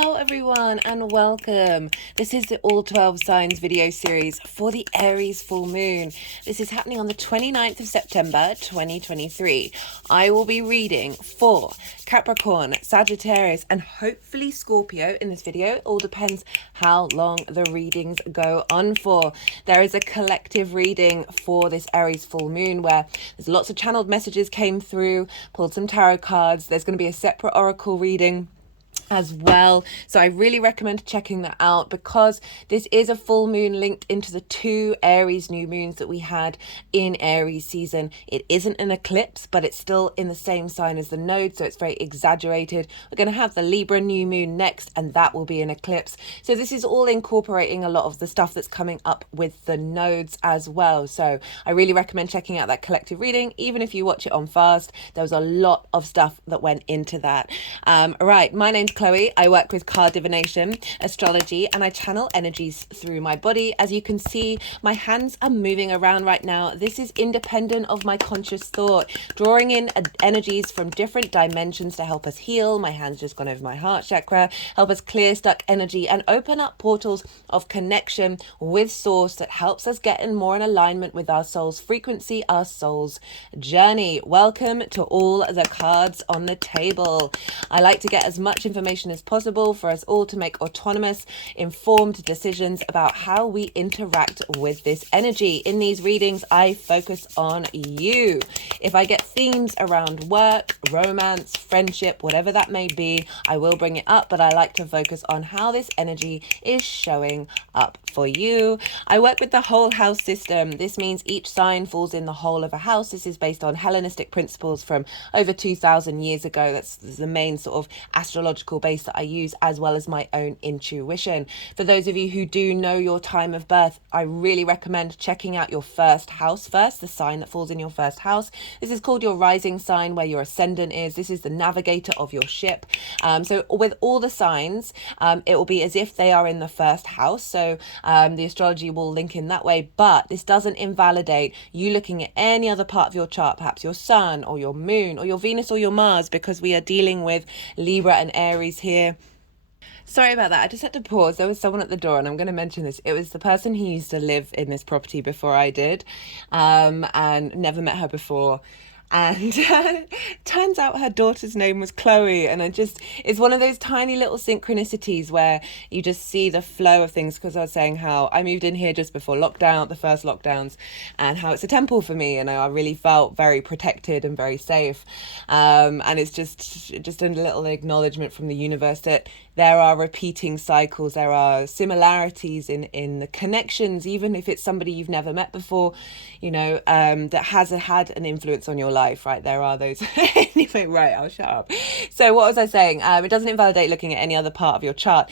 Hello everyone and welcome. This is the All 12 Signs video series for the Aries Full Moon. This is happening on the 29th of September 2023. I will be reading for Capricorn, Sagittarius and hopefully Scorpio in this video. It all depends how long the readings go on for. There is a collective reading for this Aries Full Moon where there's lots of channeled messages came through, pulled some tarot cards. There's going to be a separate oracle reading as well, so I really recommend checking that out because this is a full moon linked into the two Aries new moons that we had in Aries season. It isn't an eclipse, but it's still in the same sign as the node, so it's very exaggerated. We're going to have the Libra new moon next, and that will be an eclipse. So this is all incorporating a lot of the stuff that's coming up with the nodes as well. So I really recommend checking out that collective reading, even if you watch it on fast. There was a lot of stuff that went into that. Right, my name's Chloe. I work with card divination, astrology, and I channel energies through my body. As you can see, my hands are moving around right now. This is independent of my conscious thought, drawing in energies from different dimensions to help us heal. My hand's just gone over my heart chakra, help us clear stuck energy and open up portals of connection with source that helps us get in more in alignment with our soul's frequency, our soul's journey. Welcome to all the cards on the table. I like to get as much information as possible for us all to make autonomous, informed decisions about how we interact with this energy. In these readings, I focus on you. If I get themes around work, romance, friendship, whatever that may be, I will bring it up, but I like to focus on how this energy is showing up for you. I work with the whole house system. This means each sign falls in the whole of a house. This is based on Hellenistic principles from over 2,000 years ago. That's the main sort of astrological base that I use, as well as my own intuition. For those of you who do know your time of birth, I really recommend checking out your first house first, the sign that falls in your first house. This is called your rising sign, where your ascendant is. This is the navigator of your ship. So with all the signs, it will be as if they are in the first house. So the astrology will link in that way, but this doesn't invalidate you looking at any other part of your chart, perhaps your sun or your moon or your Venus or your Mars, because we are dealing with Libra and Aries here. Sorry about that. I just had to pause. There was someone at the door, and I'm going to mention this. It was the person who used to live in this property before I did, and never met her before. And turns out her daughter's name was Chloe. And it's one of those tiny little synchronicities where you just see the flow of things. Because I was saying how I moved in here just before lockdown, the first lockdowns, and how it's a temple for me. And I really felt very protected and very safe. And it's just a little acknowledgement from the universe that there are repeating cycles. There are similarities in the connections, even if it's somebody you've never met before, that has had an influence on your life, right? There are those. Anyway, right, I'll shut up. So what was I saying? It doesn't invalidate looking at any other part of your chart.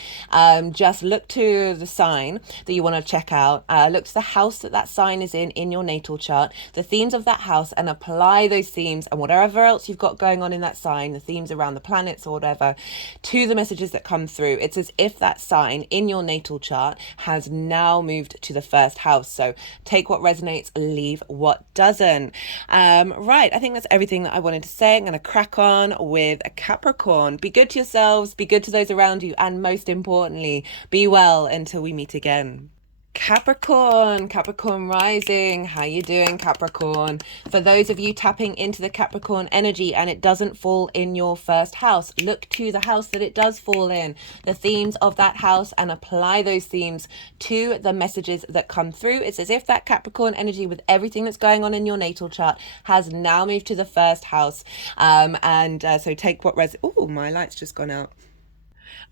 Just look to the sign that you want to check out. Look to the house that sign is in your natal chart, the themes of that house, and apply those themes and whatever else you've got going on in that sign, the themes around the planets or whatever, to the messages that come through. It's as if that sign in your natal chart has now moved to the first house. So take what resonates, leave what doesn't. Right, I think that's everything that I wanted to say. I'm going to crack on with a Capricorn. Be good to yourselves, be good to those around you, and most importantly, be well until we meet again. Capricorn rising. How you doing, Capricorn? For those of you tapping into the Capricorn energy and it doesn't fall in your first house, look to the house that it does fall in, the themes of that house, and apply those themes to the messages that come through. It's as if that Capricorn energy, with everything that's going on in your natal chart, has now moved to the first house. So take what oh, my light's just gone out.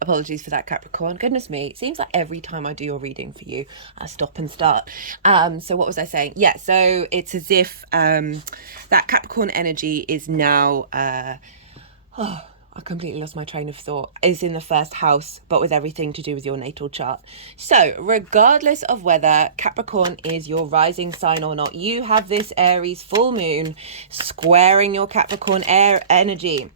Apologies for that, Capricorn. Goodness me, it seems like every time I do your reading for you, I stop and start. So what was I saying? Yeah, so it's as if that Capricorn energy is now... I completely lost my train of thought, is in the first house, but with everything to do with your natal chart. So regardless of whether Capricorn is your rising sign or not, you have this Aries full moon squaring your Capricorn air energy.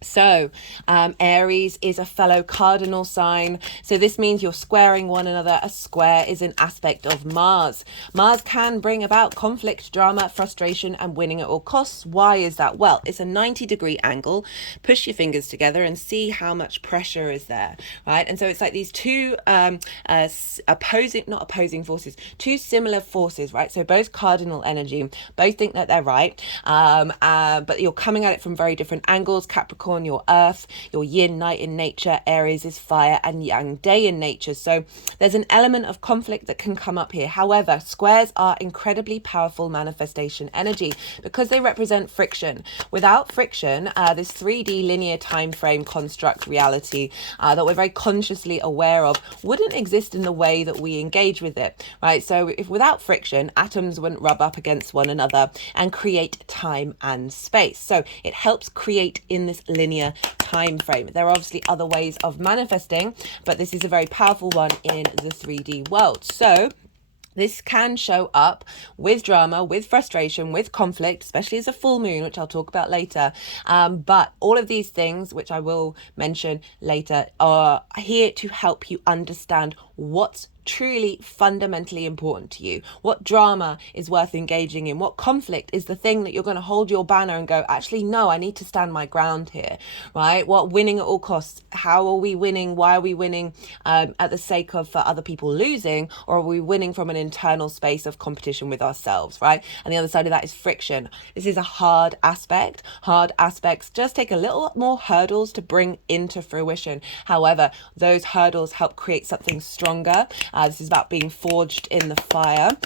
So Aries is a fellow cardinal sign. So this means you're squaring one another. A square is an aspect of Mars. Mars can bring about conflict, drama, frustration, and winning at all costs. Why is that? Well, it's a 90-degree angle. Push your fingers together and see how much pressure is there, right? And so it's like these two not opposing forces, two similar forces, right? So both cardinal energy, both think that they're right, but you're coming at it from very different angles. Capricorn, your earth, your yin, night in nature. Aries is fire and yang, day in nature. So there's an element of conflict that can come up here. However, squares are incredibly powerful manifestation energy because they represent friction. Without friction, this 3D linear time frame construct reality that we're very consciously aware of wouldn't exist in the way that we engage with it, right? So if without friction, atoms wouldn't rub up against one another and create time and space. So it helps create in this linear time frame. There are obviously other ways of manifesting, but this is a very powerful one in the 3D world. So this can show up with drama, with frustration, with conflict, especially as a full moon, which I'll talk about later. But all of these things, which I will mention later, are here to help you understand what's truly fundamentally important to you, what drama is worth engaging in, what conflict is the thing that you're going to hold your banner and go, actually, no, I need to stand my ground here, right? What winning at all costs, how are we winning? Why are we winning at the sake of for other people losing, or are we winning from an internal space of competition with ourselves, right? And the other side of that is friction. This is a hard aspect. Hard aspects just take a little more hurdles to bring into fruition. However, those hurdles help create something stronger. This is about being forged in the fire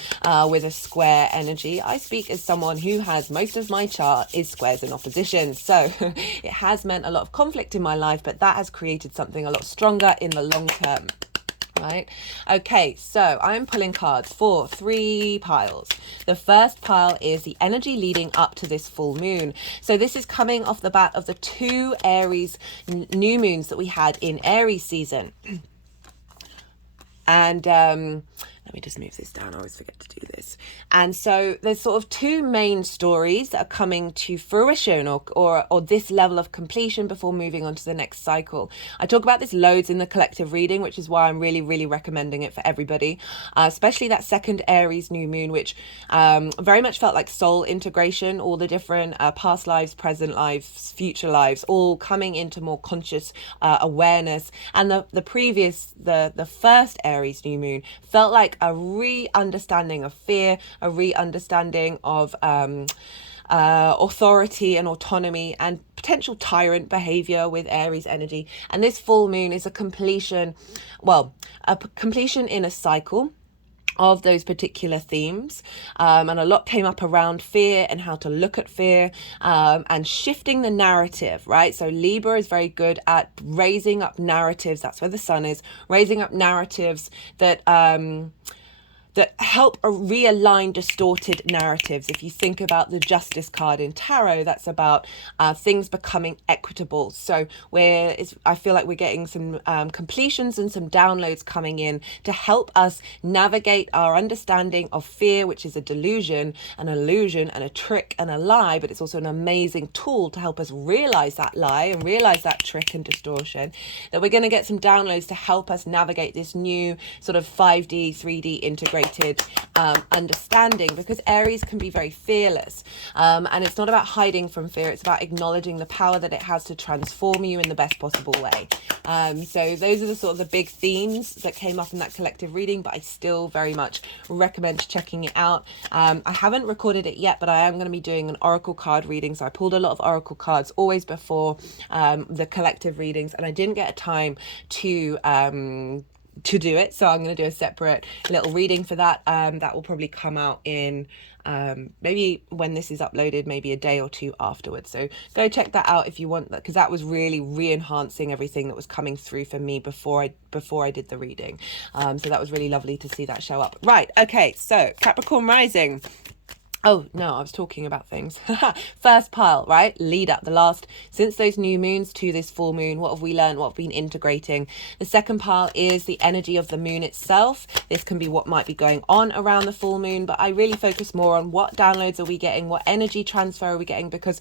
with a square energy. I speak as someone who has most of my chart is squares in opposition. So it has meant a lot of conflict in my life, but that has created something a lot stronger in the long term. Right. Okay, so I'm pulling cards for 3 piles. The first pile is the energy leading up to this full moon. So this is coming off the bat of the 2 Aries new moons that we had in Aries season. And let me just move this down. I always forget to do this. And so there's sort of 2 main stories that are coming to fruition or this level of completion before moving on to the next cycle. I talk about this loads in the collective reading, which is why I'm really, really recommending it for everybody, especially that second Aries new moon, which very much felt like soul integration, all the different past lives, present lives, future lives, all coming into more conscious awareness. And the first Aries new moon felt like a re-understanding of fear, a re-understanding of authority and autonomy and potential tyrant behavior with Aries energy. And this full moon is a completion in a cycle of those particular themes, and a lot came up around fear and how to look at fear, and shifting the narrative, right? So Libra is very good at raising up narratives. That's where the sun is, raising up narratives that help realign distorted narratives. If you think about the Justice card in tarot, that's about things becoming equitable. So I feel like we're getting some completions and some downloads coming in to help us navigate our understanding of fear, which is a delusion, an illusion, and a trick and a lie, but it's also an amazing tool to help us realize that lie and realize that trick and distortion. That we're going to get some downloads to help us navigate this new sort of 5D, 3D integrated understanding, because Aries can be very fearless, and it's not about hiding from fear, it's about acknowledging the power that it has to transform you in the best possible way. So those are the sort of the big themes that came up in that collective reading, but I still very much recommend checking it out. I haven't recorded it yet, but I am going to be doing an oracle card reading, so I pulled a lot of oracle cards always before the collective readings, and I didn't get a time to do it, so I'm going to do a separate little reading for that. That will probably come out in maybe when this is uploaded, maybe a day or 2 afterwards. So go check that out if you want that, because that was really re-enhancing everything that was coming through for me before I did the reading. So that was really lovely to see that show up. Right, okay, so Capricorn rising. Oh, no, I was talking about things. First pile, right? Lead up, the last, since those new moons to this full moon, what have we learned? What have we been integrating? The second pile is the energy of the moon itself. This can be what might be going on around the full moon, but I really focus more on what downloads are we getting? What energy transfer are we getting? Because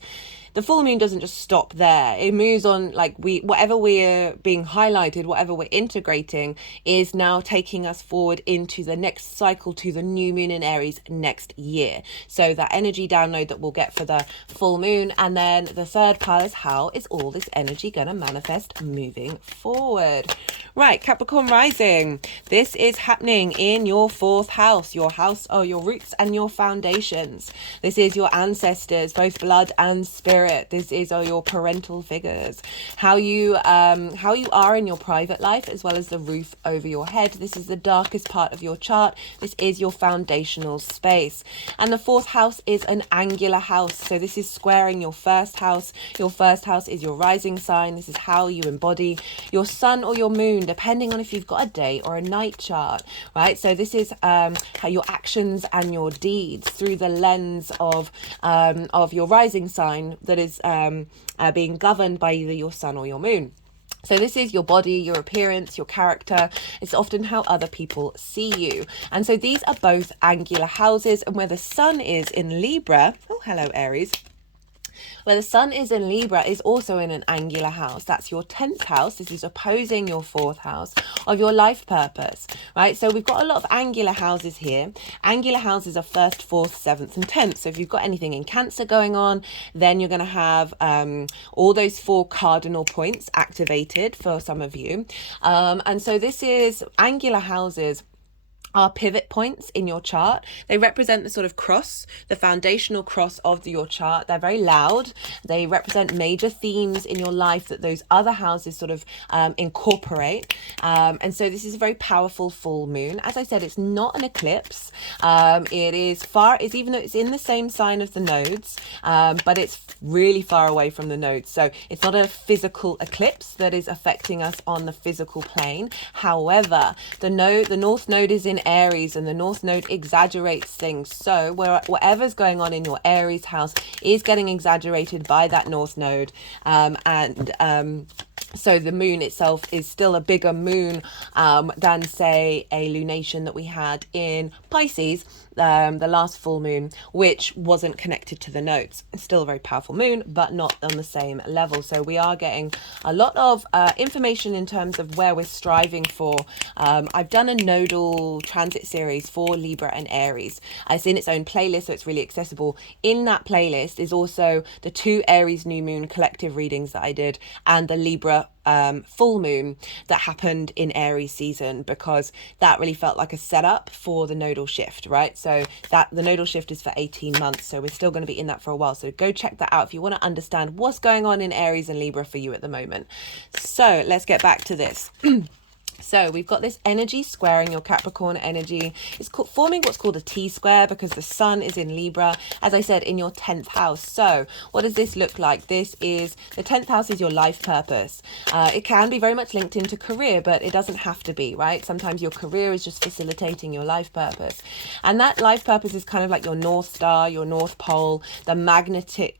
the full moon doesn't just stop there. It moves on, like whatever we're being highlighted, whatever we're integrating is now taking us forward into the next cycle, to the new moon in Aries next year. So that energy download that we'll get for the full moon. And then the third pile is, how is all this energy going to manifest moving forward? Right, Capricorn rising. This is happening in your fourth house, your house of your roots and your foundations. This is your ancestors, both blood and spirit. This is your parental figures, how you are in your private life, as well as the roof over your head. This is the darkest part of your chart. This is your foundational space. And the fourth house is an angular house. So this is squaring your first house. Your first house is your rising sign. This is how you embody your sun or your moon, depending on if you've got a day or a night chart, right? So this is how your actions and your deeds through the lens of your rising sign that is being governed by either your sun or your moon. So this is your body, your appearance, your character. It's often how other people see you. And so these are both angular houses. And where the sun is in Libra, oh, hello, Aries. Where the sun is in Libra is also in an angular house. That's your 10th house. This is opposing your 4th house of your life purpose, right? So we've got a lot of angular houses here. Angular houses are 1st, 4th, 7th and 10th. So if you've got anything in Cancer going on, then you're going to have all those 4 cardinal points activated for some of you. And so this is angular houses are pivot points in your chart. They represent the sort of cross, the foundational cross of your chart. They're very loud. They represent major themes in your life that those other houses sort of incorporate. And so this is a very powerful full moon. As I said, it's not an eclipse. Even though it's in the same sign of the nodes, but it's really far away from the nodes. So it's not a physical eclipse that is affecting us on the physical plane. However, the north node is in Aries, and the north node exaggerates things. So whatever's going on in your Aries house is getting exaggerated by that north node, so the moon itself is still a bigger moon than, say, a lunation that we had in Pisces, the last full moon, which wasn't connected to the nodes. It's still a very powerful moon, but not on the same level. So we are getting a lot of information in terms of where we're striving for. I've done a nodal transit series for Libra and Aries. It's in its own playlist, so it's really accessible. In that playlist is also the 2 Aries new moon collective readings that I did, and the Libra full moon that happened in Aries season, because that really felt like a setup for the nodal shift, right? So that the nodal shift is for 18 months, so we're still going to be in that for a while. So go check that out if you want to understand what's going on in Aries and Libra for you at the moment. So let's get back to this. So we've got this energy squaring your Capricorn energy. It's forming what's called a T-square because the sun is in Libra, as I said, in your 10th house. So what does this look like? This is, the 10th house is your life purpose. It can be very much linked into career, but it doesn't have to be, right? Sometimes your career is just facilitating your life purpose. And that life purpose is kind of like your North Star, your North Pole, the magnetizing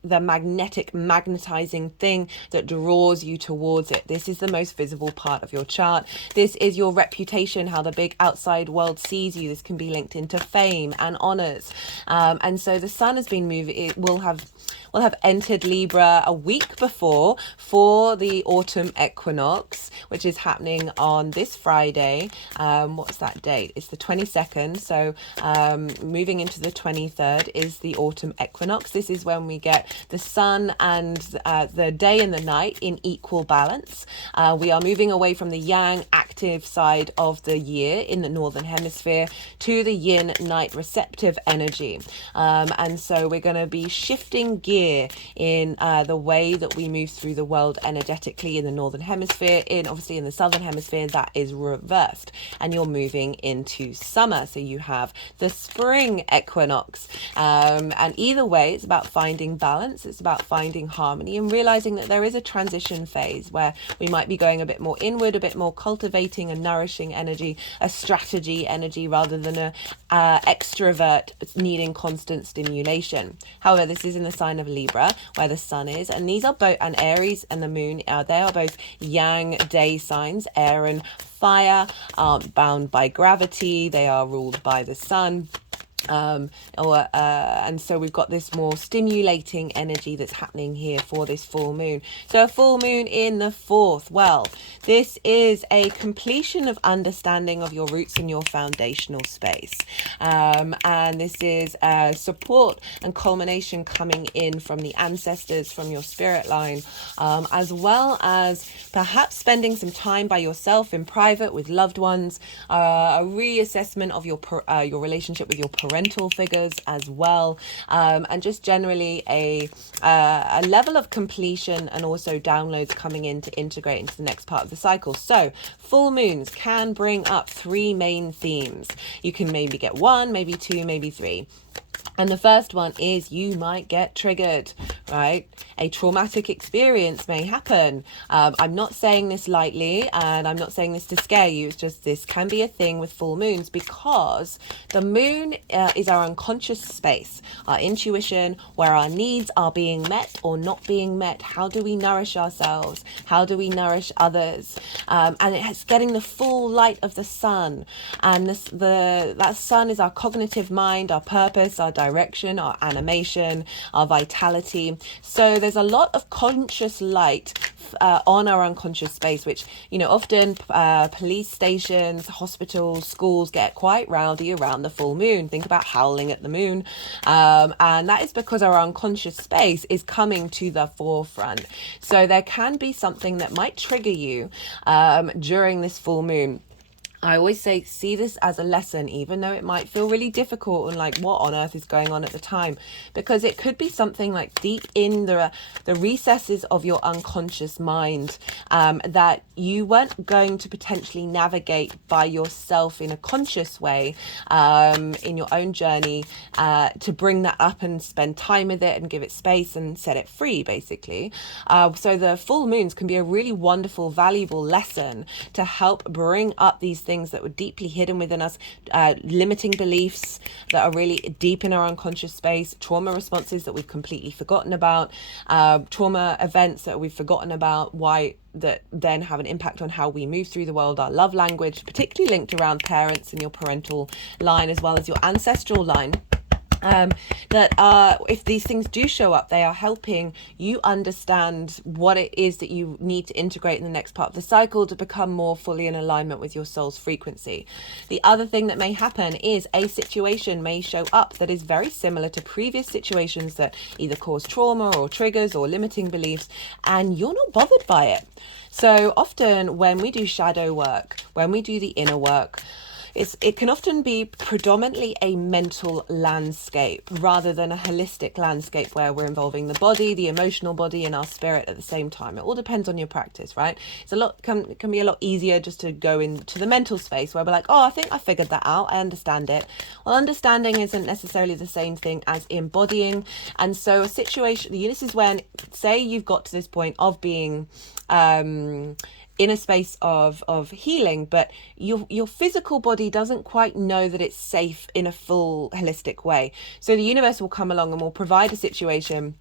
thing that draws you towards it. This is the most visible part of your chart. This is your reputation, how the big outside world sees you. This can be linked into fame and honors. And so the sun has been moving. It will have entered Libra a week before for the autumn equinox, which is happening on this Friday. What's that date? It's the 22nd. So moving into the 23rd is the autumn equinox. This is when we get the sun and the day and the night in equal balance. We are moving away from the yang active side of the year in the northern hemisphere to the yin night receptive energy. And so we're going to be shifting gear in the way that we move through the world energetically in the northern hemisphere. Obviously in the southern hemisphere, that is reversed, and you're moving into summer. So you have the spring equinox. And either way, it's about finding balance. It's about finding harmony and realizing that there is a transition phase where we might be going a bit more inward, a bit more cultivating and nourishing energy, a strategy energy rather than a extrovert needing constant stimulation. However, this is in the sign of Libra where the sun is, and these are both, and Aries and the moon, they are both yang day signs. Air and fire aren't bound by gravity. They are ruled by the sun. And so we've got this more stimulating energy that's happening here for this full moon. So a full moon in the fourth, well, this is a completion of understanding of your roots and your foundational space, and this is support and culmination coming in from the ancestors, from your spirit line, as well as perhaps spending some time by yourself in private with loved ones, a reassessment of your relationship with your parental figures as well, and just generally a level of completion and also downloads coming in to integrate into the next part of the cycle. So full moons can bring up three main themes. You can maybe get one, maybe two, maybe three. And the first one is you might get triggered, right? A traumatic experience may happen. I'm not saying this lightly, and I'm not saying this to scare you. It's just this can be a thing with full moons, because the moon is our unconscious space, our intuition, where our needs are being met or not being met. How do we nourish ourselves? How do we nourish others? And it's getting the full light of the sun. And that sun is our cognitive mind, our purpose, our direction, our animation, our vitality. So there's a lot of conscious light on our unconscious space, which, often police stations, hospitals, schools get quite rowdy around the full moon. Think about howling at the moon. And that is because our unconscious space is coming to the forefront. So there can be something that might trigger you during this full moon. I always say, see this as a lesson, even though it might feel really difficult and like, what on earth is going on at the time? Because it could be something like deep in the recesses of your unconscious mind, that you weren't going to potentially navigate by yourself in a conscious way, in your own journey, to bring that up and spend time with it and give it space and set it free, basically. So the full moons can be a really wonderful, valuable lesson to help bring up these things that were deeply hidden within us, limiting beliefs that are really deep in our unconscious space, trauma responses that we've completely forgotten about, trauma events that we've forgotten about, why that then have an impact on how we move through the world, our love language, particularly linked around parents and your parental line as well as your ancestral line. If these things do show up, they are helping you understand what it is that you need to integrate in the next part of the cycle to become more fully in alignment with your soul's frequency. The other thing that may happen is a situation may show up that is very similar to previous situations that either cause trauma or triggers or limiting beliefs, and you're not bothered by it. So often when we do shadow work, when we do the inner work, it can often be predominantly a mental landscape rather than a holistic landscape where we're involving the body, the emotional body, and our spirit at the same time. It all depends on your practice, right? It's can be a lot easier just to go into the mental space where we're like, oh, I think I figured that out. I understand it. Well, understanding isn't necessarily the same thing as embodying. And so a situation, this is when, say you've got to this point of being in a space of healing, but your physical body doesn't quite know that it's safe in a full holistic way. So the universe will come along and will provide a situation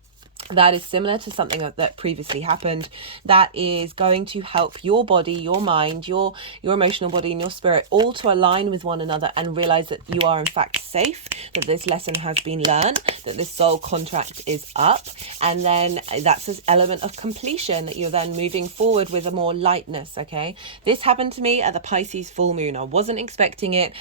that is similar to something that previously happened, that is going to help your body, your mind, your emotional body and your spirit all to align with one another and realize that you are in fact safe, that this lesson has been learned, that this soul contract is up, and then that's this element of completion that you're then moving forward with a more lightness. Okay, this happened to me at the Pisces full moon. I wasn't expecting it.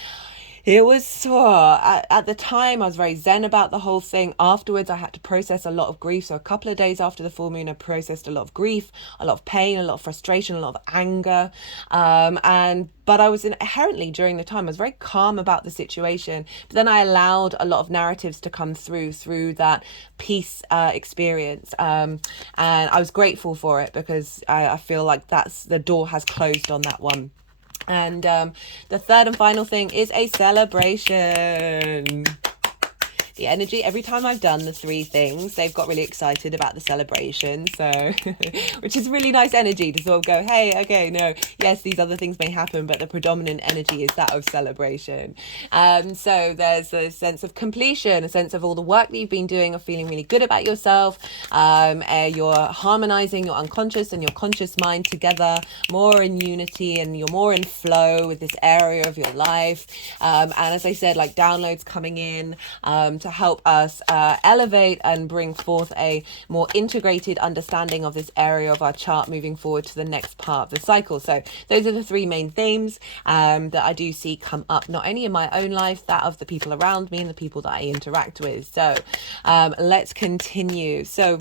It was at the time I was very zen about the whole thing. Afterwards I had to process a lot of grief. So a couple of days after the full moon I processed a lot of grief, a lot of pain, a lot of frustration, a lot of anger, but I was inherently, during the time, I was very calm about the situation. But then I allowed a lot of narratives to come through that peace experience, and I was grateful for it because I feel like the door has closed on that one. And the third and final thing is a celebration. the energy. Every time I've done the 3 things, they've got really excited about the celebration. So, which is really nice energy to sort of go, hey, okay, no, yes, these other things may happen, but the predominant energy is that of celebration. So there's a sense of completion, a sense of all the work that you've been doing, of feeling really good about yourself. You're harmonizing your unconscious and your conscious mind together more in unity, and you're more in flow with this area of your life. And as I said, like downloads coming in to help us elevate and bring forth a more integrated understanding of this area of our chart moving forward to the next part of the cycle. So those are the 3 main themes that I do see come up, not only in my own life, that of the people around me and the people that I interact with. So let's continue. So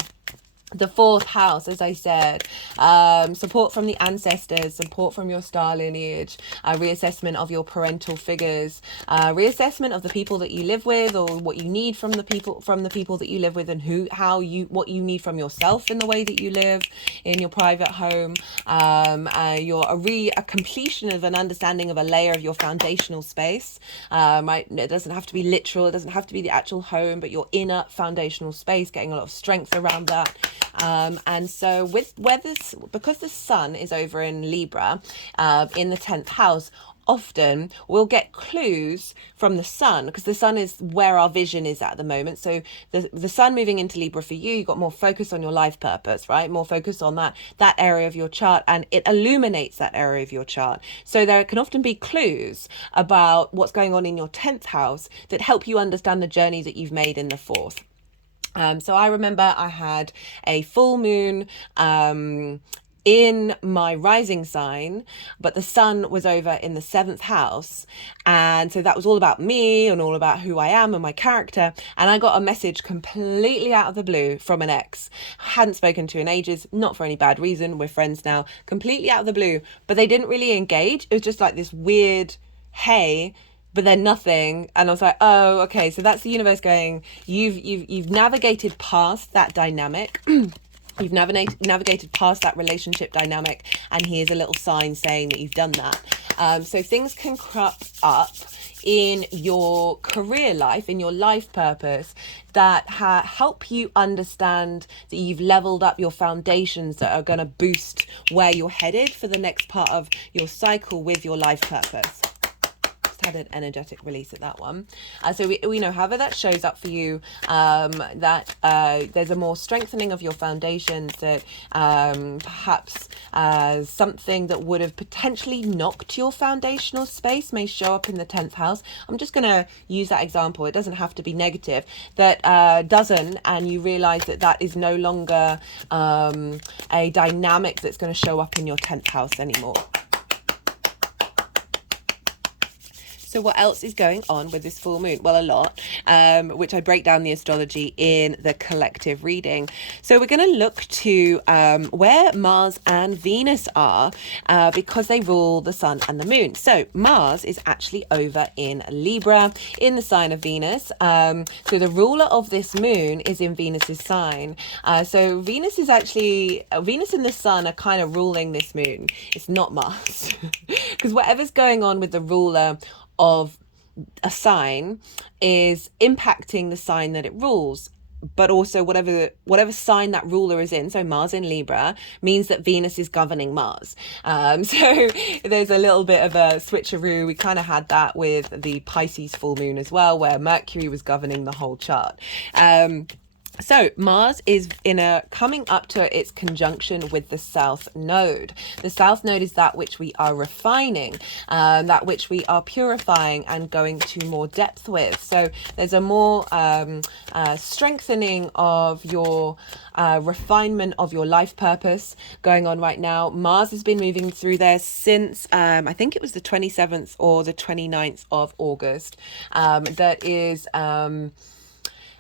the 4th house, as I said, support from the ancestors, support from your star lineage, reassessment of your parental figures, reassessment of the people that you live with, or what you need from the people that you live with, and what you need from yourself in the way that you live in your private home. A completion of an understanding of a layer of your foundational space. Right, it doesn't have to be literal, it doesn't have to be the actual home, but your inner foundational space, getting a lot of strength around that. And so because the sun is over in Libra, in the 10th house, often we'll get clues from the sun, because the sun is where our vision is at the moment. So the sun moving into Libra for you, you've got more focus on your life purpose, right? More focus on that area of your chart, and it illuminates that area of your chart. So there can often be clues about what's going on in your 10th house that help you understand the journey that you've made in the 4th. So I remember I had a full moon in my rising sign, but the sun was over in the 7th house. And so that was all about me and all about who I am and my character. And I got a message completely out of the blue from an ex. I hadn't spoken to in ages, not for any bad reason. We're friends now, completely out of the blue, but they didn't really engage. It was just like this weird, hey, but then nothing. And I was like, oh, okay, so that's the universe going, you've navigated past that dynamic. You've navigated past that relationship dynamic, and here's a little sign saying that you've done that. So things can crop up in your career life, in your life purpose, that help you understand that you've leveled up your foundations, that are going to boost where you're headed for the next part of your cycle with your life purpose. Had an energetic release at that one. So we know, however that shows up for you, that there's a more strengthening of your foundations, that perhaps something that would have potentially knocked your foundational space may show up in the 10th house. I'm just going to use that example. It doesn't have to be negative. That doesn't, and you realize that is no longer a dynamic that's going to show up in your 10th house anymore. So what else is going on with this full moon? Well, a lot, which I break down the astrology in the collective reading. So we're going to look to where Mars and Venus are, because they rule the sun and the moon. So Mars is actually over in Libra, in the sign of Venus. So the ruler of this moon is in Venus's sign. So Venus is actually, Venus and the sun are kind of ruling this moon. It's not Mars. Because whatever's going on with the ruler of a sign is impacting the sign that it rules, but also whatever sign that ruler is in. So Mars in Libra means that Venus is governing Mars. So there's a little bit of a switcheroo. We kind of had that with the Pisces full moon as well, where Mercury was governing the whole chart. So Mars is coming up to its conjunction with the South Node. The South Node is that which we are refining, that which we are purifying and going to more depth with. So there's a more strengthening of your refinement of your life purpose going on right now. Mars has been moving through there since I think it was the 27th or the 29th of August. That is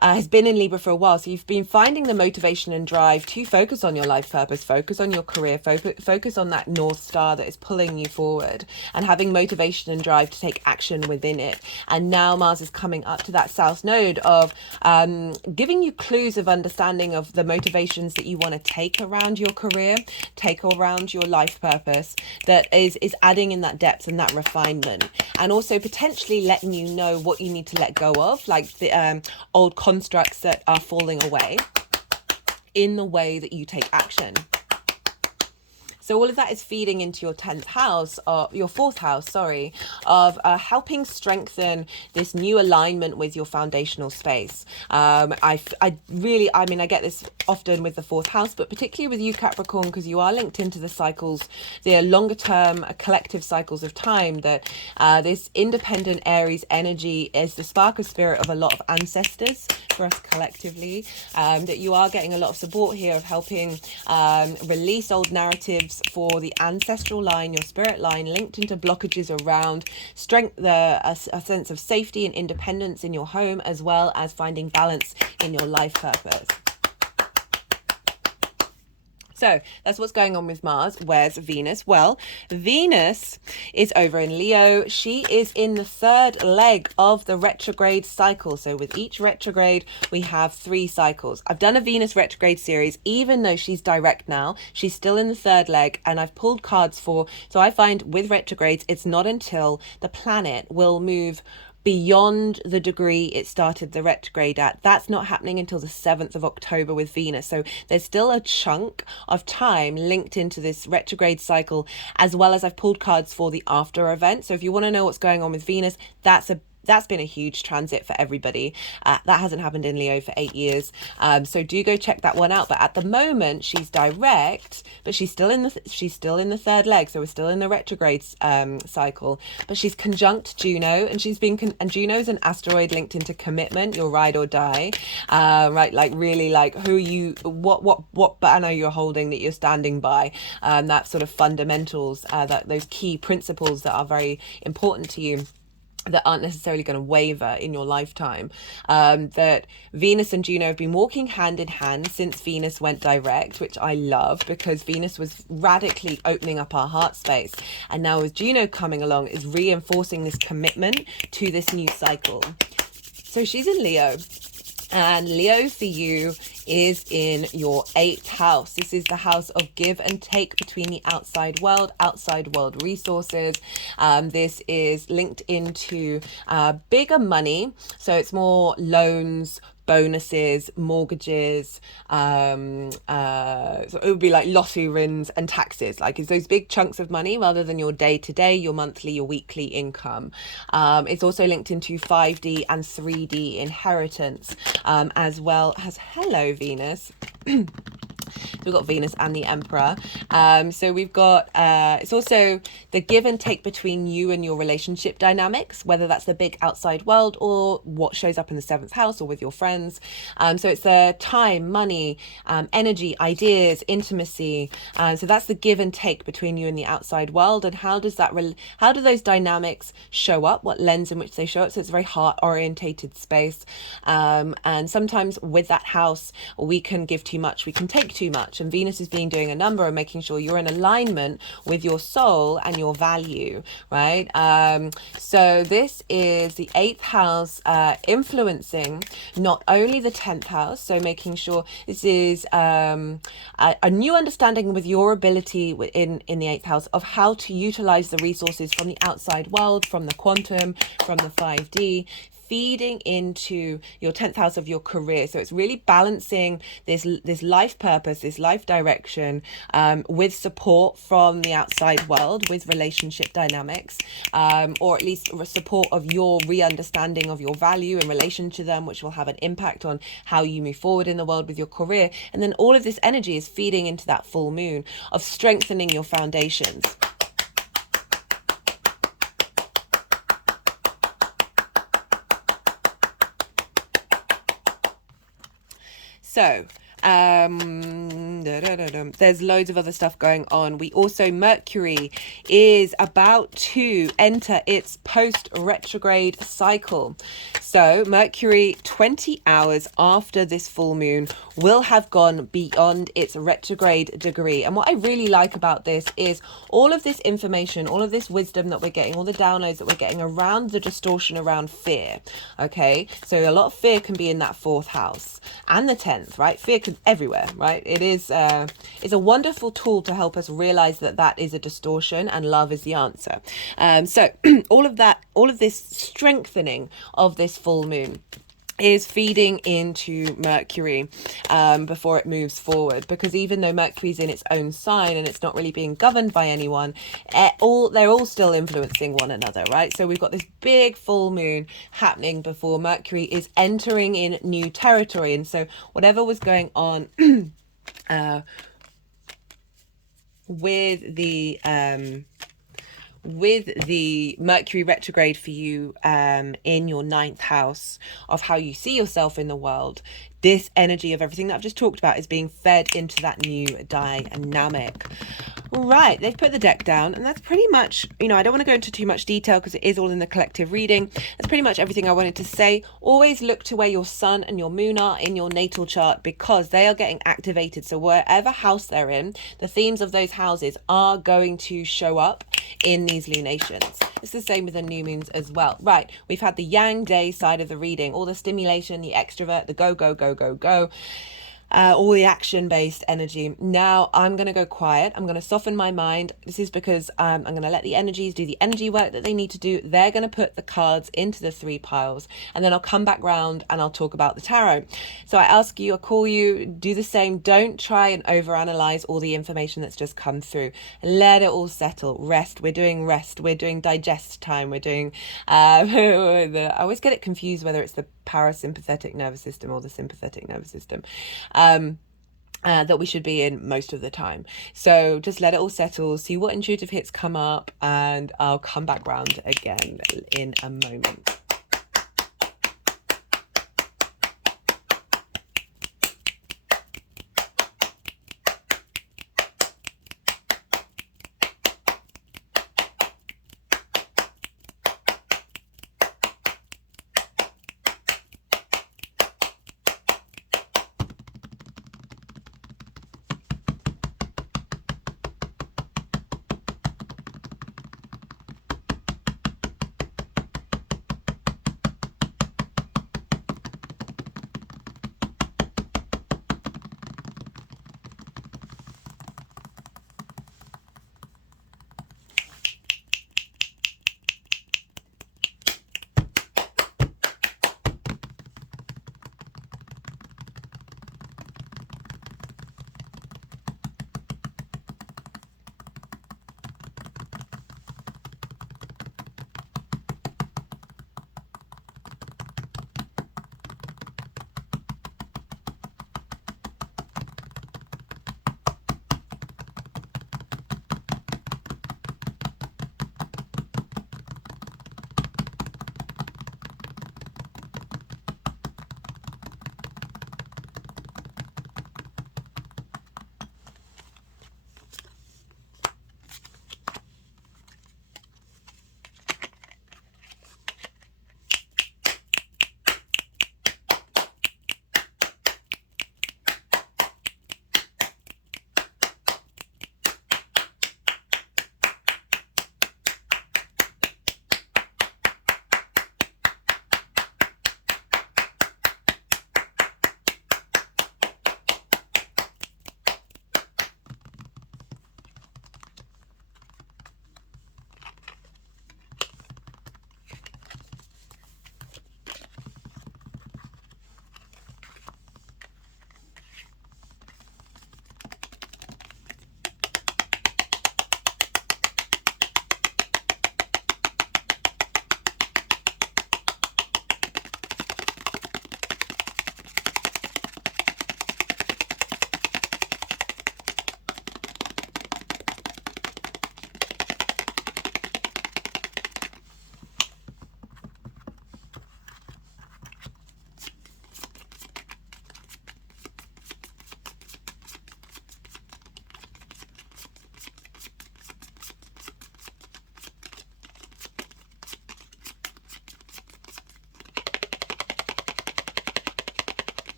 has been in Libra for a while. So you've been finding the motivation and drive to focus on your life purpose, focus on your career, focus on that North Star that is pulling you forward, and having motivation and drive to take action within it. And now Mars is coming up to that South Node of giving you clues of understanding of the motivations that you want to take around your career, take around your life purpose, that is adding in that depth and that refinement, and also potentially letting you know what you need to let go of, like the old constructs that are falling away in the way that you take action. So all of that is feeding into your 10th house, or your 4th house, sorry, of helping strengthen this new alignment with your foundational space. I get this often with the 4th house, but particularly with you, Capricorn, because you are linked into the cycles, the longer term collective cycles of time, that this independent Aries energy is the spark of spirit of a lot of ancestors for us collectively, that you are getting a lot of support here of helping release old narratives for the ancestral line, your spirit line, linked into blockages around strength, a sense of safety and independence in your home, as well as finding balance in your life purpose. So that's what's going on with Mars. Where's Venus? Well, Venus is over in Leo. She is in the 3rd leg of the retrograde cycle. So with each retrograde, we have 3 cycles. I've done a Venus retrograde series, even though she's direct now, she's still in the 3rd leg, and I've pulled cards for, so I find with retrogrades, it's not until the planet will move beyond the degree it started the retrograde at. That's not happening until the 7th of October with Venus. So there's still a chunk of time linked into this retrograde cycle, as well as I've pulled cards for the after event. So if you want to know what's going on with Venus, that's been a huge transit for everybody. That hasn't happened in Leo for 8 years. So do go check that one out. But at the moment, she's direct, but she's still in the 3rd leg. So we're still in the retrograde cycle. But she's conjunct Juno, and and Juno's an asteroid linked into commitment, your ride or die, right? Like really, like who you, what banner you're holding that you're standing by. That sort of fundamentals, those key principles that are very important to you, that aren't necessarily going to waver in your lifetime. That Venus and Juno have been walking hand in hand since Venus went direct, which I love, because Venus was radically opening up our heart space, and now with Juno coming along is reinforcing this commitment to this new cycle. So she's in Leo, and Leo for you is in your 8th house. This is the house of give and take between the outside world resources. This is linked into bigger money. So it's more loans, bonuses, mortgages, so it would be like lottery wins and taxes. Like it's those big chunks of money rather than your day-to-day, your monthly, your weekly income. It's also linked into 5D and 3D inheritance, as well as, hello Venus. We've got Venus and the Emperor. So we've got, it's also the give and take between you and your relationship dynamics, whether that's the big outside world or what shows up in the 7th house or with your friends. So it's the time, money, energy, ideas, intimacy. So that's the give and take between you and the outside world. And how does that, how do those dynamics show up? What lens in which they show up? So it's a very heart orientated space. And sometimes with that house, we can give too much, we can take too much. And Venus has been doing a number of making sure you're in alignment with your soul and your value, right? So this is the 8th house, influencing not only the 10th house, so making sure this is a new understanding with your ability in the 8th house of how to utilize the resources from the outside world, from the quantum, from the 5D, feeding into your 10th house of your career. So it's really balancing this life purpose, this life direction, with support from the outside world, with relationship dynamics, or at least support of your re-understanding of your value in relation to them, which will have an impact on how you move forward in the world with your career. And then all of this energy is feeding into that full moon of strengthening your foundations. So There's loads of other stuff going on. We also, Mercury is about to enter its post-retrograde cycle. So Mercury, 20 hours after this full moon, will have gone beyond its retrograde degree. And what I really like about this is all of this information, all of this wisdom that we're getting, all the downloads that we're getting around the distortion around fear. Okay, so a lot of fear can be in that fourth house and the 10th, right? Fear can everywhere, right? It is it's a wonderful tool to help us realize that that is a distortion and love is the answer. So all of that, all of this strengthening of this full moon is feeding into Mercury before it moves forward, because even though Mercury's in its own sign and it's not really being governed by anyone, they're all still influencing one another, right? So we've got this big full moon happening before Mercury is entering in new territory. And so whatever was going on with the Mercury retrograde for you in your 9th house of how you see yourself in the world, this energy of everything that I've just talked about is being fed into that new dynamic. Right, they've put the deck down, and that's pretty much, I don't want to go into too much detail because it is all in the collective reading. That's pretty much everything I wanted to say. Always look to where your sun and your moon are in your natal chart, because they are getting activated. So wherever house they're in, the themes of those houses are going to show up in these lunations. It's the same with the new moons as well. Right, we've had the yang day side of the reading, all the stimulation, the extrovert, the go, go, go, go, go. All the action-based energy. Now I'm going to go quiet. I'm going to soften my mind. This is because I'm going to let the energies do the energy work that they need to do. They're going to put the cards into the 3 piles, and then I'll come back round and I'll talk about the tarot. So I ask you, I call you, do the same. Don't try and overanalyze all the information that's just come through. Let it all settle. Rest. We're doing rest. We're doing digest time. We're doing I always get it confused whether it's the parasympathetic nervous system or the sympathetic nervous system that we should be in most of the time. So just let it all settle, see what intuitive hits come up, and I'll come back round again in a moment.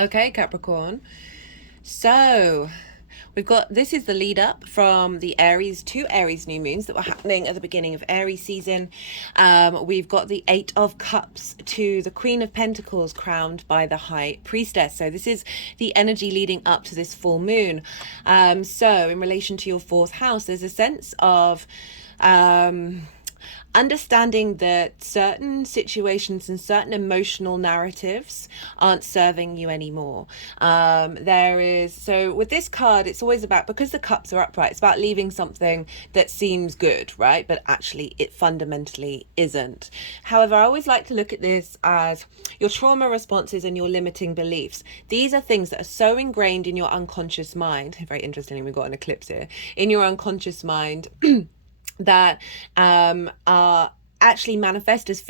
Okay, Capricorn. So this is the lead up from the two Aries new moons that were happening at the beginning of Aries season. We've got the Eight of Cups to the Queen of Pentacles crowned by the High Priestess. So this is the energy leading up to this full moon. So in relation to your fourth house, there's a sense of understanding that certain situations and certain emotional narratives aren't serving you anymore. So with this card, it's always about, because the cups are upright, it's about leaving something that seems good, right? But actually it fundamentally isn't. However, I always like to look at this as your trauma responses and your limiting beliefs. These are things that are so ingrained in your unconscious mind. Very interestingly, we've got an eclipse here. In your unconscious mind, that are actually manifest as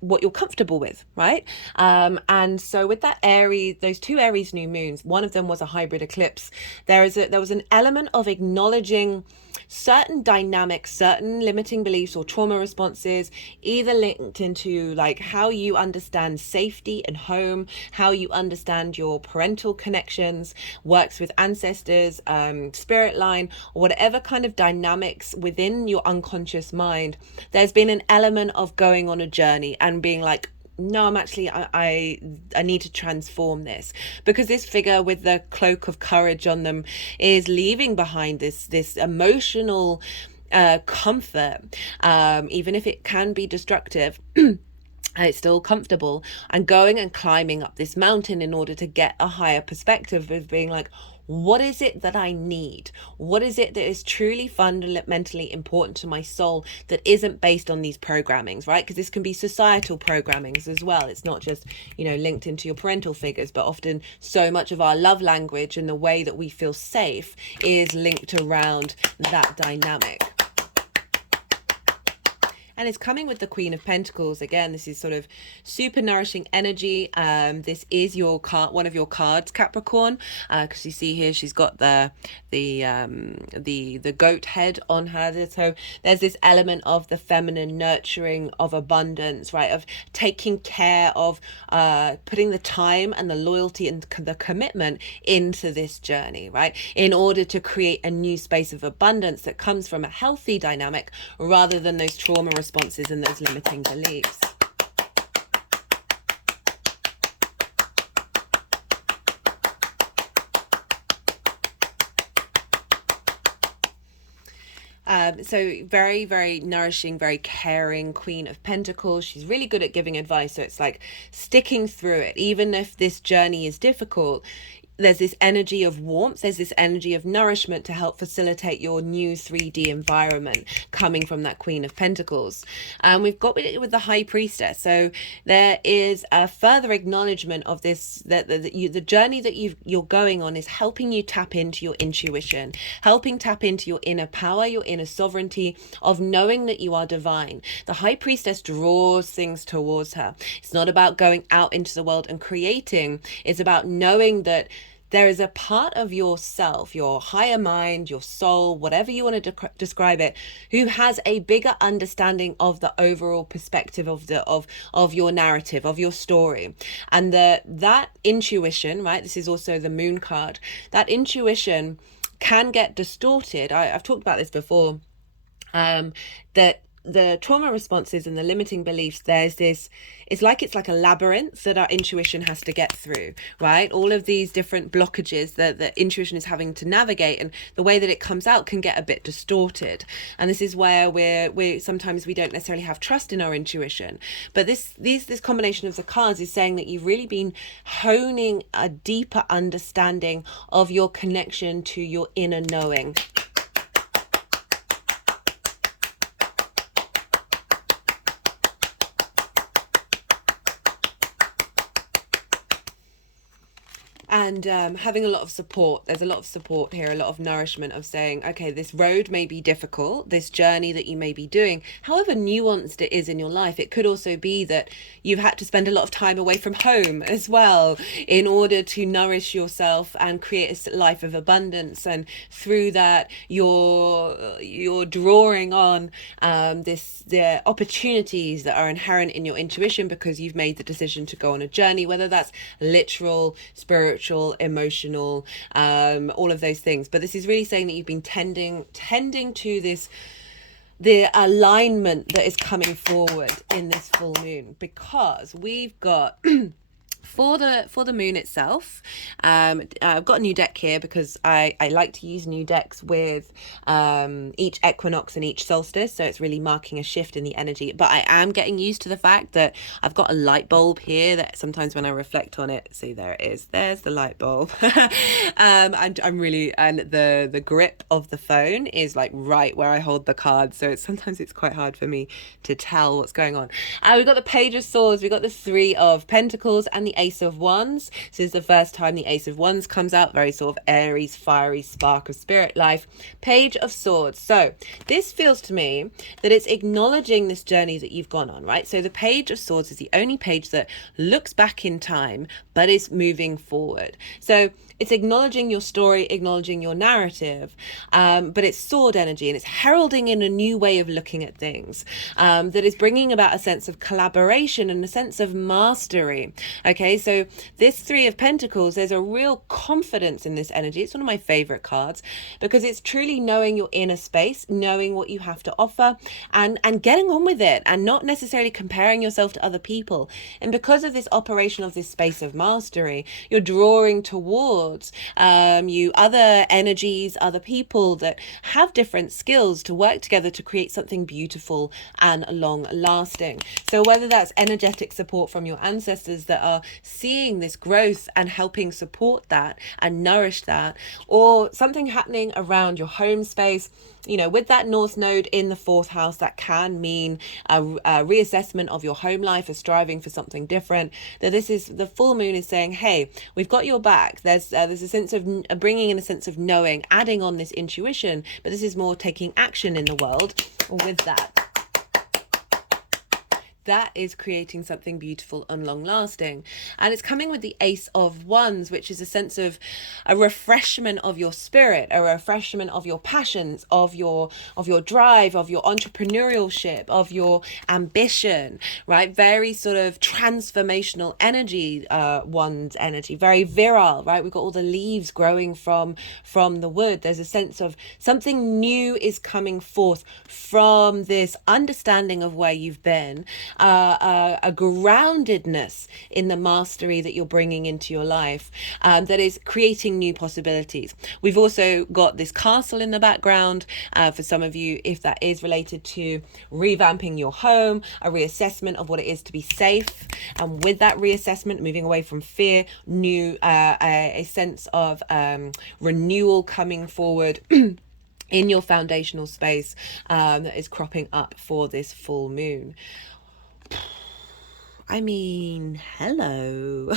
what you're comfortable with, right? And so with that Aries, those two Aries new moons, one of them was a hybrid eclipse. There was an element of acknowledging certain dynamics, certain limiting beliefs or trauma responses, either linked into like how you understand safety and home, how you understand your parental connections, works with ancestors, spirit line, or whatever kind of dynamics within your unconscious mind. There's been an element of going on a journey and being like, no, I'm actually, I need to transform this, because this figure with the cloak of courage on them is leaving behind this emotional comfort, even if it can be destructive. It's still comfortable, and going and climbing up this mountain in order to get a higher perspective of being like, what is it that I need? What is it that is truly fundamentally important to my soul that isn't based on these programmings, right? Because this can be societal programmings as well. It's not just, linked into your parental figures, but often so much of our love language and the way that we feel safe is linked around that dynamic. And it's coming with the Queen of Pentacles. Again, this is sort of super nourishing energy. This is your card, one of your cards, Capricorn, because you see here she's got the goat head on her. So there's this element of the feminine nurturing, of abundance, right? Of taking care of, putting the time and the loyalty and the commitment into this journey, right? In order to create a new space of abundance that comes from a healthy dynamic rather than those trauma responses and those limiting beliefs. So very, very nourishing, very caring Queen of Pentacles. She's really good at giving advice. So it's like sticking through it, even if this journey is difficult. There's this energy of warmth, there's this energy of nourishment to help facilitate your new 3D environment coming from that Queen of Pentacles. We've got with the High Priestess. So there is a further acknowledgement of this, that the journey that you're going on is helping you tap into your intuition, helping tap into your inner power, your inner sovereignty of knowing that you are divine. The High Priestess draws things towards her. It's not about going out into the world and creating. It's about knowing that there is a part of yourself, your higher mind, your soul, whatever you want to describe it, who has a bigger understanding of the overall perspective of your narrative, of your story. And that intuition, right? This is also the Moon card. That intuition can get distorted. I've talked about this before, that the trauma responses and the limiting beliefs, it's like a labyrinth that our intuition has to get through, right? All of these different blockages that the intuition is having to navigate, and the way that it comes out can get a bit distorted. And this is where we sometimes we don't necessarily have trust in our intuition. But this combination of the cards is saying that you've really been honing a deeper understanding of your connection to your inner knowing. and having a lot of support. There's a lot of support here, a lot of nourishment of saying, okay, this road may be difficult, this journey that you may be doing, however nuanced it is in your life, it could also be that you've had to spend a lot of time away from home as well in order to nourish yourself and create a life of abundance. And through that, you're drawing on the opportunities that are inherent in your intuition, because you've made the decision to go on a journey, whether that's literal, spiritual, emotional, all of those things. But this is really saying that you've been tending to the alignment that is coming forward in this full moon, because we've got for the moon itself, I've got a new deck here because I like to use new decks with each equinox and each solstice, so it's really marking a shift in the energy. But I am getting used to the fact that I've got a light bulb here that sometimes when I reflect on it, see, there it is, there's the light bulb. I'm really, and the grip of the phone is like right where I hold the cards, so sometimes it's quite hard for me to tell what's going on. We've got the Page of Swords, we've got the Three of Pentacles, and the Ace of Wands. So this is the first time the Ace of Wands comes out, very sort of Aries, fiery spark of spirit life. Page of Swords. So this feels to me that it's acknowledging this journey that you've gone on, right? So the Page of Swords is the only page that looks back in time, but is moving forward. So it's acknowledging your story, acknowledging your narrative, but it's sword energy, and it's heralding in a new way of looking at things that is bringing about a sense of collaboration and a sense of mastery. Okay, so this Three of Pentacles, there's a real confidence in this energy. It's one of my favorite cards because it's truly knowing your inner space, knowing what you have to offer, and getting on with it, and not necessarily comparing yourself to other people. And because of this operation of this space of mastery, you're drawing towards you other energies, other people that have different skills to work together to create something beautiful and long lasting. So whether that's energetic support from your ancestors that are seeing this growth and helping support that and nourish that, or something happening around your home space, you know, with that North Node in the fourth house, that can mean a reassessment of your home life, a striving for something different. That this is, the full moon is saying, hey, we've got your back. There's a sense of bringing in a sense of knowing, adding on this intuition, but this is more taking action in the world with that. That is creating something beautiful and long lasting. And it's coming with the Ace of Wands, which is a sense of a refreshment of your spirit, a refreshment of your passions, of your drive, of your entrepreneurship, of your ambition, right? Very sort of transformational energy, Wands energy, very virile, right? We've got all the leaves growing from the wood. There's a sense of something new is coming forth from this understanding of where you've been. A groundedness in the mastery that you're bringing into your life, that is creating new possibilities. We've also got this castle in the background for some of you, if that is related to revamping your home, a reassessment of what it is to be safe, and with that reassessment, moving away from fear, a sense of renewal coming forward in your foundational space that is cropping up for this full moon. I mean, hello.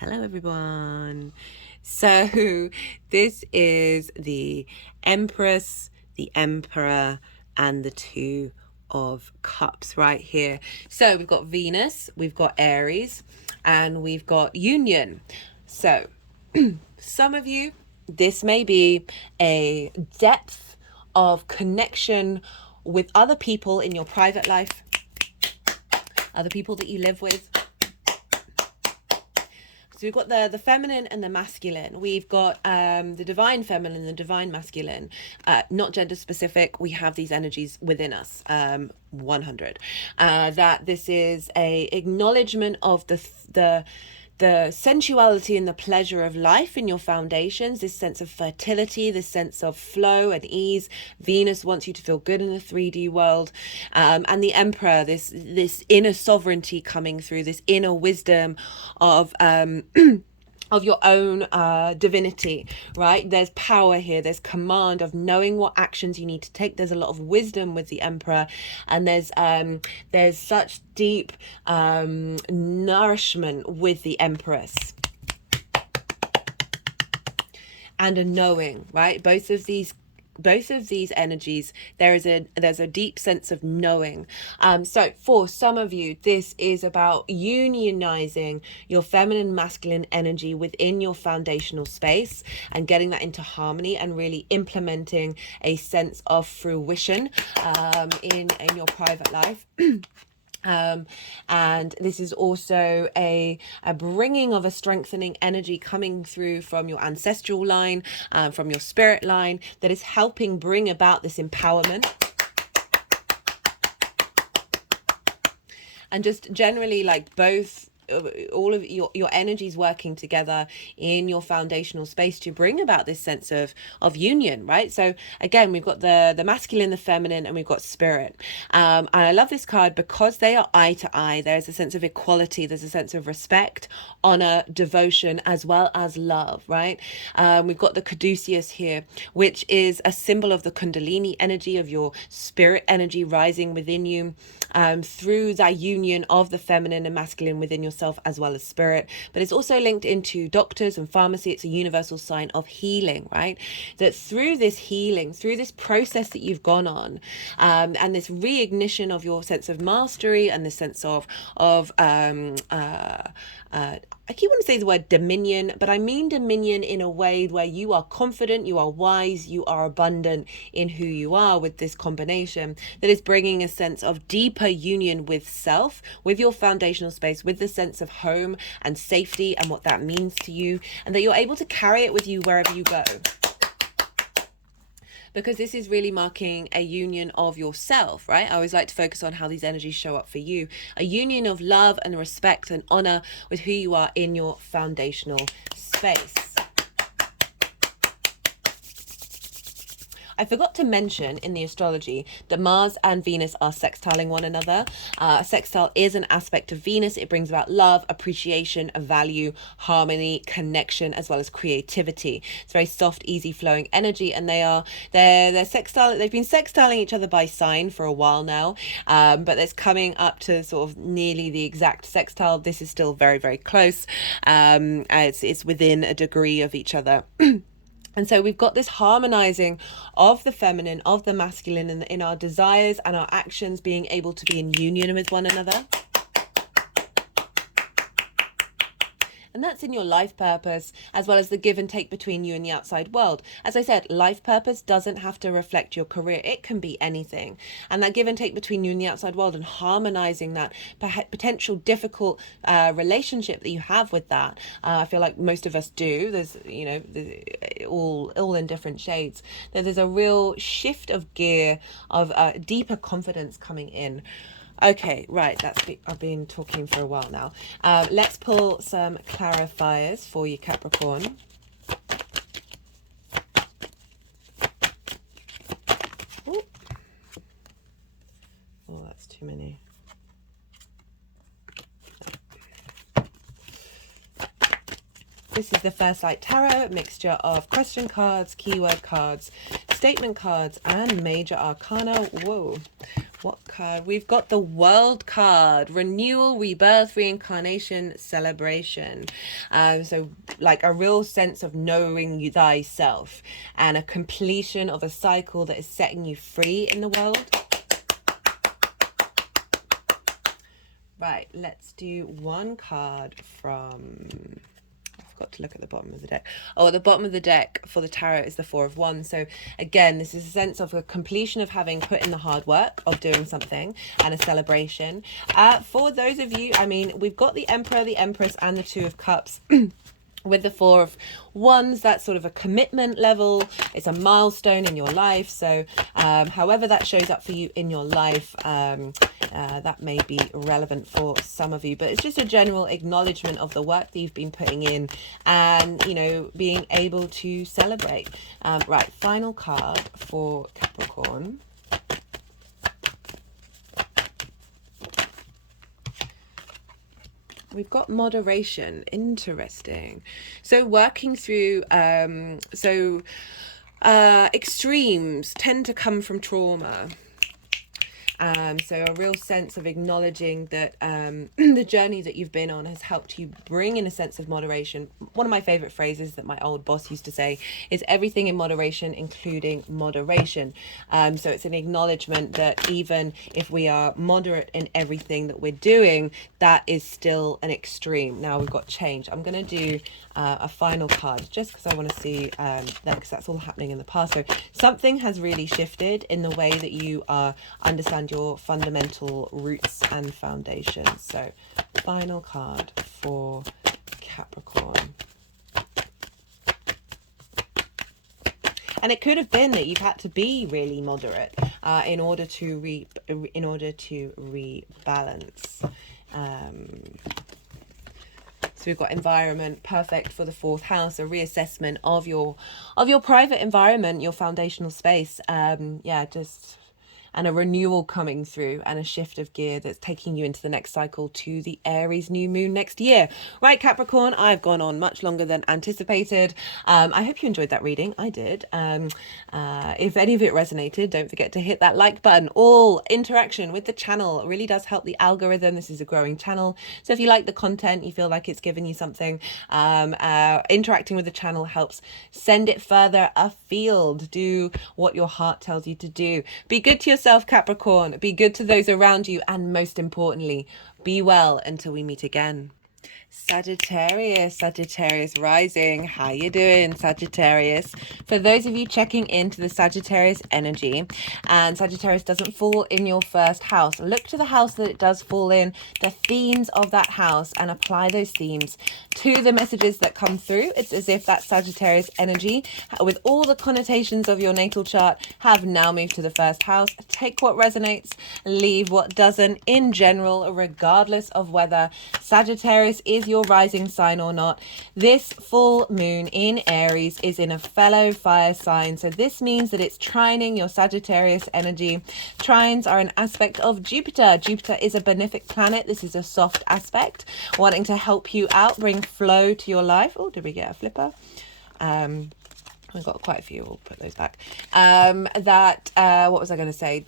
Hello, everyone. So this is the Empress, the Emperor, and the Two of Cups right here. So we've got Venus, we've got Aries, and we've got Union. So some of you, this may be a depth of connection with other people in your private life, other people that you live with. So we've got the feminine and the masculine. We've got the divine feminine and the divine masculine. Not gender specific. We have these energies within us. 100. That this is a acknowledgement of the sensuality and the pleasure of life in your foundations, this sense of fertility, this sense of flow and ease. Venus wants you to feel good in the 3D world. And the Emperor, this inner sovereignty coming through, this inner wisdom of of your own divinity, right? There's power here, there's command of knowing what actions you need to take. There's a lot of wisdom with the Emperor, and there's such deep nourishment with the Empress. and a knowing, right? Both of these energies, there's a deep sense of knowing. So for some of you, this is about unionizing your feminine masculine energy within your foundational space and getting that into harmony and really implementing a sense of fruition in your private life. And this is also a bringing of a strengthening energy coming through from your ancestral line, from your spirit line, that is helping bring about this empowerment. And just generally, like, both, all of your energies working together in your foundational space to bring about this sense of union, right? So again, we've got the masculine, the feminine, and we've got spirit. And I love this card because they are eye to eye. There's a sense of equality, there's a sense of respect, honor, devotion, as well as love, right? We've got the caduceus here, which is a symbol of the kundalini energy, of your spirit energy rising within you, through that union of the feminine and masculine within yourself as well as spirit. But it's also linked into doctors and pharmacy. It's a universal sign of healing, right? That through this healing, through this process that you've gone on, and this reignition of your sense of mastery and this sense of I keep wanting to say the word dominion, but I mean dominion in a way where you are confident, you are wise, you are abundant in who you are, with this combination that is bringing a sense of deeper union with self, with your foundational space, with the sense of home and safety and what that means to you, and that you're able to carry it with you wherever you go. Because this is really marking a union of yourself, right? I always like to focus on how these energies show up for you. A union of love and respect and honor with who you are in your foundational space. I forgot to mention in the astrology that Mars and Venus are sextiling one another. A sextile is an aspect of Venus. It brings about love, appreciation, value, harmony, connection, as well as creativity. It's very soft, easy flowing energy, and they're sextile. They've been sextiling each other by sign for a while now, but it's coming up to sort of nearly the exact sextile. This is still very, very close. It's within a degree of each other. And so we've got this harmonizing of the feminine, of the masculine, in our desires and our actions being able to be in union with one another. And that's in your life purpose, as well as the give and take between you and the outside world. As I said, life purpose doesn't have to reflect your career. It can be anything. And that give and take between you and the outside world, and harmonizing that potential difficult relationship that you have with that. I feel like most of us do. There's, all in different shades. There's a real shift of gear, of deeper confidence coming in. Okay, right, I've been talking for a while now. Let's pull some clarifiers for you, Capricorn. Ooh. Oh, that's too many. This is the First Light Tarot, a mixture of question cards, keyword cards, statement cards, and major arcana. Whoa. What card? We've got the World card. Renewal, rebirth, reincarnation, celebration. So like a real sense of knowing thyself and a completion of a cycle that is setting you free in the world. Right, let's do one card from... Got to look at the bottom of the deck. Oh, at the bottom of the deck for the tarot is the Four of Wands. So again, this is a sense of a completion of having put in the hard work of doing something, and a celebration. For those of you, I mean, we've got the Emperor, the Empress, and the Two of Cups. With the Four of Wands, that's sort of a commitment level. It's a milestone in your life. So however that shows up for you in your life, that may be relevant for some of you. But it's just a general acknowledgement of the work that you've been putting in, and, being able to celebrate. Right, final card for Capricorn. We've got moderation. Interesting. So working through, extremes tend to come from trauma. So a real sense of acknowledging that the journey that you've been on has helped you bring in a sense of moderation. One of my favorite phrases that my old boss used to say is everything in moderation, including moderation. So it's an acknowledgement that even if we are moderate in everything that we're doing, that is still an extreme. Now we've got change. I'm going to do a final card just because I want to see that, because that's all happening in the past. So something has really shifted in the way that you understand your fundamental roots and foundations. So final card for Capricorn. And it could have been that you've had to be really moderate in order to rebalance. So we've got environment, perfect for the fourth house, a reassessment of your private environment, your foundational space. And a renewal coming through and a shift of gear that's taking you into the next cycle to the Aries new moon next year. Right, Capricorn, I've gone on much longer than anticipated. I hope you enjoyed that reading. I did. If any of it resonated, don't forget to hit that like button. All interaction with the channel really does help the algorithm. This is a growing channel. So if you like the content, you feel like it's given you something, interacting with the channel helps send it further afield. Do what your heart tells you to do. Be good to yourself, Capricorn. Be good to those around you. And most importantly, be well until we meet again. Sagittarius rising. How you doing, Sagittarius? For those of you checking into the Sagittarius energy, and Sagittarius doesn't fall in your first house, look to the house that it does fall in, the themes of that house, and apply those themes to the messages that come through. It's as if that Sagittarius energy, with all the connotations of your natal chart, have now moved to the first house. Take what resonates, leave what doesn't. In general, regardless of whether Sagittarius is your rising sign or not, this full moon in Aries is in a fellow fire sign. So this means that it's trining your Sagittarius energy. Trines are an aspect of Jupiter. Jupiter is a benefic planet. This is a soft aspect, wanting to help you out, bring flow to your life. Oh, did we get a flipper? We've got quite a few. We'll put those back. What was I going to say?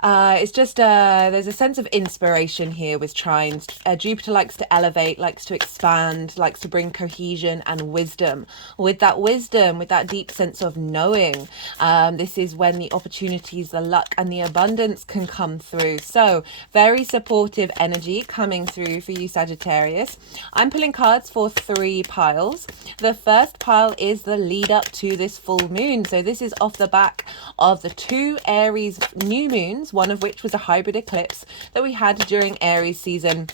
It's just there's a sense of inspiration here with trines. Jupiter likes to elevate, likes to expand, likes to bring cohesion and wisdom. With that deep sense of knowing, this is when the opportunities, the luck and the abundance can come through. So very supportive energy coming through for you, Sagittarius. I'm pulling cards for 3 piles. The first pile is the lead up to this full moon. So this is off the back of the 2 Aries new moons, one of which was a hybrid eclipse that we had during Aries season.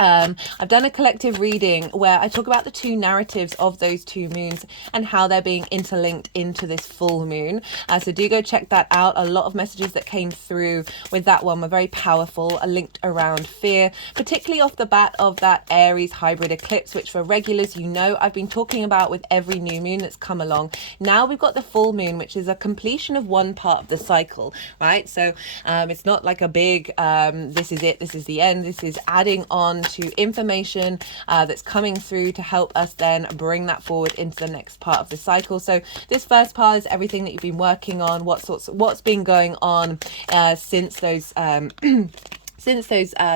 I've done a collective reading where I talk about the 2 narratives of those 2 moons and how they're being interlinked into this full moon. So do go check that out. A lot of messages that came through with that one were very powerful, linked around fear, particularly off the bat of that Aries hybrid eclipse, which for regulars, I've been talking about with every new moon that's come along. Now we've got the full moon, which is a completion of one part of the cycle, right? So it's not like a big, this is it, this is the end. This is adding on to information that's coming through to help us then bring that forward into the next part of the cycle. So this first part is everything that you've been working on, what's been going on since those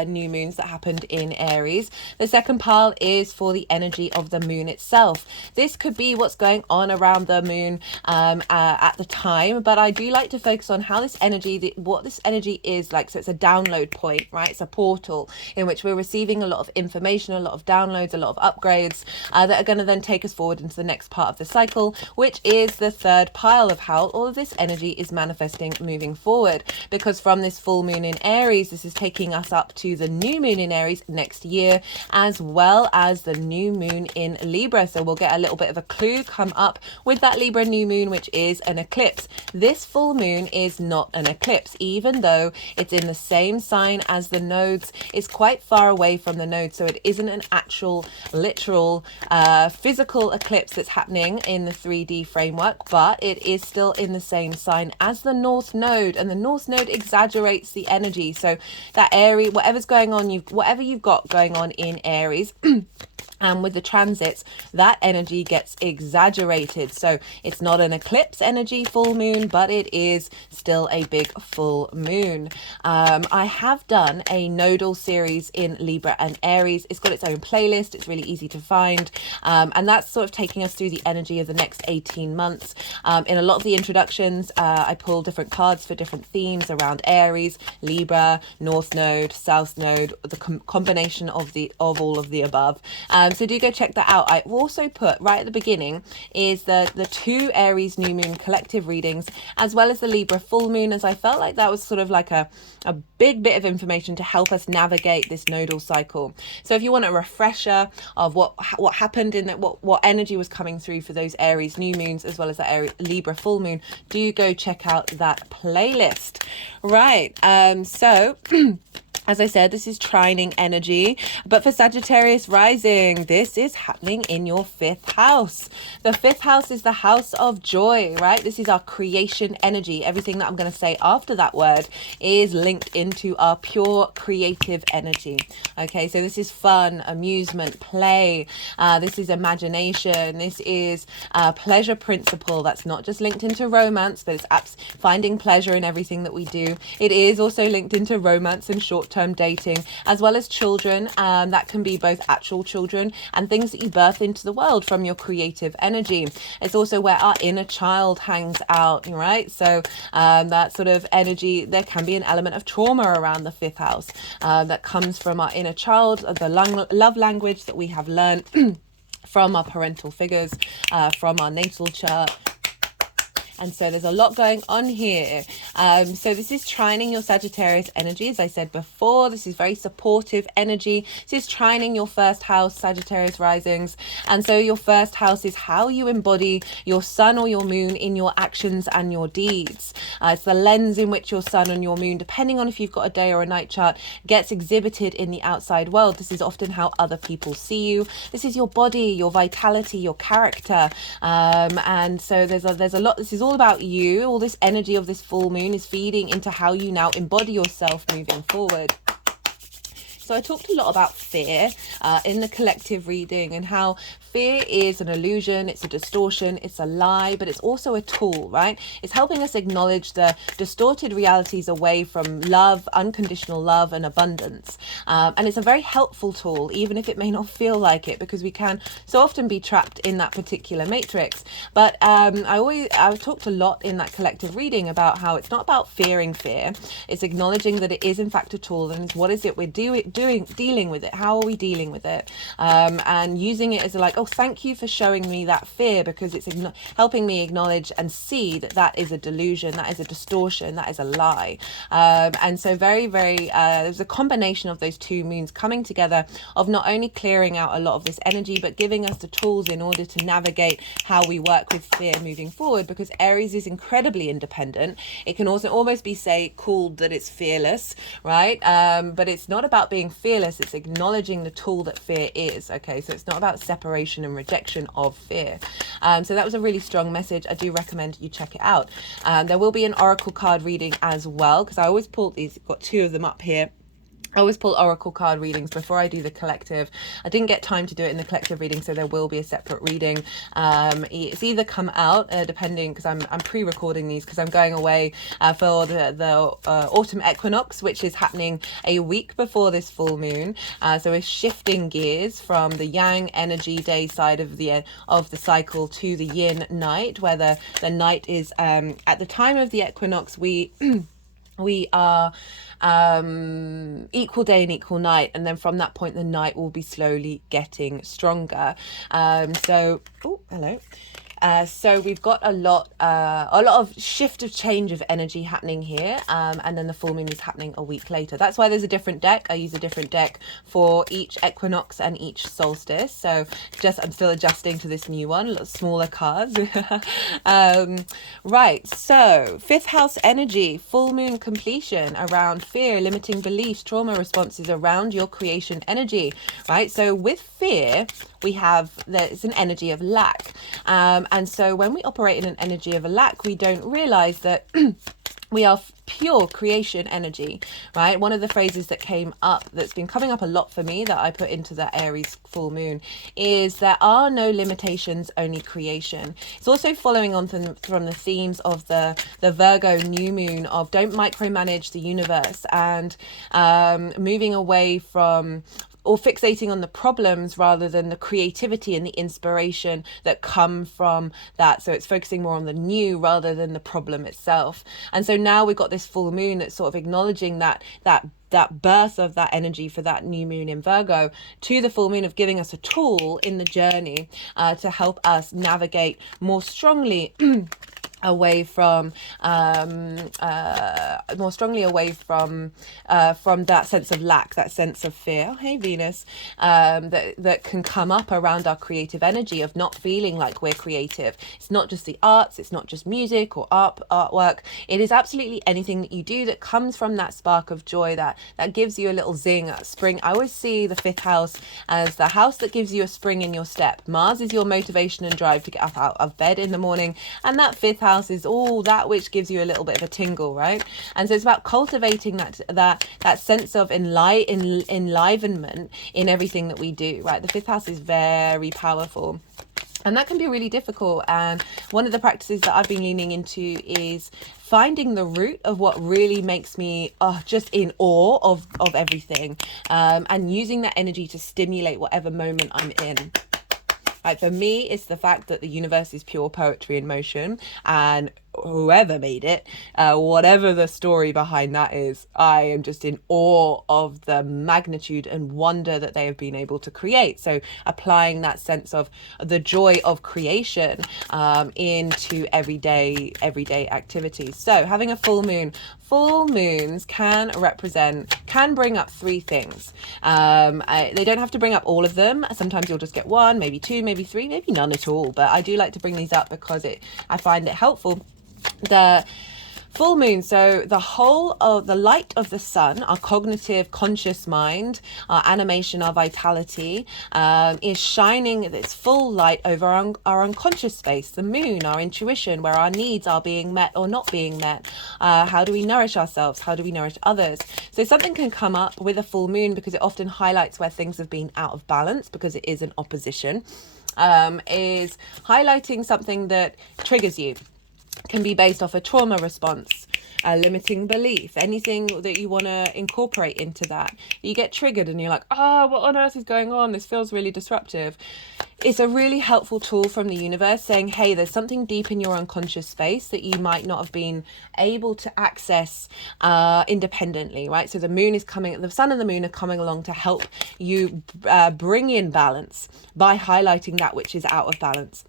new moons that happened in Aries. The second pile is for the energy of the moon itself. This could be what's going on around the moon at the time, but I do like to focus on how this energy, what this energy is like. So it's a download point, right? It's a portal in which we're receiving a lot of information, a lot of downloads, a lot of upgrades that are going to then take us forward into the next part of the cycle, which is the third pile of how all of this energy is manifesting moving forward. Because from this full moon in Aries, this is taking us up to the new moon in Aries next year, as well as the new moon in Libra. So we'll get a little bit of a clue come up with that Libra new moon, which is an eclipse. This full moon is not an eclipse, even though it's in the same sign as the nodes. It's quite far away from the nodes, so it isn't an actual literal physical eclipse that's happening in the 3D framework, but it is still in the same sign as the North Node, and the North Node exaggerates the energy. So that Aries, whatever you've got going on in Aries And with the transits, that energy gets exaggerated. So it's not an eclipse energy full moon, but it is still a big full moon. I have done a nodal series in Libra and Aries. It's got its own playlist. It's really easy to find. And that's sort of taking us through the energy of the next 18 months. In a lot of the introductions, I pull different cards for different themes around Aries, Libra, North Node, South Node, the combination of all of the above. So do go check that out. I've also put right at the beginning is the 2 Aries new moon collective readings, as well as the Libra full moon, as I felt like that was sort of like a big bit of information to help us navigate this nodal cycle. So if you want a refresher of what happened in that, what energy was coming through for those Aries new moons, as well as the Libra full moon, do go check out that playlist. Right. So as I said, this is trining energy, but for Sagittarius rising, this is happening in your 5th house. The 5th house is the house of joy, right? This is our creation energy. Everything that I'm going to say after that word is linked into our pure creative energy. Okay, so this is fun, amusement, play. This is imagination. This is pleasure principle. That's not just linked into romance, but it's finding pleasure in everything that we do. It is also linked into romance and short-term dating, as well as children. That can be both actual children and things that you birth into the world from your creative energy. It's also where our inner child hangs out, right? So that sort of energy, there can be an element of trauma around the 5th house that comes from our inner child, the love language that we have learned from our parental figures, from our natal chart. And so there's a lot going on here. So this is trining your Sagittarius energy. As I said before, this is very supportive energy. This is trining your 1st house, Sagittarius risings. And so your 1st house is how you embody your sun or your moon in your actions and your deeds. It's the lens in which your sun and your moon, depending on if you've got a day or a night chart, gets exhibited in the outside world. This is often how other people see you. This is your body, your vitality, your character. And so there's a lot. This is all about you. All this energy of this full moon is feeding into how you now embody yourself moving forward. So I talked a lot about fear in the collective reading, and how fear is an illusion, it's a distortion, it's a lie, but it's also a tool, right? It's helping us acknowledge the distorted realities away from love, unconditional love and abundance. And it's a very helpful tool, even if it may not feel like it, because we can so often be trapped in that particular matrix. But I've talked a lot in that collective reading about how it's not about fearing fear. It's acknowledging that it is in fact a tool, and it's what is it we're dealing with it? How are we dealing with it? And using it as like, oh, thank you for showing me that fear, because it's helping me acknowledge and see that that is a delusion, that is a distortion, that is a lie. And so very, very, there's a combination of those 2 moons coming together of not only clearing out a lot of this energy, but giving us the tools in order to navigate how we work with fear moving forward, because Aries is incredibly independent. It can also almost be called that it's fearless, right? But it's not about being fearless, it's acknowledging the tool that fear is. Okay, so it's not about separation and rejection of fear. So that was a really strong message. I do recommend you check it out. There will be an oracle card reading as well, because I always pull these, got 2 of them up here. I always pull oracle card readings before I do the collective. I didn't get time to do it in the collective reading, so there will be a separate reading. It's either come out, depending, because I'm pre-recording these because I'm going away for the autumn equinox, which is happening a week before this full moon. So we're shifting gears from the yang energy day side of the cycle to the yin night, where the night is at the time of the equinox we are equal day and equal night, and then from that point the night will be slowly getting stronger. So we've got a lot of shift of change of energy happening here, and then the full moon is happening a week later. That's why there's a different deck. I use a different deck for each equinox and each solstice. So I'm still adjusting to this new one, a little smaller cards. Right, so 5th house energy, full moon completion around fear, limiting beliefs, trauma responses around your creation energy, right? So with fear, it's an energy of lack. And so when we operate in an energy of a lack, we don't realize that we are pure creation energy, right? One of the phrases that came up, that's been coming up a lot for me, that I put into the Aries full moon, is there are no limitations, only creation. It's also following on from the themes of the Virgo new moon of don't micromanage the universe, and moving away from or fixating on the problems rather than the creativity and the inspiration that come from that. So it's focusing more on the new rather than the problem itself. And so now we've got this full moon that's sort of acknowledging that birth of that energy for that new moon in Virgo, to the full moon of giving us a tool in the journey to help us navigate more strongly away from that sense of lack, that sense of fear. Oh, hey Venus, that can come up around our creative energy of not feeling like we're creative. It's not just the arts, it's not just music or artwork. It is absolutely anything that you do that comes from that spark of joy, that gives you a little zing, a spring. I always see the 5th house as the house that gives you a spring in your step. Mars is your motivation and drive to get up out of bed in the morning, and that 5th house is all that which gives you a little bit of a tingle, right? And so it's about cultivating that sense of enlivenment in everything that we do, right? The 5th house is very powerful, and that can be really difficult. And one of the practices that I've been leaning into is finding the root of what really makes me just in awe of everything, and using that energy to stimulate whatever moment I'm in. Like for me, it's the fact that the universe is pure poetry in motion, and whoever made it, whatever the story behind that is, I am just in awe of the magnitude and wonder that they have been able to create. So applying that sense of the joy of creation into everyday activities. So having a full moons can bring up 3 things. They don't have to bring up all of them. Sometimes you'll just get 1, maybe 2, maybe 3, maybe none at all. But I do like to bring these up because I find it helpful. The full moon, so the whole of the light of the sun, our cognitive conscious mind, our animation, our vitality, is shining its full light over our unconscious space, the moon, our intuition, where our needs are being met or not being met. How do we nourish ourselves? How do we nourish others? So something can come up with a full moon because it often highlights where things have been out of balance, because it is an opposition, is highlighting something that triggers you. Can be based off a trauma response, a limiting belief, anything that you want to incorporate into that. You get triggered and you're like, what on earth is going on? This feels really disruptive. It's a really helpful tool from the universe saying, hey, there's something deep in your unconscious space that you might not have been able to access independently, right? So the sun and the moon are coming along to help you bring in balance by highlighting that which is out of balance.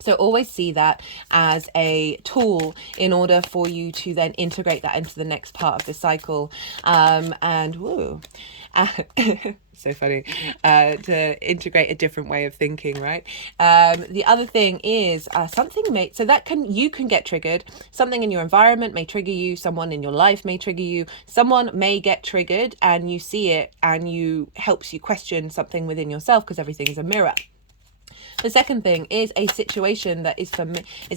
So always see that as a tool in order for you to then integrate that into the next part of the cycle. So funny, to integrate a different way of thinking, right? The other thing is you can get triggered. Something in your environment may trigger you. Someone in your life may trigger you. Someone may get triggered and you see it and helps you question something within yourself, because everything is a mirror. The second thing is a situation that is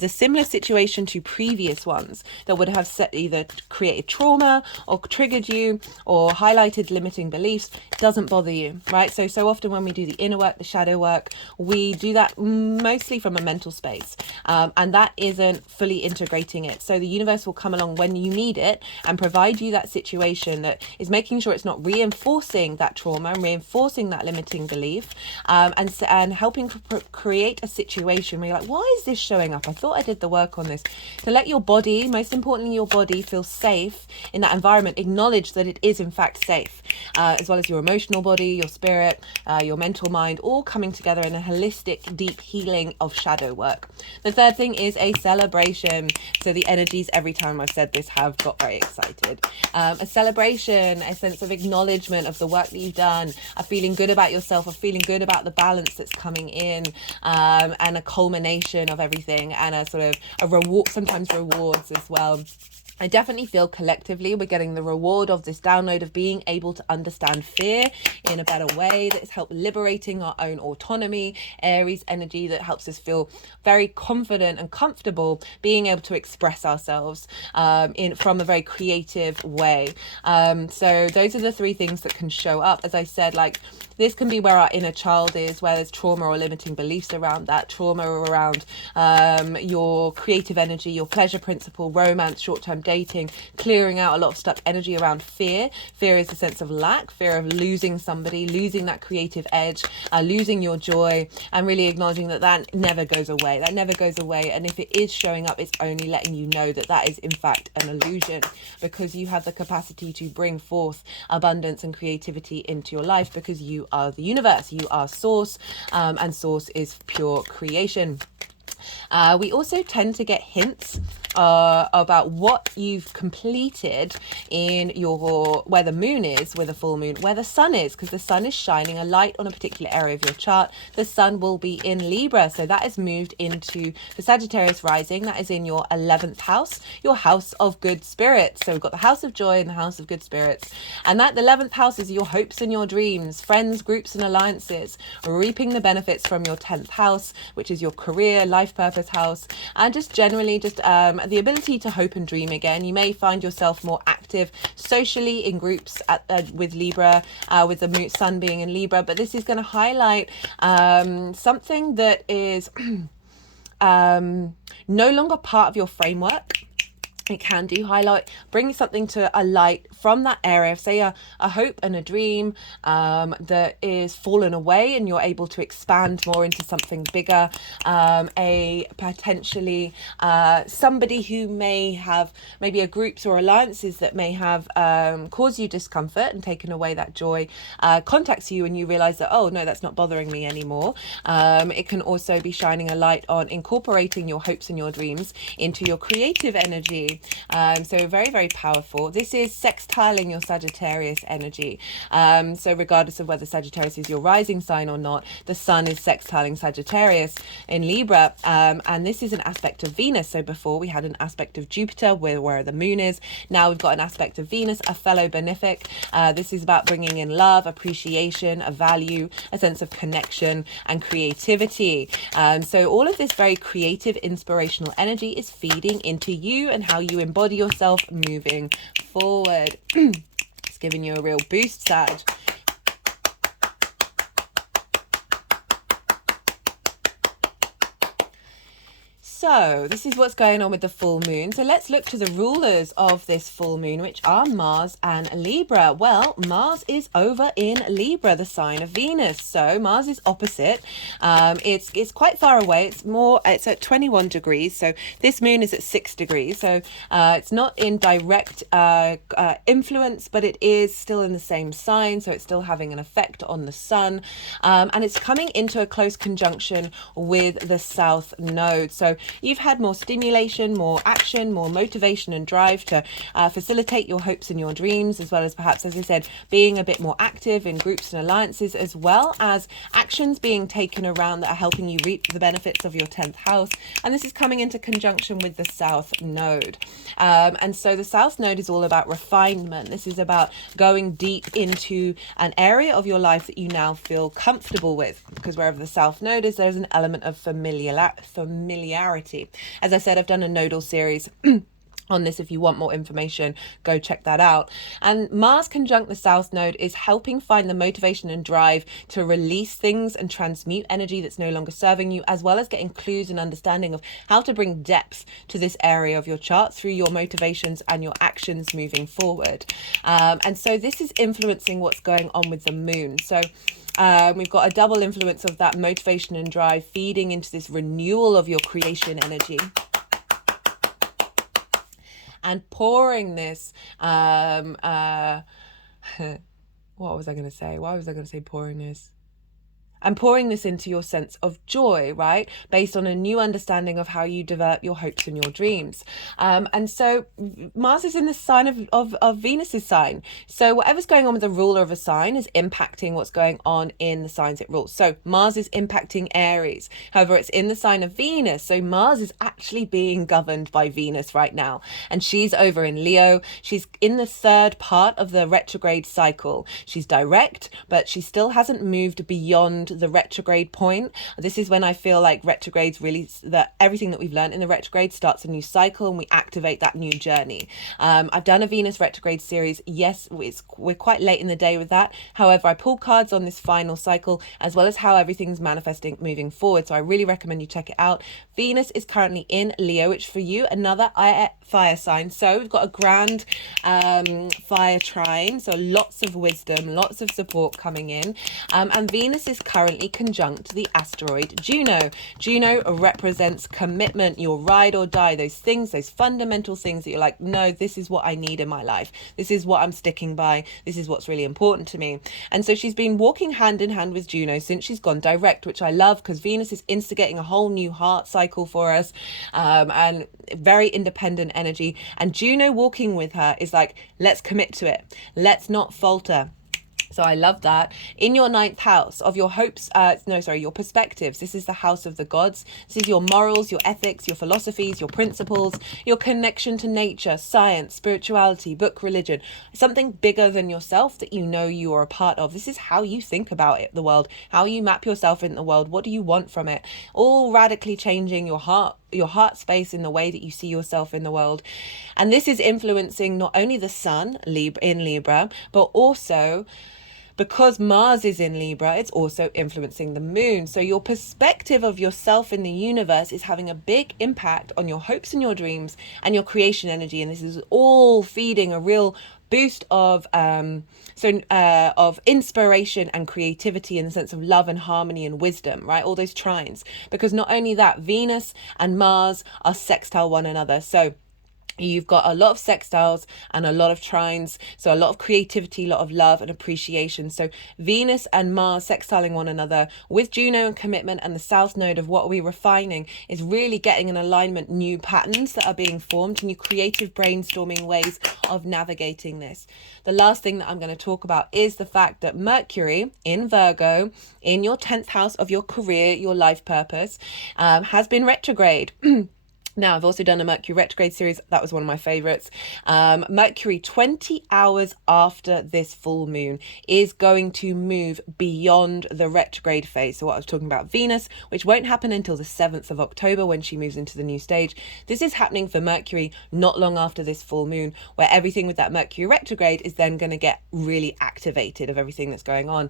a similar situation to previous ones that would have either created trauma or triggered you or highlighted limiting beliefs. Doesn't bother you, right? So often when we do the inner work, the shadow work, we do that mostly from a mental space, and that isn't fully integrating it. So the universe will come along when you need it and provide you that situation that is making sure it's not reinforcing that trauma and reinforcing that limiting belief, and helping create a situation where you're like, why is this showing up? I thought I did the work on this. To let your body, most importantly your body, feel safe in that environment. Acknowledge that it is in fact safe, as well as your emotional body, your spirit, your mental mind, all coming together in a holistic, deep healing of shadow work. The third thing is a celebration. So the energies, every time I've said this, have got very excited. A celebration, a sense of acknowledgement of the work that you've done, a feeling good about yourself, a feeling good about the balance that's coming in, and a culmination of everything, and a sort of a reward, sometimes rewards as well. I definitely feel collectively we're getting the reward of this download of being able to understand fear in a better way that's helped liberating our own autonomy. Aries energy that helps us feel very confident and comfortable being able to express ourselves from a very creative way. So those are the three things that can show up. As I said, like, this can be where our inner child is, where there's trauma or limiting beliefs around that, trauma around your creative energy, your pleasure principle, romance, short-term dating, clearing out a lot of stuck energy around fear. Fear is a sense of lack, fear of losing somebody, losing that creative edge, losing your joy, and really acknowledging that that never goes away. That never goes away. And if it is showing up, it's only letting you know that that is in fact an illusion, because you have the capacity to bring forth abundance and creativity into your life, because you are the universe, you are source, and source is pure creation. We also tend to get hints about what you've completed in your, where the moon is with a full moon, where the sun is, because the sun is shining a light on a particular area of your chart. The sun will be in Libra, so that is moved into the Sagittarius rising. That is in your 11th house, your house of good spirits. So we've got the house of joy and the house of good spirits, and that the 11th house is your hopes and your dreams, friends, groups and alliances, reaping the benefits from your 10th house, which is your career, life purpose house, and just generally just the ability to hope and dream again. You may find yourself more active socially in groups with Libra, with the sun being in Libra, but this is going to highlight something that is no longer part of your framework. It can do highlight, bring something to a light from that area, say a hope and a dream that is fallen away, and you're able to expand more into something bigger. A potentially somebody who may have maybe a groups or alliances that may have caused you discomfort and taken away that joy, contacts you and you realize that, oh no, that's not bothering me anymore. It can also be shining a light on incorporating your hopes and your dreams into your creative energy. So very, very powerful. This is sextiling your Sagittarius energy. So regardless of whether Sagittarius is your rising sign or not, the sun is sextiling Sagittarius in Libra. And this is an aspect of Venus. So before we had an aspect of Jupiter where the moon is. Now we've got an aspect of Venus, a fellow benefic. This is about bringing in love, appreciation, a value, a sense of connection and creativity. So all of this very creative, inspirational energy is feeding into you and how you embody yourself moving forward. It's giving you a real boost, Sag. So this is what's going on with the full moon. So let's look to the rulers of this full moon, which are Mars and Libra. Well, Mars is over in Libra, the sign of Venus. So Mars is opposite. It's quite far away. It's at 21 degrees. So this moon is at 6 degrees. So it's not in direct influence, but it is still in the same sign. So it's still having an effect on the sun. And it's coming into a close conjunction with the South Node. So you've had more stimulation, more action, more motivation and drive to facilitate your hopes and your dreams, as well as perhaps, as I said, being a bit more active in groups and alliances, as well as actions being taken around that are helping you reap the benefits of your 10th house. And this is coming into conjunction with the South Node. And so the South Node is all about refinement. This is about going deep into an area of your life that you now feel comfortable with, because wherever the South Node is, there's an element of familiarity. As I said, I've done a nodal series on this. If you want more information, go check that out. And Mars conjunct the South Node is helping find the motivation and drive to release things and transmute energy that's no longer serving you, as well as getting clues and understanding of how to bring depth to this area of your chart through your motivations and your actions moving forward. And so this is influencing what's going on with the moon. So we've got a double influence of that motivation and drive feeding into this renewal of your creation energy, and pouring this what was I going to say? Why was I going to say pouring this? and pouring this into your sense of joy, right? Based on a new understanding of how you develop your hopes and your dreams. And so Mars is in the sign of Venus's sign. So whatever's going on with the ruler of a sign is impacting what's going on in the signs it rules. So Mars is impacting Aries. However, it's in the sign of Venus. So Mars is actually being governed by Venus right now. And she's over in Leo. She's in the third part of the retrograde cycle. She's direct, but she still hasn't moved beyond the retrograde point. This is when I feel like retrogrades really, that everything that we've learned in the retrograde starts a new cycle and we activate that new journey. I've done a Venus retrograde series. Yes, we're quite late in the day with that. However, I pull cards on this final cycle as well as how everything's manifesting moving forward. So I really recommend you check it out. Venus is currently in Leo, which for you, another fire sign. So we've got a grand fire trine. So lots of wisdom, lots of support coming in. And Venus is currently conjunct the asteroid Juno. Juno represents commitment, your ride or die, those things, those fundamental things that you're like, no, this is what I need in my life. This is what I'm sticking by. This is what's really important to me. And so she's been walking hand in hand with Juno since she's gone direct, which I love because Venus is instigating a whole new heart cycle for us, and very independent energy. And Juno walking with her is like, let's commit to it. Let's not falter. So I love that. In your ninth house of your hopes, your perspectives. This is the house of the gods. This is your morals, your ethics, your philosophies, your principles, your connection to nature, science, spirituality, book, religion, something bigger than yourself that you know you are a part of. This is how you think about it, the world, how you map yourself in the world. What do you want from it? All radically changing your heart space in the way that you see yourself in the world. And this is influencing not only the sun in Libra, but also, because Mars is in Libra, it's also influencing the moon. So your perspective of yourself in the universe is having a big impact on your hopes and your dreams and your creation energy. And this is all feeding a real boost of inspiration and creativity in the sense of love and harmony and wisdom, right? All those trines. Because not only that, Venus and Mars are sextile one another. So you've got a lot of sextiles and a lot of trines, so a lot of creativity, a lot of love and appreciation. So Venus and Mars sextiling one another with Juno and commitment and the south node of what are we refining is really getting in alignment, new patterns that are being formed, new creative brainstorming ways of navigating this. The last thing that I'm going to talk about is the fact that Mercury in Virgo, in your 10th house of your career, your life purpose, has been retrograde. Now, I've also done a Mercury retrograde series. That was one of my favorites. Mercury, 20 hours after this full moon, is going to move beyond the retrograde phase. So what I was talking about, Venus, which won't happen until the 7th of October when she moves into the new stage. This is happening for Mercury not long after this full moon, where everything with that Mercury retrograde is then going to get really activated of everything that's going on.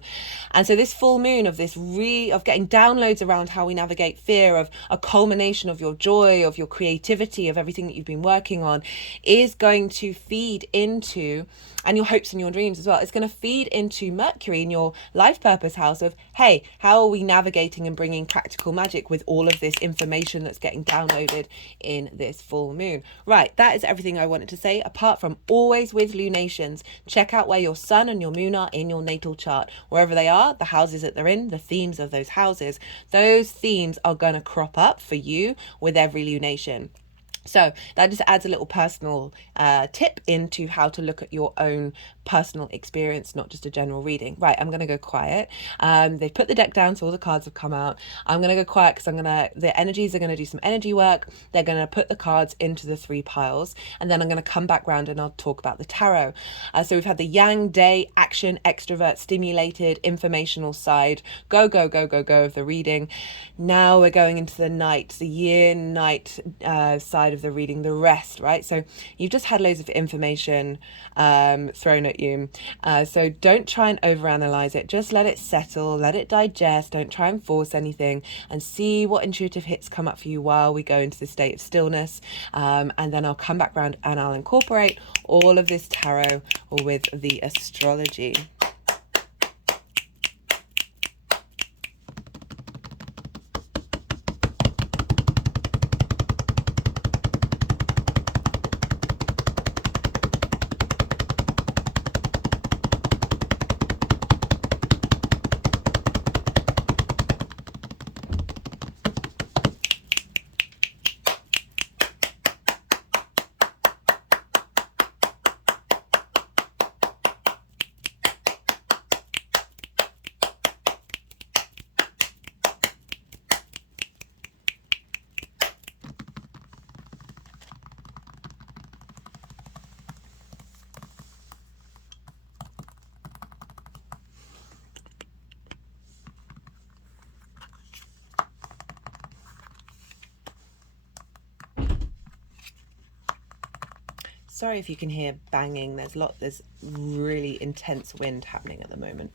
And so this full moon of getting downloads around how we navigate fear, of a culmination of your joy, of your creativity, of everything that you've been working on, is going to feed into, and your hopes and your dreams as well, it's going to feed into Mercury in your life purpose house of, hey, how are we navigating and bringing practical magic with all of this information that's getting downloaded in this full moon. Right, that is everything I wanted to say, apart from always with lunations, check out where your sun and your moon are in your natal chart. Wherever they are, the houses that they're in, the themes of those houses, those themes are going to crop up for you with every lunation. So that just adds a little personal tip into how to look at your own personal experience, not just a general reading. Right, I'm going to go quiet. They've put the deck down, so all the cards have come out. I'm going to go quiet because the energies are going to do some energy work. They're going to put the cards into the 3 piles, and then I'm going to come back round and I'll talk about the tarot. So we've had the yang, day, action, extrovert, stimulated, informational side, go of the reading. Now we're going into the night, the yin, night side of the reading, the rest, right? So you've just had loads of information thrown at you. So don't try and overanalyze it. Just let it settle, let it digest. Don't try and force anything, and see what intuitive hits come up for you while we go into the state of stillness. And then I'll come back round and I'll incorporate all of this tarot with the astrology. Sorry if you can hear banging. There's really intense wind happening at the moment.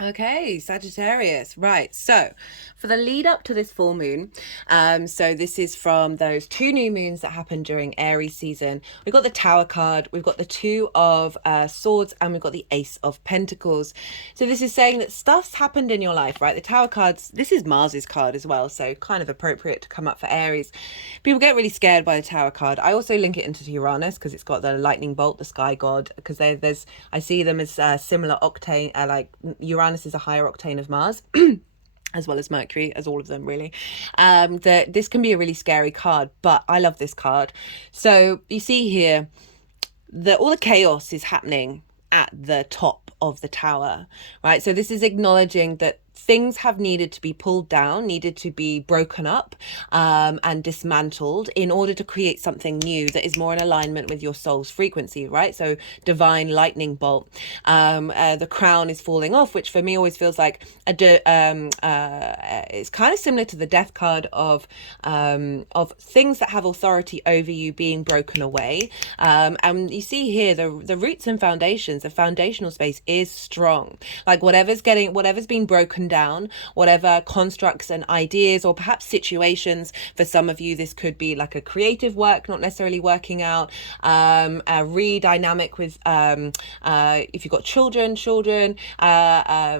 Okay, Sagittarius. Right. So for the lead up to this full moon, so this is from those two new moons that happened during Aries season. We've got the Tower card, we've got the Two of Swords, and we've got the Ace of Pentacles. So this is saying that stuff's happened in your life, right? The Tower cards, this is Mars's card as well, so kind of appropriate to come up for Aries. People get really scared by the Tower card. I also link it into Uranus because it's got the lightning bolt, the sky god, because I see them as similar octane, like Uranus is a higher octane of Mars. As well as Mercury, as all of them really. This can be a really scary card, but I love this card. So you see here that all the chaos is happening at the top of the tower, right? So this is acknowledging that things have needed to be pulled down, needed to be broken up and dismantled in order to create something new that is more in alignment with your soul's frequency, right? So divine lightning bolt. The crown is falling off, which for me always feels like it's kind of similar to the death card of things that have authority over you being broken away. And you see here the roots and foundations, the foundational space is strong. Like whatever's being broken tone down whatever constructs and ideas or perhaps situations. For some of you, this could be like a creative work not necessarily working out, a re-dynamic with if you've got children, a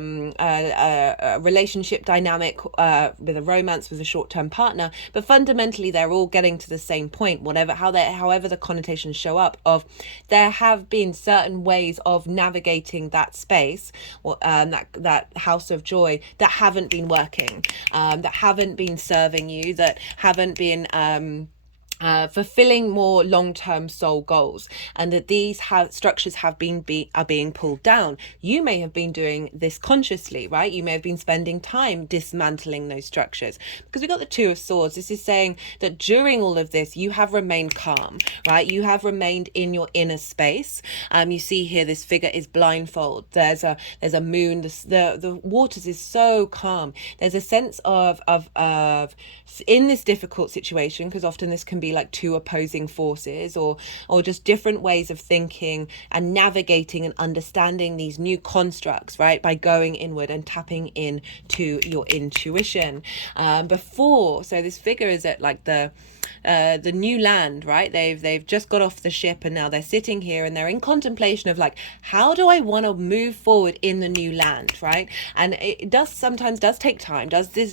relationship dynamic with a romance with a short-term partner. But fundamentally, they're all getting to the same point, however the connotations show up, of there have been certain ways of navigating that space, that house of joy, that haven't been working, that haven't been serving you, that haven't been fulfilling more long-term soul goals, and that these structures are being pulled down. You may have been doing this consciously, right? You may have been spending time dismantling those structures, because we got the Two of Swords. This is saying that during all of this, you have remained calm, right? You have remained in your inner space. You see here, this figure is blindfold. There's a moon. The waters is so calm. There's a sense of in this difficult situation, because often this can be like two opposing forces or just different ways of thinking and navigating and understanding these new constructs, right? By going inward and tapping into your intuition. So this figure is at like the new land, right? They've just got off the ship and now they're sitting here and they're in contemplation of like, how do I want to move forward in the new land, right? And it sometimes does take time.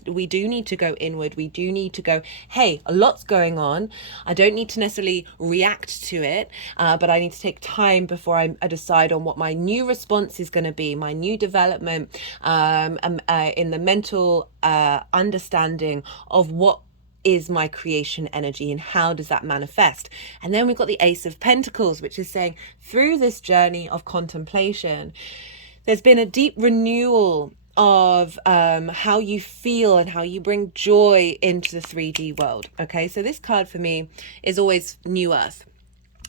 We do need to go inward. We do need to go, hey, a lot's going on. I don't need to necessarily react to it, but I need to take time before I decide on what my new response is going to be, my new development in the mental understanding of what is my creation energy and how does that manifest. And then we've got the Ace of Pentacles, which is saying through this journey of contemplation, there's been a deep renewal of how you feel and how you bring joy into the 3D world. Okay, so this card for me is always New Earth.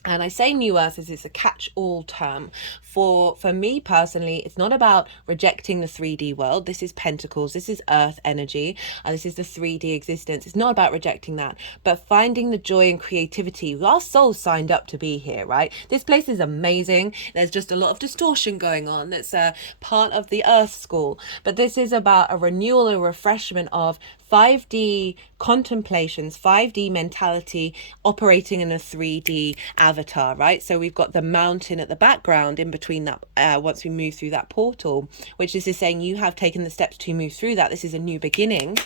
And I say New Earth as it's a catch-all term. For me personally, it's not about rejecting the 3D world. This is Pentacles. This is Earth energy. This is the 3D existence. It's not about rejecting that, but finding the joy and creativity. Our souls signed up to be here, right? This place is amazing. There's just a lot of distortion going on. That's a part of the Earth school. But this is about a renewal and refreshment of 5D contemplations, 5D mentality operating in a 3D avatar, right? So we've got the mountain at the background in between that, once we move through that portal, which is just saying you have taken the steps to move through that. This is a new beginning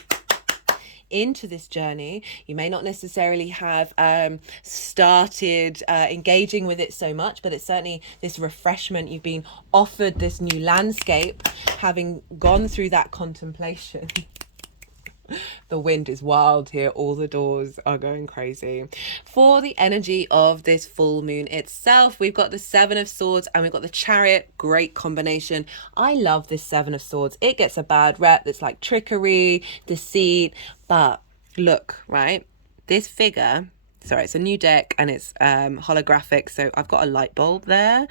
into this journey. You may not necessarily have started engaging with it so much, but it's certainly this refreshment. You've been offered this new landscape, having gone through that contemplation. The wind is wild here. All the doors are going crazy. For the energy of this full moon itself, we've got the Seven of Swords and we've got the Chariot. Great combination. I love this Seven of Swords. It gets a bad rep. That's like trickery, deceit. But look, right? This figure... Sorry, it's a new deck and it's holographic. So I've got a light bulb there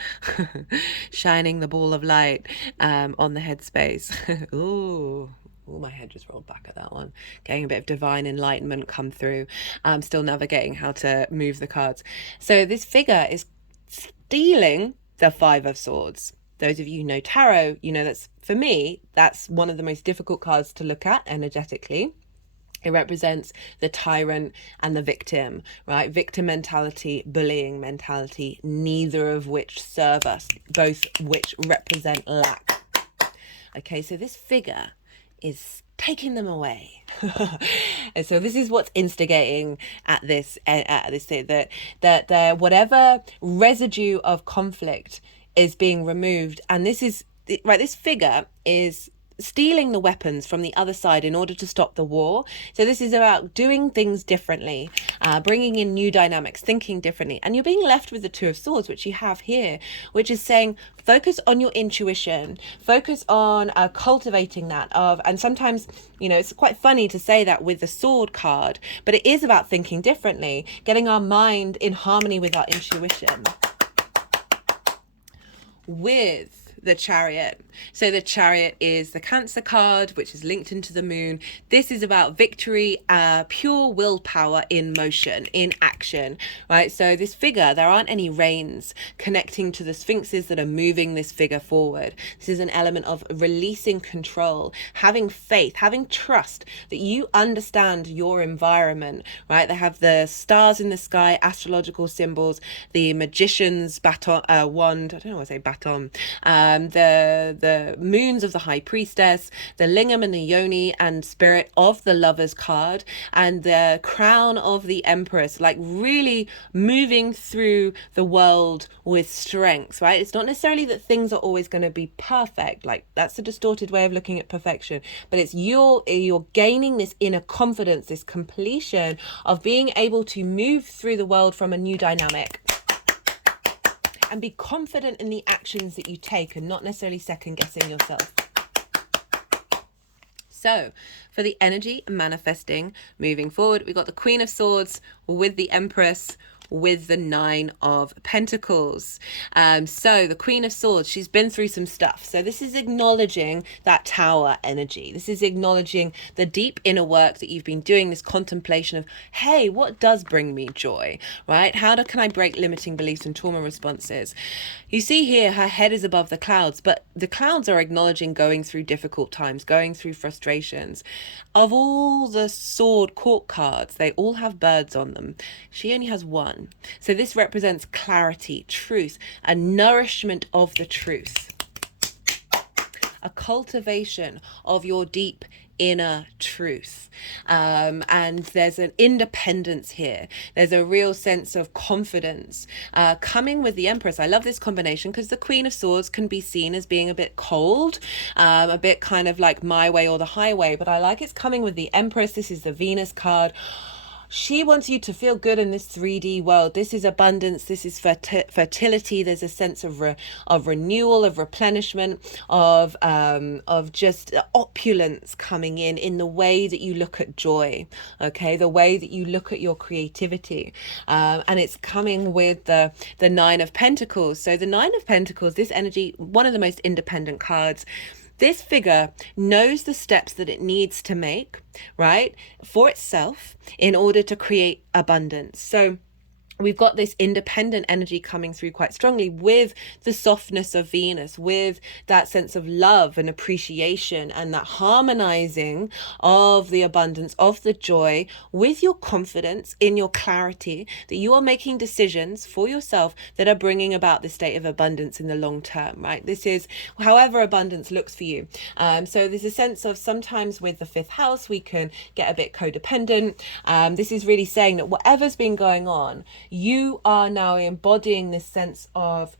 shining the ball of light on the headspace. Ooh. Oh, my head just rolled back at that one. Getting a bit of divine enlightenment come through. I'm still navigating how to move the cards. So this figure is stealing the Five of Swords. Those of you who know tarot, you know that's, for me, that's one of the most difficult cards to look at energetically. It represents the tyrant and the victim, right? Victim mentality, bullying mentality, neither of which serve us, both which represent lack. Okay, so this figure is taking them away. And so this is what's instigating at this thing, that whatever residue of conflict is being removed, and this is right, this figure is stealing the weapons from the other side in order to stop the war. So this is about doing things differently, bringing in new dynamics, thinking differently. And you're being left with the Two of Swords, which you have here, which is saying focus on your intuition, focus on cultivating that and sometimes, you know, it's quite funny to say that with the sword card, but it is about thinking differently, getting our mind in harmony with our intuition. With the Chariot. So the Chariot is the Cancer card, which is linked into the moon. This is about victory, pure willpower in motion, in action, right? So this figure, there aren't any reins connecting to the sphinxes that are moving this figure forward. This is an element of releasing control, having faith, having trust that you understand your environment, right? They have the stars in the sky, astrological symbols, the magician's baton, wand, I don't know why I say baton, the moons of the high priestess, the lingam and the yoni and spirit of the lover's card, and the crown of the empress, like really moving through the world with strength, right? It's not necessarily that things are always going to be perfect, like that's a distorted way of looking at perfection, but it's you're gaining this inner confidence, this completion of being able to move through the world from a new dynamic and be confident in the actions that you take and not necessarily second guessing yourself. So for the energy manifesting moving forward, we've got the Queen of Swords with the Empress, with the Nine of Pentacles. So the Queen of Swords, she's been through some stuff. So this is acknowledging that Tower energy. This is acknowledging the deep inner work that you've been doing, this contemplation of, hey, what does bring me joy, right? How can I break limiting beliefs and trauma responses? You see here, her head is above the clouds, but the clouds are acknowledging going through difficult times, going through frustrations. Of all the sword court cards, they all have birds on them. She only has one. So this represents clarity, truth, a nourishment of the truth, a cultivation of your deep inner truth. And there's an independence here. There's a real sense of confidence coming with the Empress. I love this combination because the Queen of Swords can be seen as being a bit cold, a bit kind of like my way or the highway, but I like it's coming with the Empress. This is the Venus card. She wants you to feel good in this 3D world. This is abundance. This is fertility. There's a sense of renewal, of replenishment, of just opulence coming in the way that you look at joy. Okay, the way that you look at your creativity, and it's coming with the Nine of Pentacles. So the Nine of Pentacles, this energy, one of the most independent cards. This figure knows the steps that it needs to make, right, for itself in order to create abundance. So we've got this independent energy coming through quite strongly with the softness of Venus, with that sense of love and appreciation and that harmonizing of the abundance, of the joy, with your confidence in your clarity that you are making decisions for yourself that are bringing about this state of abundance in the long term, right? This is however abundance looks for you. So there's a sense of sometimes with the fifth house, we can get a bit codependent. This is really saying that whatever's been going on, you are now embodying this sense of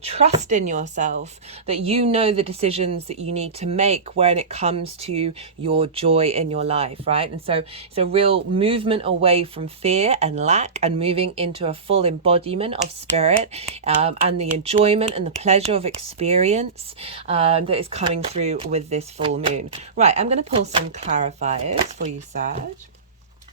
trust in yourself, that you know the decisions that you need to make when it comes to your joy in your life, right? And so it's a real movement away from fear and lack and moving into a full embodiment of spirit and the enjoyment and the pleasure of experience that is coming through with this full moon. Right, I'm going to pull some clarifiers for you, Sag.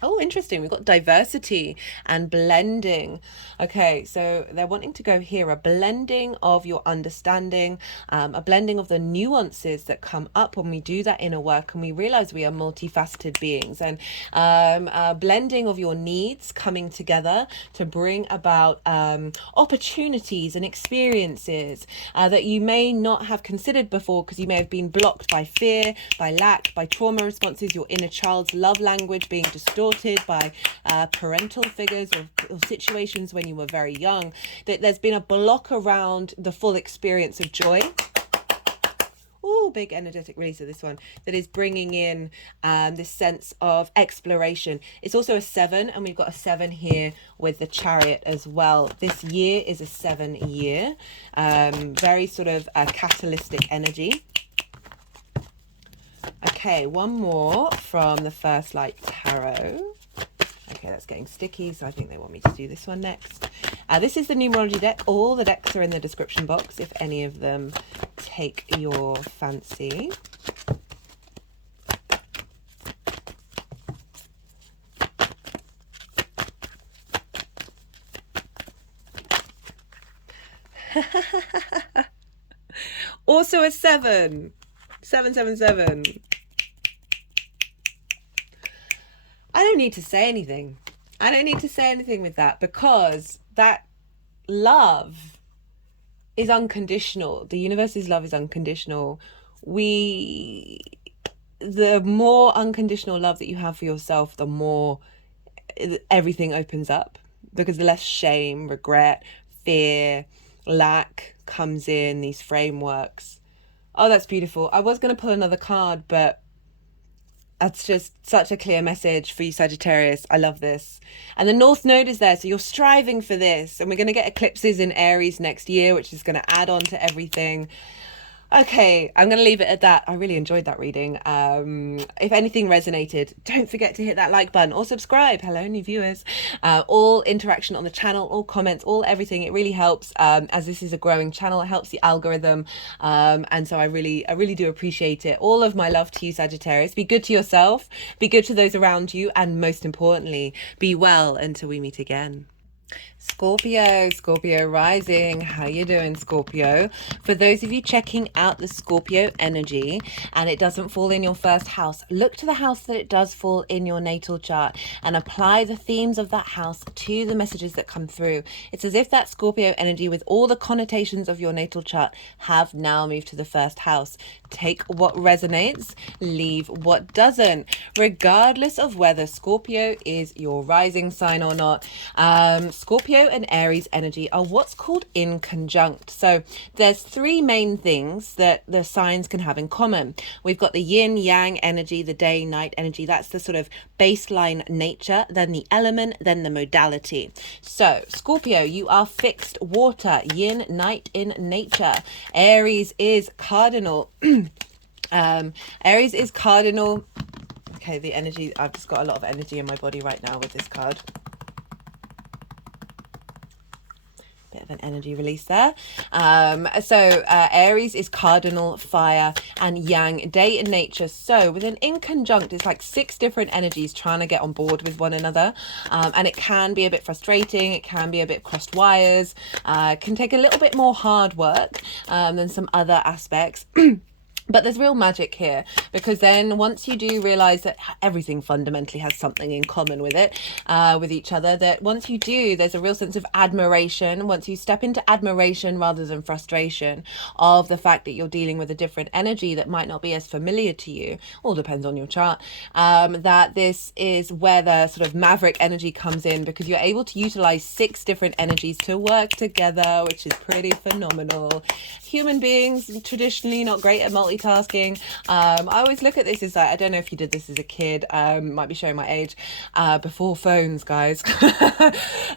Oh, interesting. We've got diversity and blending. Okay, so they're wanting to go here, a blending of your understanding, a blending of the nuances that come up when we do that inner work and we realize we are multifaceted beings, and a blending of your needs coming together to bring about opportunities and experiences that you may not have considered before because you may have been blocked by fear, by lack, by trauma responses, your inner child's love language being distorted by parental figures or situations when you were very young, that there's been a block around the full experience of joy. Oh, big energetic release of this one that is bringing in this sense of exploration. It's also a 7, and we've got a 7 here with the Chariot as well. This year is a 7 year, very sort of catalytic energy. Okay, one more from the First Light Tarot. Okay, that's getting sticky, so I think they want me to do this one next. This is the numerology deck. All the decks are in the description box if any of them take your fancy. Also a 7. 777. I don't need to say anything. I don't need to say anything with that, because that love is unconditional. The universe's love is unconditional. The more unconditional love that you have for yourself, the more everything opens up, because the less shame, regret, fear, lack comes in these frameworks. Oh, that's beautiful. I was going to pull another card, but that's just such a clear message for you, Sagittarius. I love this. And the North Node is there, so you're striving for this. And we're going to get eclipses in Aries next year, which is going to add on to everything. Okay, I'm going to leave it at that. I really enjoyed that reading. If anything resonated, don't forget to hit that like button or subscribe. Hello, new viewers. All interaction on the channel, all comments, all everything. It really helps, as this is a growing channel. It helps the algorithm. And so I really do appreciate it. All of my love to you, Sagittarius. Be good to yourself. Be good to those around you. And most importantly, be well until we meet again. Scorpio rising. How you doing, Scorpio? For those of you checking out the Scorpio energy and it doesn't fall in your first house, look to the house that it does fall in your natal chart and apply the themes of that house to the messages that come through. It's as if that Scorpio energy, with all the connotations of your natal chart, have now moved to the first house. Take what resonates, leave what doesn't, regardless of whether Scorpio is your rising sign or not. Scorpio and Aries energy are what's called in conjunct. So there's 3 main things that the signs can have in common. We've got the yin yang energy, the day night energy. That's the sort of baseline nature, then the element, then the modality. So Scorpio, you are fixed water, yin, night in nature. Aries is cardinal. Aries is cardinal. Okay, the energy, I've just got a lot of energy in my body right now with this card. Bit of an energy release there. Aries is cardinal, fire, and yang, day in nature. So with an in conjunct, it's like 6 different energies trying to get on board with one another. And it can be a bit frustrating. It can be a bit crossed wires. Can take a little bit more hard work than some other aspects. But there's real magic here, because then once you do realize that everything fundamentally has something in common with it, with each other, that once you do, there's a real sense of admiration. Once you step into admiration rather than frustration of the fact that you're dealing with a different energy that might not be as familiar to you, all depends on your chart, that this is where the sort of maverick energy comes in, because you're able to utilize 6 different energies to work together, which is pretty phenomenal. Human beings traditionally not great at multitasking. I always look at this as like, I don't know if you did this as a kid, might be showing my age, before phones, guys.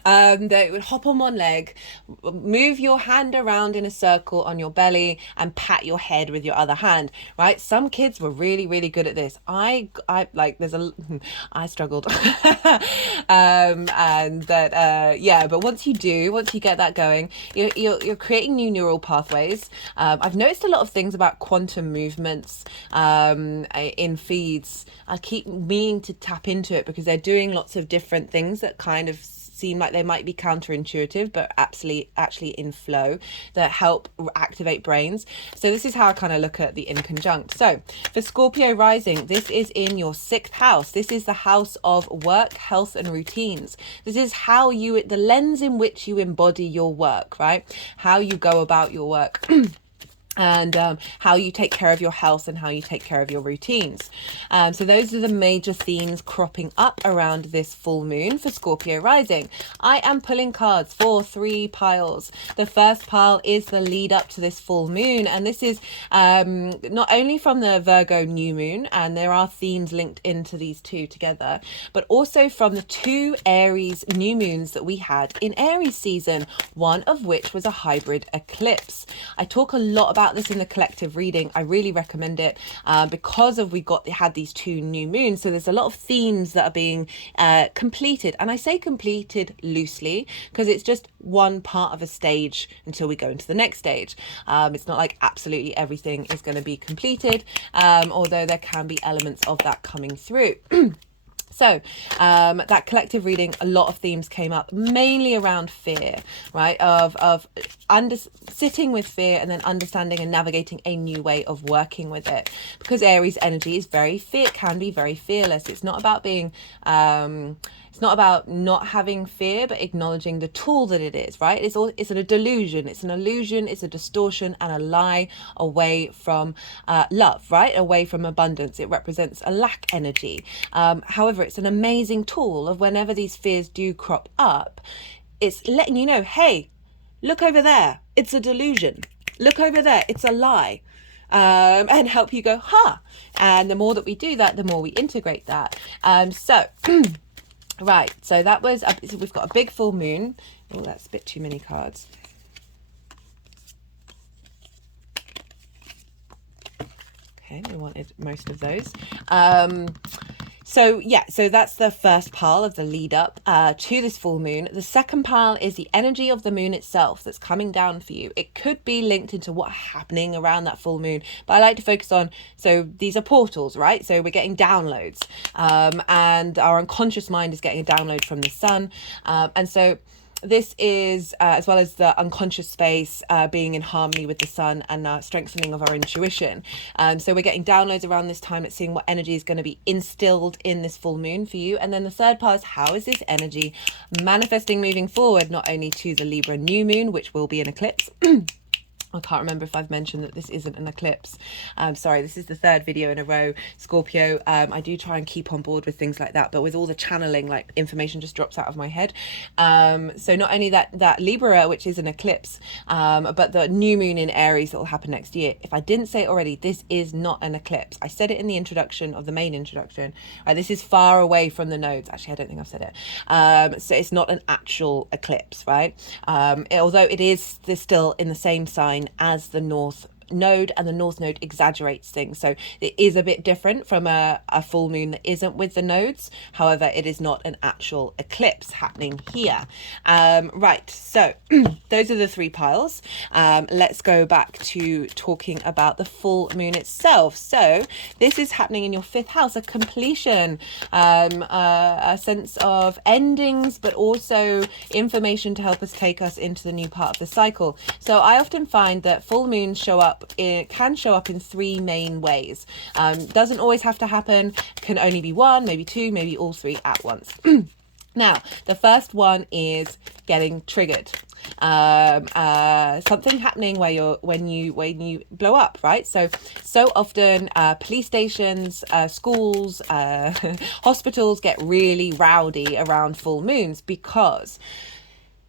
That would hop on one leg, move your hand around in a circle on your belly, and pat your head with your other hand, right? Some kids were really good at this. I struggled. And that but once you get that going, you're creating new neural pathways. I've noticed a lot of things about quantum movements in feeds. I keep meaning to tap into it, because they're doing lots of different things that kind of seem like they might be counterintuitive, but actually in flow, that help activate brains. So this is how I kind of look at the in conjunct. So for Scorpio rising, this is in your 6th house. This is the house of work, health, and routines. This is how the lens in which you embody your work, right? How you go about your work. And how you take care of your health and how you take care of your routines. So those are the major themes cropping up around this full moon for Scorpio rising. I am pulling cards for 3 piles. The first pile is the lead up to this full moon, and this is not only from the Virgo new moon, and there are themes linked into these 2 together, but also from the 2 Aries new moons that we had in Aries season, one of which was a hybrid eclipse. I talk a lot about this in the collective reading. I really recommend it, because of had these 2 new moons. So there's a lot of themes that are being completed, and I say completed loosely because it's just one part of a stage until we go into the next stage. It's not like absolutely everything is going to be completed, although there can be elements of that coming through. So that collective reading, a lot of themes came up, mainly around fear, right? Of sitting with fear and then understanding and navigating a new way of working with it. Because Aries energy is can be very fearless. It's not about being, it's not about not having fear, but acknowledging the tool that it is, right? It's a delusion, it's an illusion, it's a distortion and a lie away from love, right? Away from abundance. It represents a lack energy. However, it's an amazing tool of whenever these fears do crop up, it's letting you know, hey, look over there, it's a delusion. Look over there, it's a lie. And help you go, and the more that we do that, the more we integrate that. Right, so that was, so we've got a big full moon. Oh, that's a bit too many cards. Okay, we wanted most of those. So that's the first pile of the lead up to this full moon. The second pile is the energy of the moon itself that's coming down for you. It could be linked into what's happening around that full moon, but I like to focus on, so these are portals, right? So we're getting downloads, and our unconscious mind is getting a download from the sun. And so this is, as well as the unconscious space being in harmony with the sun and strengthening of our intuition. So we're getting downloads around this time. It's seeing what energy is going to be instilled in this full moon for you. And then the third part is, how is this energy manifesting moving forward, not only to the Libra new moon, which will be an eclipse. I can't remember if I've mentioned that this isn't an eclipse. Sorry, this is the third video in a row. Scorpio, I do try and keep on board with things like that, but with all the channeling, like, information just drops out of my head. So not only that Libra, which is an eclipse, but the new moon in Aries that will happen next year. If I didn't say it already, this is not an eclipse. I said it in the introduction of the main introduction. This is far away from the nodes. Actually, I don't think I've said it. So it's not an actual eclipse, right? Although it is still in the same sign as the North Node, and the North Node exaggerates things, so it is a bit different from a full moon that isn't with the nodes. However, it is not an actual eclipse happening here. Right, so those are the three piles. Let's go back to talking about the full moon itself. So this is happening in your fifth house, a completion, a sense of endings, but also information to help us take us into the new part of the cycle. So I often find that full moons can show up in three main ways. Doesn't always have to happen, can only be one, maybe two, maybe all three at once. Now, the first one is getting triggered. Something happening when you blow up, right? So often police stations, schools, hospitals get really rowdy around full moons, because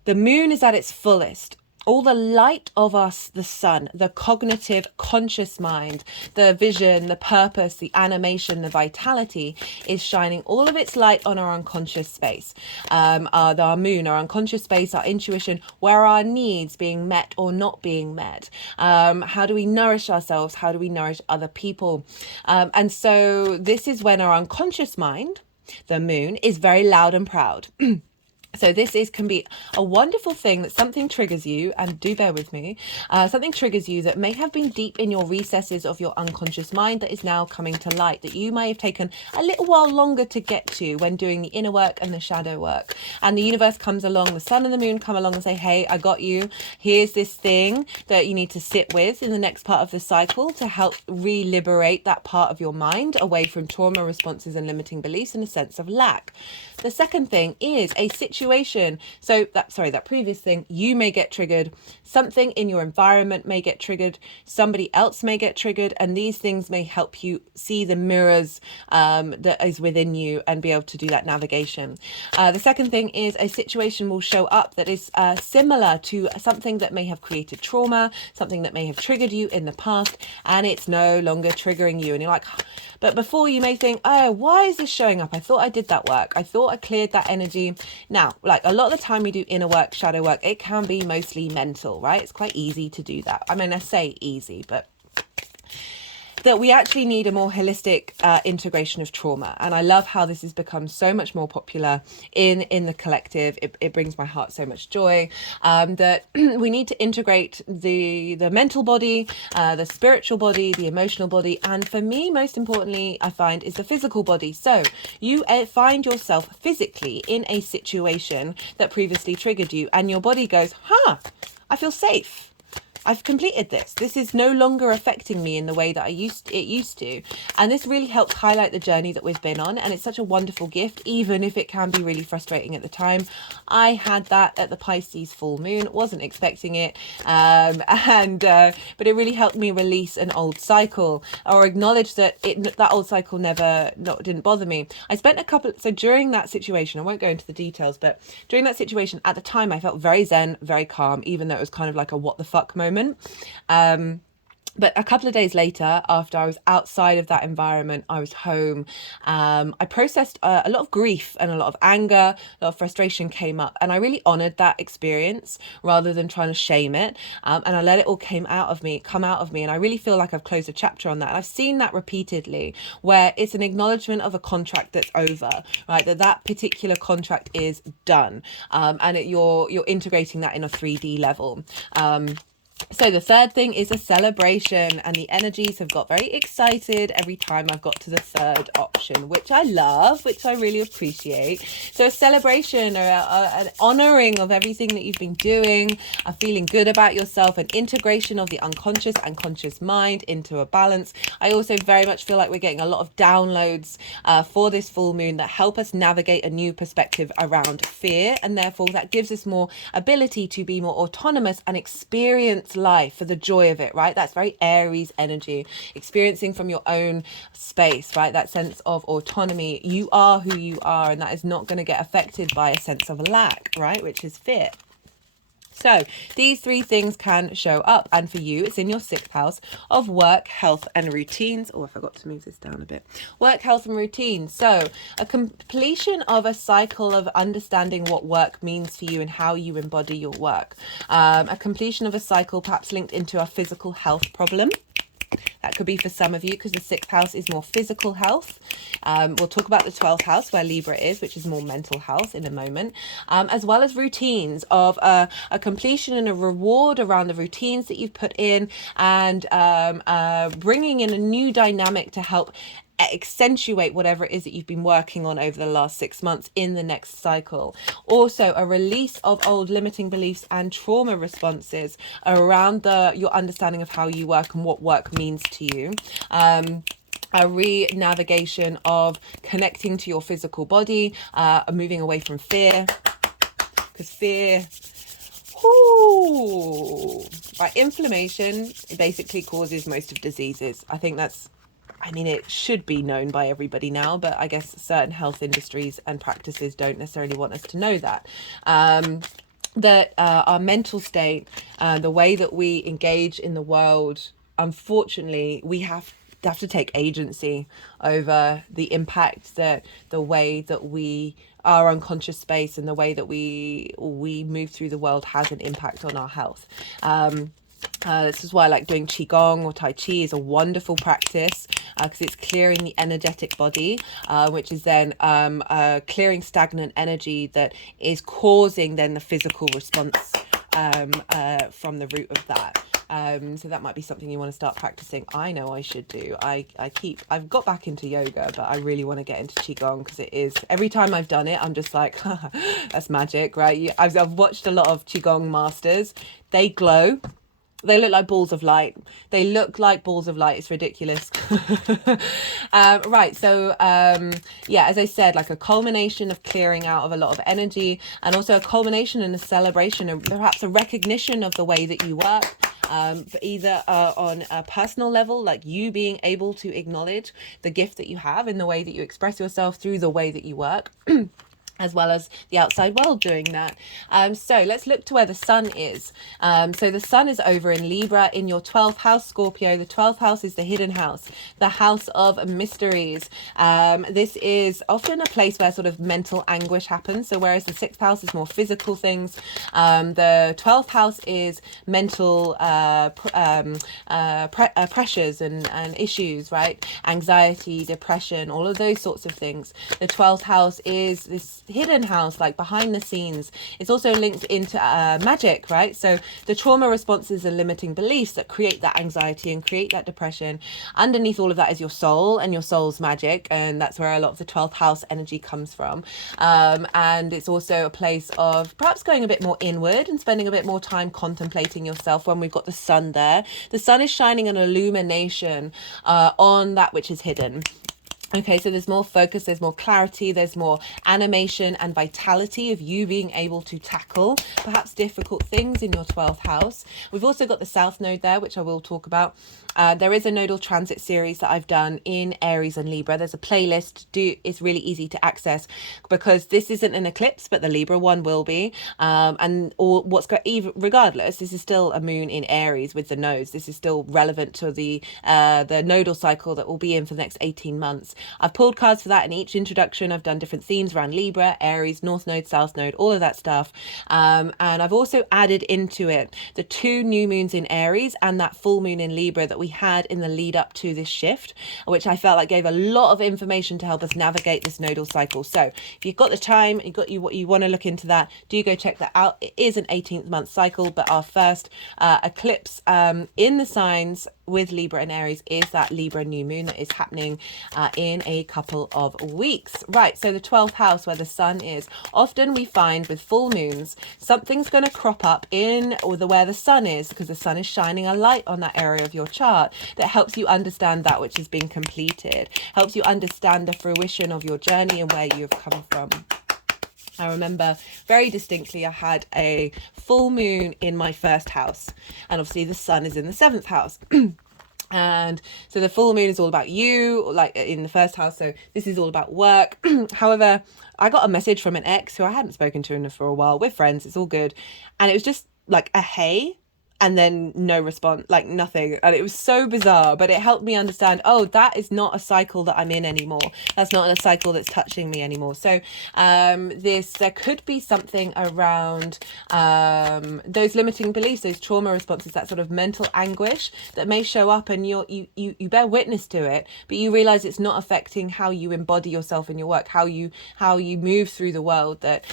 the moon is at its fullest. All the light of us, the sun, the cognitive, conscious mind, the vision, the purpose, the animation, the vitality is shining all of its light on our unconscious space. Our moon, our unconscious space, our intuition, where are our needs being met or not being met? How do we nourish ourselves? How do we nourish other people? And so this is when our unconscious mind, the moon, is very loud and proud. So this can be a wonderful thing that something triggers you, and do bear with me, something triggers you that may have been deep in your recesses of your unconscious mind that is now coming to light, that you may have taken a little while longer to get to when doing the inner work and the shadow work. And the universe comes along, the sun and the moon come along and say, hey, I got you. Here's this thing that you need to sit with in the next part of the cycle to help re-liberate that part of your mind away from trauma responses and limiting beliefs and a sense of lack. The second thing is a situation. So that previous thing, you may get triggered. Something in your environment may get triggered. Somebody else may get triggered. And these things may help you see the mirrors that is within you and be able to do that navigation. The second thing is a situation will show up that is similar to something that may have created trauma, something that may have triggered you in the past, and it's no longer triggering you. And you're like, but before you may think, oh, why is this showing up? I thought I did that work. I thought I cleared that energy. Now, like a lot of the time we do inner work, shadow work, it can be mostly mental, right? It's quite easy to do that. I mean, I say easy, but that we actually need a more holistic integration of trauma. And I love how this has become so much more popular in the collective. It brings my heart so much joy, that we need to integrate the mental body, the spiritual body, the emotional body, and for me, most importantly, I find is the physical body. So you find yourself physically in a situation that previously triggered you, and your body goes, I feel safe. I've completed this. This is no longer affecting me in the way that it used to. And this really helps highlight the journey that we've been on. And it's such a wonderful gift, even if it can be really frustrating at the time. I had that at the Pisces full moon, wasn't expecting it. But it really helped me release an old cycle, or acknowledge that that old cycle didn't bother me. I spent so during that situation, I won't go into the details, but during that situation at the time, I felt very zen, very calm, even though it was kind of like a what the fuck moment. But a couple of days later, after I was outside of that environment, I was home. I processed a lot of grief and a lot of anger, a lot of frustration came up, and I really honored that experience rather than trying to shame it. And I let it all come out of me. And I really feel like I've closed a chapter on that. And I've seen that repeatedly, where it's an acknowledgement of a contract that's over, right? That particular contract is done. And you're integrating that in a 3D level. So the third thing is a celebration, and the energies have got very excited every time I've got to the third option, which I love, which I really appreciate. So a celebration, or an honoring of everything that you've been doing, a feeling good about yourself, an integration of the unconscious and conscious mind into a balance. I also very much feel like we're getting a lot of downloads for this full moon that help us navigate a new perspective around fear, and therefore that gives us more ability to be more autonomous and experience life for the joy of it, right? That's very Aries energy, experiencing from your own space, right? That sense of autonomy. You are who you are, and that is not going to get affected by a sense of lack, right? Which is fear. So these three things can show up, and for you it's in your 6th house of work, health and routines. Oh, I forgot to move this down a bit. Work, health and routines. So a completion of a cycle of understanding what work means for you and how you embody your work. A completion of a cycle perhaps linked into a physical health problem. That could be for some of you, because the 6th house is more physical health. We'll talk about the 12th house where Libra is, which is more mental health, in a moment, as well as routines of a completion and a reward around the routines that you've put in, and bringing in a new dynamic to help accentuate whatever it is that you've been working on over the last 6 months in the next cycle. Also a release of old limiting beliefs and trauma responses around your understanding of how you work and what work means to you. A re-navigation of connecting to your physical body, moving away from fear, because fear, right, inflammation basically causes most of diseases. It should be known by everybody now, but I guess certain health industries and practices don't necessarily want us to know that. That our mental state, the way that we engage in the world, unfortunately, we have to take agency over the impact that the way that our unconscious space and the way that we move through the world has an impact on our health. This is why I like doing Qigong or Tai Chi is a wonderful practice, because it's clearing the energetic body, which is then clearing stagnant energy that is causing then the physical response from the root of that. So that might be something you want to start practicing. I know I should do. I've got back into yoga, but I really want to get into Qigong, because it is, every time I've done it, I'm just like, that's magic, right? I've watched a lot of Qigong masters. They glow. They look like balls of light. It's ridiculous. Right. So, as I said, like a culmination of clearing out of a lot of energy, and also a culmination and a celebration, and perhaps a recognition of the way that you work. Either on a personal level, like you being able to acknowledge the gift that you have in the way that you express yourself through the way that you work. as well as the outside world doing that. So let's look to where the sun is. So the sun is over in Libra in your 12th house, Scorpio. The 12th house is the hidden house, the house of mysteries. This is often a place where sort of mental anguish happens. So whereas the 6th house is more physical things, the 12th house is mental pressures and issues, right? Anxiety, depression, all of those sorts of things. The 12th house is this hidden house, like behind the scenes. It's also linked into magic, right? So the trauma responses and limiting beliefs that create that anxiety and create that depression. Underneath all of that is your soul and your soul's magic, and that's where a lot of the 12th house energy comes from. And it's also a place of perhaps going a bit more inward and spending a bit more time contemplating yourself when we've got the sun there. The sun is shining an illumination on that which is hidden. Okay, so there's more focus, there's more clarity, there's more animation and vitality of you being able to tackle perhaps difficult things in your 12th house. We've also got the South Node there, which I will talk about. There is a nodal transit series that I've done in Aries and Libra. There's a playlist. It's really easy to access because this isn't an eclipse, but the Libra one will be. Regardless, this is still a moon in Aries with the nodes. This is still relevant to the nodal cycle that we'll be in for the next 18 months. I've pulled cards for that in each introduction. I've done different themes around Libra, Aries, North Node, South Node, all of that stuff. And I've also added into it the 2 new moons in Aries and that full moon in Libra that we had in the lead up to this shift, which I felt like gave a lot of information to help us navigate this nodal cycle. So if you've got the time, what you want to look into that, do go check that out. It is an 18th month cycle, but our first eclipse in the signs with Libra and Aries is that Libra new moon that is happening in a couple of weeks. Right, so the 12th house where the sun is. Often we find with full moons, something's going to crop up in where the sun is, because the sun is shining a light on that area of your chart that helps you understand that which is being completed, helps you understand the fruition of your journey and where you have come from. I remember very distinctly I had a full moon in my first house, and obviously the sun is in the 7th house. And so the full moon is all about you, like in the first house. So this is all about work. However, I got a message from an ex who I hadn't spoken to for a while. We're friends, it's all good. And it was just like a hey, and then no response, like nothing. And it was so bizarre, but it helped me understand, oh, that is not a cycle that I'm in anymore. That's not a cycle that's touching me anymore. So there could be something around those limiting beliefs, those trauma responses, that sort of mental anguish that may show up, and you bear witness to it, but you realize it's not affecting how you embody yourself in your work, how you move through the world, that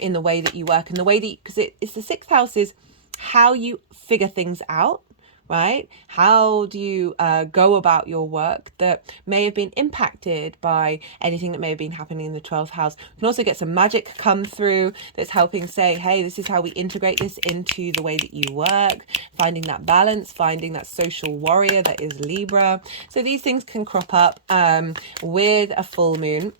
in the way that you work, and the way that, because it's the 6th house is how you figure things out, right? How do you go about your work that may have been impacted by anything that may have been happening in the 12th house? You can also get some magic come through that's helping say, hey, this is how we integrate this into the way that you work, finding that balance, finding that social warrior that is Libra. So these things can crop up with a full moon.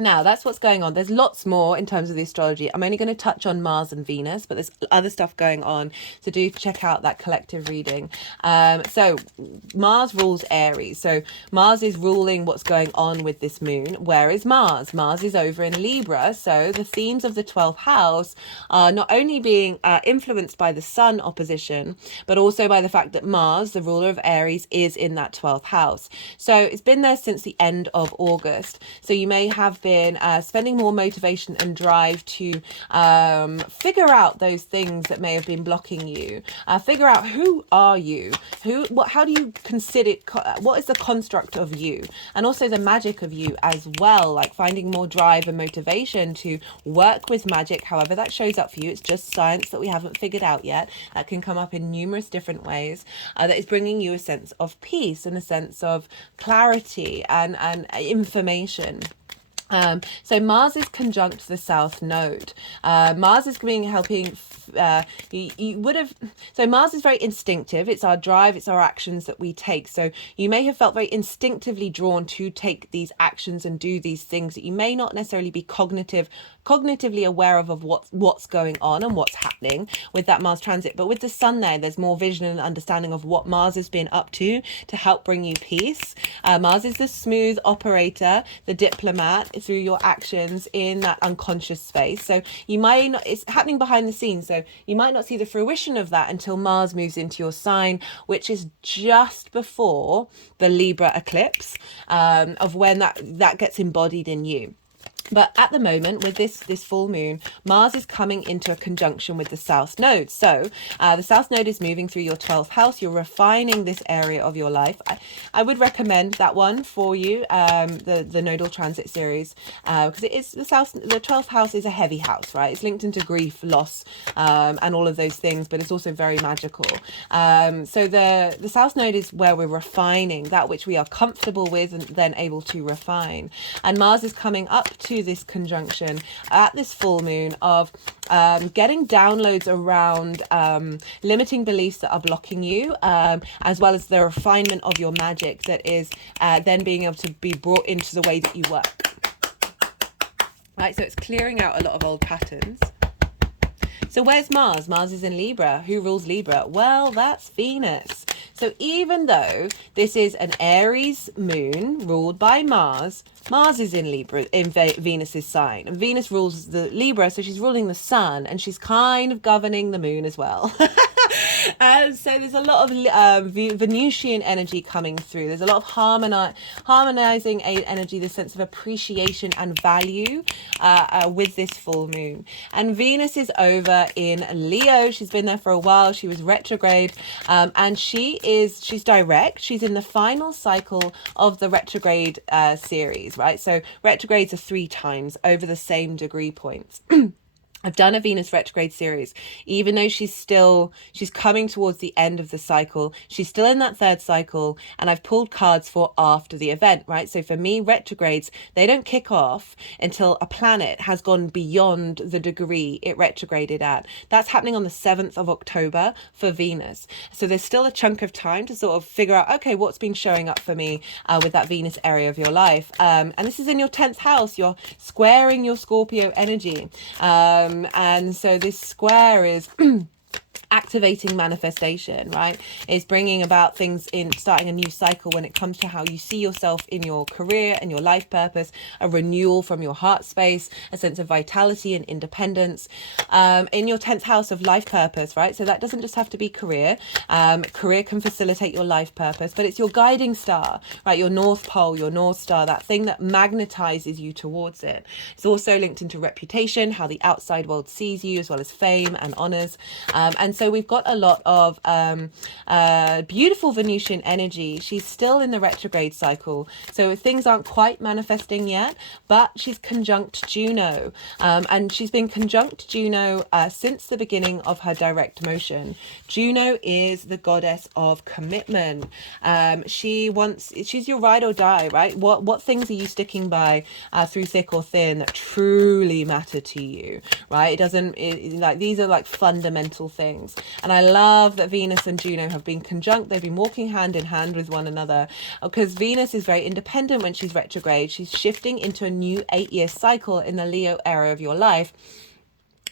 Now, that's what's going on. There's lots more in terms of the astrology. I'm only going to touch on Mars and Venus, but there's other stuff going on. So do check out that collective reading. So Mars rules Aries. So Mars is ruling what's going on with this moon. Where is Mars? Mars is over in Libra. So the themes of the 12th house are not only being influenced by the sun opposition, but also by the fact that Mars, the ruler of Aries, is in that 12th house. So it's been there since the end of August. So you may have been spending more motivation and drive to figure out those things that may have been blocking you. Figure out, who are you? How do you consider, what is the construct of you? And also the magic of you as well, like finding more drive and motivation to work with magic, however that shows up for you. It's just science that we haven't figured out yet. That can come up in numerous different ways. That is bringing you a sense of peace and a sense of clarity and information. So Mars is conjunct the South Node. Mars is helping. You would have. So Mars is very instinctive. It's our drive. It's our actions that we take. So you may have felt very instinctively drawn to take these actions and do these things that you may not necessarily be cognitive cognitively aware of what's going on and what's happening with that Mars transit. But with the Sun there's more vision and understanding of what Mars has been up to help bring you peace. Mars is the smooth operator, the diplomat through your actions in that unconscious space. So you might not, it's happening behind the scenes, so you might not see the fruition of that until Mars moves into your sign, which is just before the Libra eclipse, of when that gets embodied in you. But at the moment, with this full moon, Mars is coming into a conjunction with the South Node. So the South Node is moving through your 12th house. You're refining this area of your life. I would recommend that one for you, the Nodal Transit series, because it is the 12th house is a heavy house, right? It's linked into grief, loss, and all of those things, but it's also very magical. So the South Node is where we're refining that which we are comfortable with and then able to refine. And Mars is coming up to this conjunction at this full moon of getting downloads around limiting beliefs that are blocking you, as well as the refinement of your magic that is then being able to be brought into the way that you work. Right, so it's clearing out a lot of old patterns. So where's Mars? Mars is in Libra. Who rules Libra? Well, that's Venus. So even though this is an Aries moon ruled by Mars, Mars is in Libra, in Venus's sign. And Venus rules the Libra, so she's ruling the sun, and she's kind of governing the moon as well. So there's a lot of Venusian energy coming through. There's a lot of harmonizing energy, the sense of appreciation and value with this full moon. And Venus is over in Leo. She's been there for a while. She was retrograde, and she's direct. She's in the final cycle of the retrograde series, right? So retrogrades are 3 times over the same degree points. I've done a Venus retrograde series. Even though she's coming towards the end of the cycle, she's still in that 3rd cycle, and I've pulled cards for after the event, right? So for me, retrogrades, they don't kick off until a planet has gone beyond the degree it retrograded at. That's happening on the 7th of October for Venus. So there's still a chunk of time to sort of figure out, okay, what's been showing up for me with that Venus area of your life. And this is in your 10th house. You're squaring your Scorpio energy. And so this square is activating manifestation, right? Is bringing about things in, starting a new cycle when it comes to how you see yourself in your career and your life purpose, a renewal from your heart space, a sense of vitality and independence, in your 10th house of life purpose, right? So that doesn't just have to be career. Career can facilitate your life purpose, but it's your guiding star, right? Your North Pole, your North Star, that thing that magnetizes you towards it. It's also linked into reputation, how the outside world sees you, as well as fame and honors. And so we've got a lot of beautiful Venusian energy. She's still in the retrograde cycle, so things aren't quite manifesting yet, but she's conjunct Juno, and she's been conjunct Juno since the beginning of her direct motion. Juno is the goddess of commitment. She's your ride or die, right? What things are you sticking by through thick or thin that truly matter to you, right? Like these are like fundamental things. And I love that Venus and Juno have been conjunct. They've been walking hand in hand with one another, because Venus is very independent when she's retrograde. She's shifting into a new 8-year cycle in the Leo era of your life.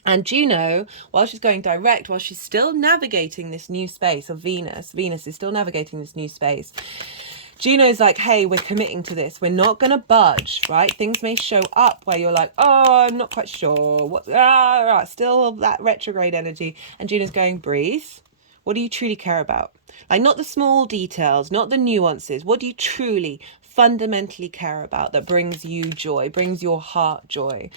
And Juno, while she's going direct, while she's still navigating this new space of Venus is still navigating this new space. Juno's like, hey, we're committing to this. We're not going to budge, right? Things may show up where you're like, oh, I'm not quite sure. Still that retrograde energy. And Juno's going, breathe. What do you truly care about? Like, not the small details, not the nuances. What do you truly, fundamentally care about that brings you joy, brings your heart joy?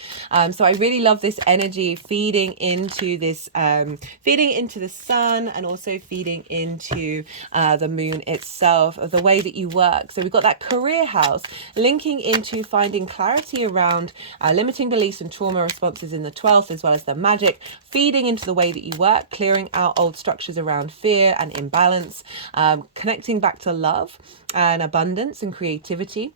So I really love this energy feeding into this, feeding into the sun, and also feeding into the moon itself, of the way that you work. So we've got that career house linking into finding clarity around limiting beliefs and trauma responses in the 12th, as well as the magic, feeding into the way that you work, clearing out old structures around fear and imbalance, connecting back to love and abundance and creativity.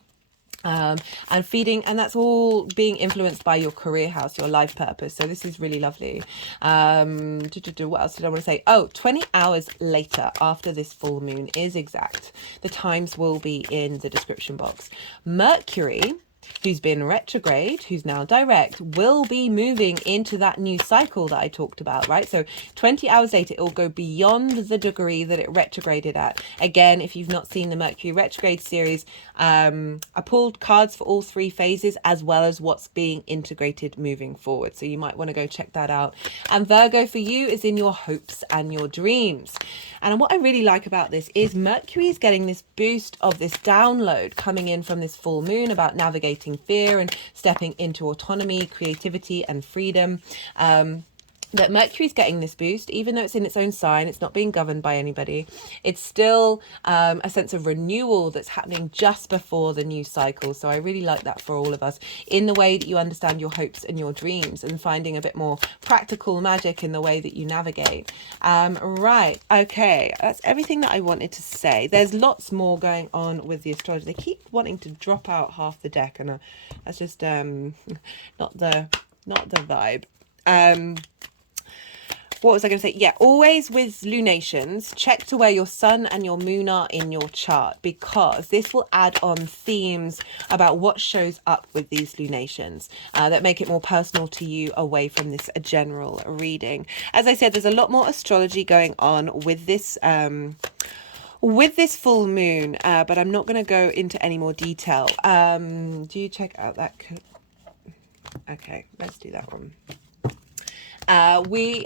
And feeding, and that's all being influenced by your career house, your life purpose. So this is really lovely. What else did I want to say? 20 hours later, after this full moon is exact, the times will be in the description box. Mercury who's been retrograde, who's now direct, will be moving into that new cycle that I talked about, right? So 20 hours later, it will go beyond the degree that it retrograded at. Again, if you've not seen the Mercury retrograde series, I pulled cards for all three phases as well as what's being integrated moving forward. So you might want to go check that out. And Virgo for you is in your hopes and your dreams. And what I really like about this is Mercury is getting this boost of this download coming in from this full moon about navigating fear and stepping into autonomy, creativity, and freedom. That Mercury's getting this boost, even though it's in its own sign, it's not being governed by anybody. It's still a sense of renewal that's happening just before the new cycle. So I really like that for all of us in the way that you understand your hopes and your dreams and finding a bit more practical magic in the way that you navigate. Right. Okay. That's everything that I wanted to say. There's lots more going on with the astrology. They keep wanting to drop out half the deck, and that's just not the vibe. What was I going to say? Yeah, always with lunations, check to where your sun and your moon are in your chart, because this will add on themes about what shows up with these lunations that make it more personal to you away from this general reading. As I said, there's a lot more astrology going on with this full moon, but I'm not going to go into any more detail. Do you check out that? Okay, let's do that one. We've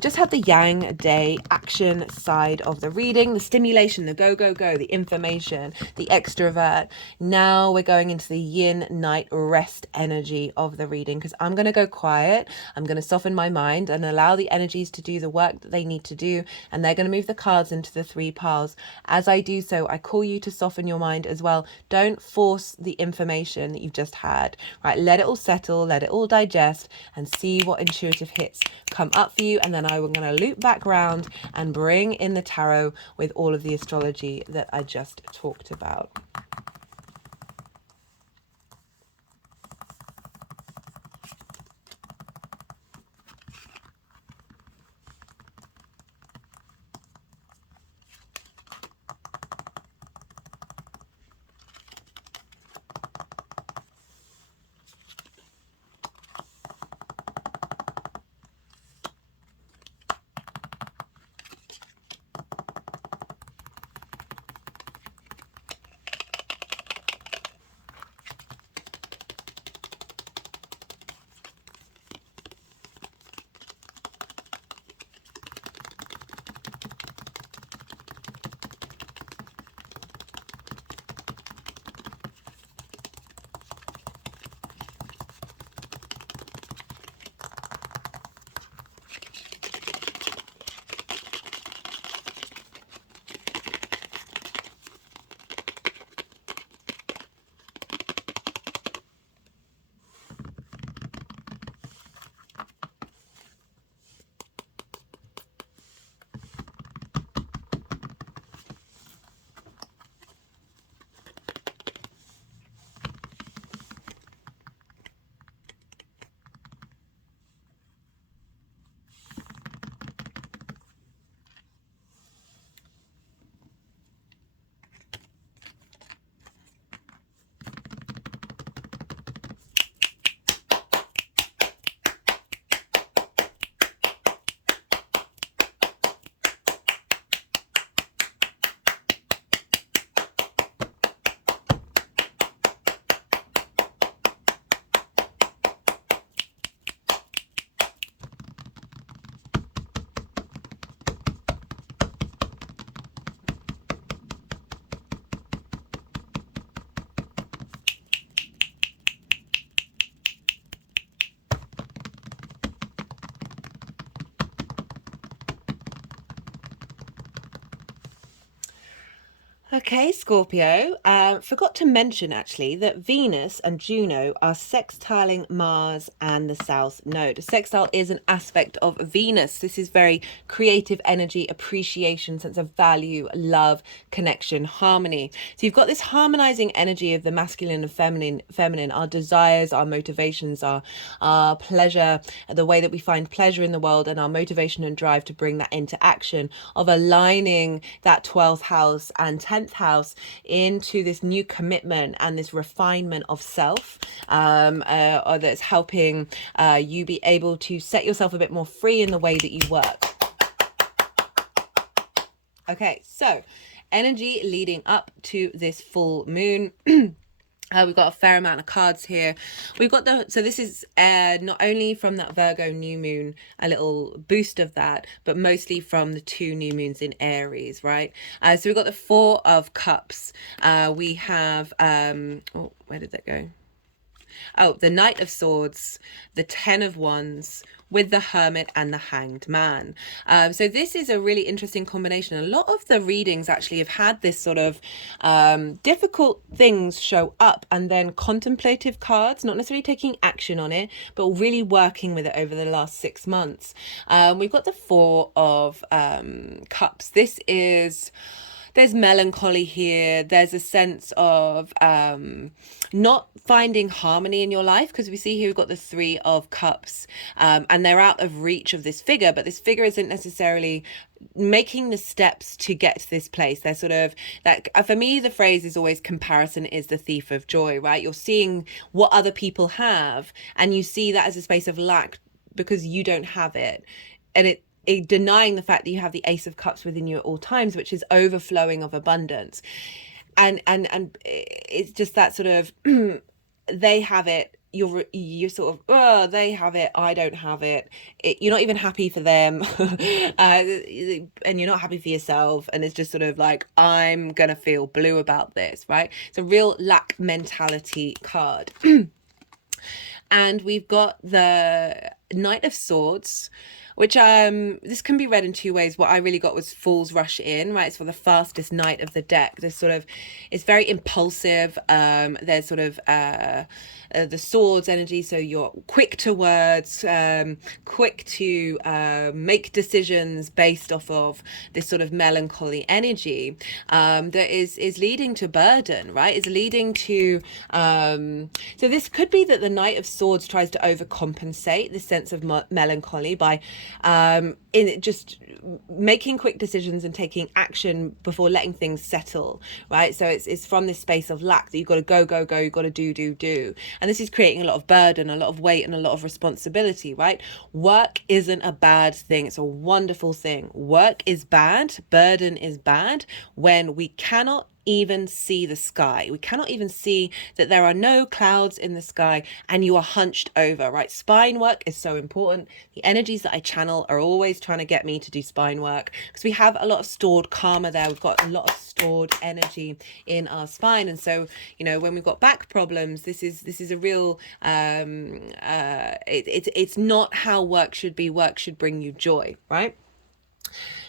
just had the Yang Day action side of the reading, the stimulation, the go, the information, the extrovert. Now we're going into the Yin night rest energy of the reading, because I'm going to go quiet. I'm going to soften my mind and allow the energies to do the work that they need to do. And they're going to move the cards into the three piles. As I do so, I call you to soften your mind as well. Don't force the information that you've just had, right? Let it all settle, let it all digest, and see what intuitive hits come up for you. And then I'm going to loop back round and bring in the tarot with all of the astrology that I just talked about. Okay, Scorpio. Forgot to mention actually that Venus and Juno are sextiling Mars and the South Node. A sextile is an aspect of Venus. This is very creative energy, appreciation, sense of value, love, connection, harmony. So you've got this harmonizing energy of the masculine and feminine, our desires, our motivations, our pleasure, the way that we find pleasure in the world, and our motivation and drive to bring that into action, of aligning that 12th house and 10th 10th house into this new commitment and this refinement of self, or that's helping you be able to set yourself a bit more free in the way that you work. Okay, so energy leading up to this full moon. We've got a fair amount of cards here. We've got so this is not only from that Virgo new moon, a little boost of that, but mostly from the 2 new moons in Aries, right? So we've got the 4 of Cups. We have, oh, where did that go? Oh, the Knight of Swords, the 10 of Wands, with the Hermit and the Hanged Man. So this is a really interesting combination. A lot of the readings actually have had this sort of difficult things show up, and then contemplative cards, not necessarily taking action on it, but really working with it over the last 6 months. We've got the 4 of Cups. This is... there's melancholy here. There's a sense of not finding harmony in your life, because we see here we've got the 3 of Cups, and they're out of reach of this figure, but this figure isn't necessarily making the steps to get to this place. They're sort of, that for me, the phrase is always comparison is the thief of joy, right? You're seeing what other people have, and you see that as a space of lack because you don't have it. And denying the fact that you have the Ace of Cups within you at all times, which is overflowing of abundance. And it's just that sort of they have it, you're sort of, oh, they have it, I don't have it. You're not even happy for them, and you're not happy for yourself, and it's just sort of like, I'm gonna feel blue about this, right? It's a real lack mentality card. And we've got the Knight of Swords, which this can be read in 2 ways. What I really got was Fool's Rush In, right? It's for the fastest knight of the deck. There's sort of, it's very impulsive. There's sort of the swords energy, so you're quick to words, quick to make decisions based off of this sort of melancholy energy that is leading to burden, right? Is leading to so this could be that the Knight of Swords tries to overcompensate this sense of melancholy by in just making quick decisions and taking action before letting things settle, right? So it's from this space of lack that you've got to go, you've got to do. And this is creating a lot of burden, a lot of weight, and a lot of responsibility, right? Work isn't a bad thing. It's a wonderful thing. Work is bad, burden is bad when we cannot even see the sky. We cannot even see that there are no clouds in the sky and you are hunched over, right? Spine work is so important. The energies that I channel are always trying to get me to do spine work because we have a lot of stored karma there. We've got a lot of stored energy in our spine. And so, you know, when we've got back problems, this is a real, it's not how work should be. Work should bring you joy, right?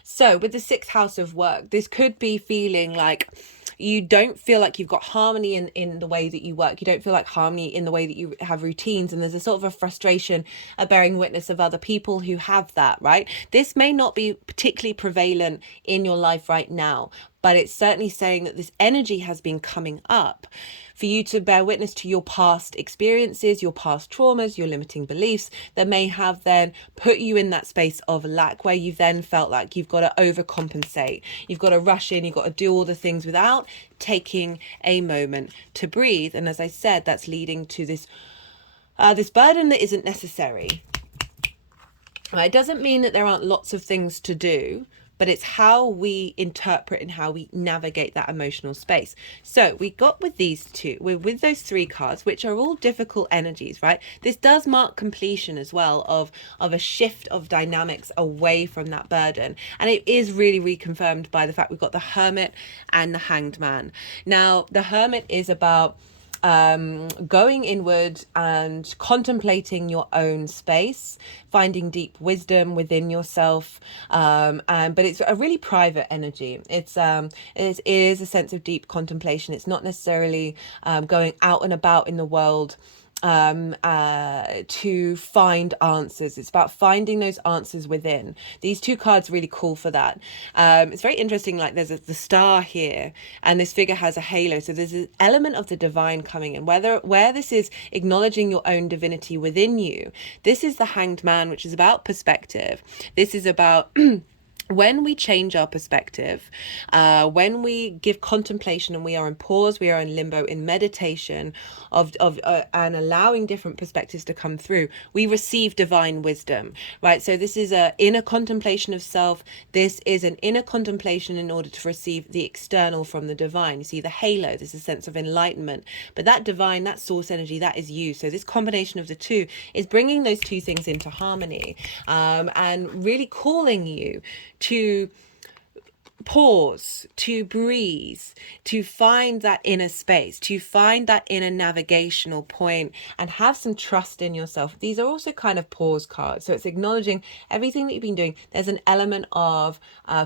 So with the 6th house of work, this could be feeling like you don't feel like you've got harmony in the way that you work. You don't feel like harmony in the way that you have routines. And there's a sort of a frustration at bearing witness of other people who have that, right? This may not be particularly prevalent in your life right now, but it's certainly saying that this energy has been coming up for you to bear witness to your past experiences, your past traumas, your limiting beliefs that may have then put you in that space of lack where you've then felt like you've got to overcompensate. You've got to rush in, you've got to do all the things without taking a moment to breathe. And as I said, that's leading to this burden that isn't necessary. It doesn't mean that there aren't lots of things to do, but it's how we interpret and how we navigate that emotional space. So we got with these two, with those 3 cards, which are all difficult energies, right? This does mark completion as well of a shift of dynamics away from that burden. And it is really reconfirmed by the fact we've got the Hermit and the Hanged Man. Now, the Hermit is about going inward and contemplating your own space, finding deep wisdom within yourself, but it's a really private energy. It is a sense of deep contemplation. It's not necessarily going out and about in the world to find answers. It's about finding those answers within. These 2 cards really call for that. It's very interesting, like there's the star here and this figure has a halo, so there's an element of the divine coming in, where this is acknowledging your own divinity within you. This is the Hanged Man, which is about perspective. This is about when we change our perspective, when we give contemplation and we are in pause, we are in limbo, in meditation and allowing different perspectives to come through, we receive divine wisdom, right? So this is a inner contemplation of self. This is an inner contemplation in order to receive the external from the divine. You see the halo, there's a sense of enlightenment, but that divine, that source energy, that is you. So this combination of the two is bringing those two things into harmony, and really calling you to pause, to breathe, to find that inner space, to find that inner navigational point, and have some trust in yourself. These are also kind of pause cards. So it's acknowledging everything that you've been doing. There's an element of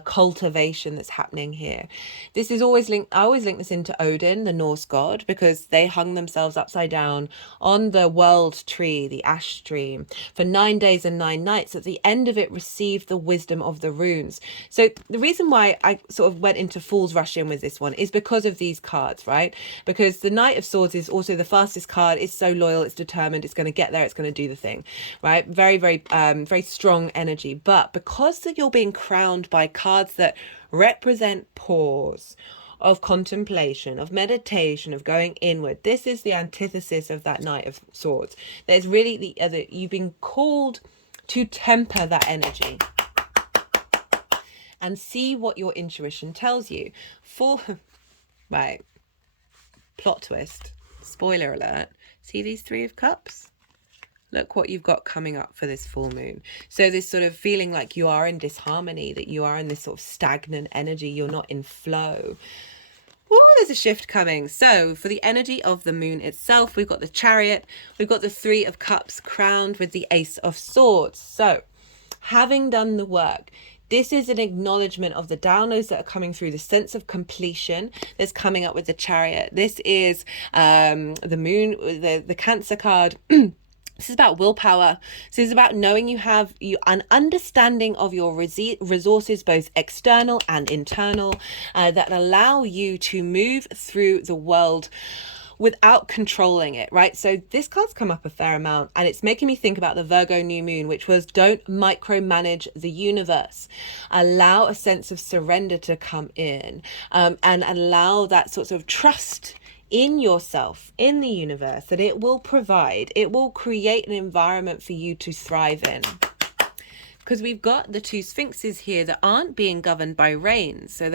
cultivation that's happening here. This is always linked, I always link this into Odin, the Norse god, because they hung themselves upside down on the world tree, the ash tree, for 9 days and 9 nights. At the end of it, received the wisdom of the runes. So the reason why I sort of went into Fool's Rush in with this one is because of these cards, right? Because the Knight of Swords is also the fastest card. It's so loyal, it's determined, it's going to get there, it's going to do the thing, right? Very, very strong energy. But because that you're being crowned by cards that represent pause, of contemplation, of meditation, of going inward, this is the antithesis of that Knight of Swords. There's really the other, you've been called to temper that energy and see what your intuition tells you. Right, plot twist, spoiler alert, see these 3 of Cups? Look what you've got coming up for this full moon. So this sort of feeling like you are in disharmony, that you are in this sort of stagnant energy, you're not in flow. Oh, there's a shift coming. So for the energy of the moon itself, we've got the Chariot, we've got the 3 of Cups crowned with the Ace of Swords. So having done the work, this is an acknowledgement of the downloads that are coming through, the sense of completion that's coming up with the Chariot. This is the moon, the Cancer card. This is about willpower. So this is about knowing you have an understanding of your resources, both external and internal, that allow you to move through the world without controlling it, right? So this card's come up a fair amount, and it's making me think about the Virgo new moon, which was don't micromanage the universe. Allow a sense of surrender to come in, and allow that sort of trust in yourself, in the universe, that it will provide, it will create an environment for you to thrive in. Because we've got the 2 sphinxes here that aren't being governed by reins. So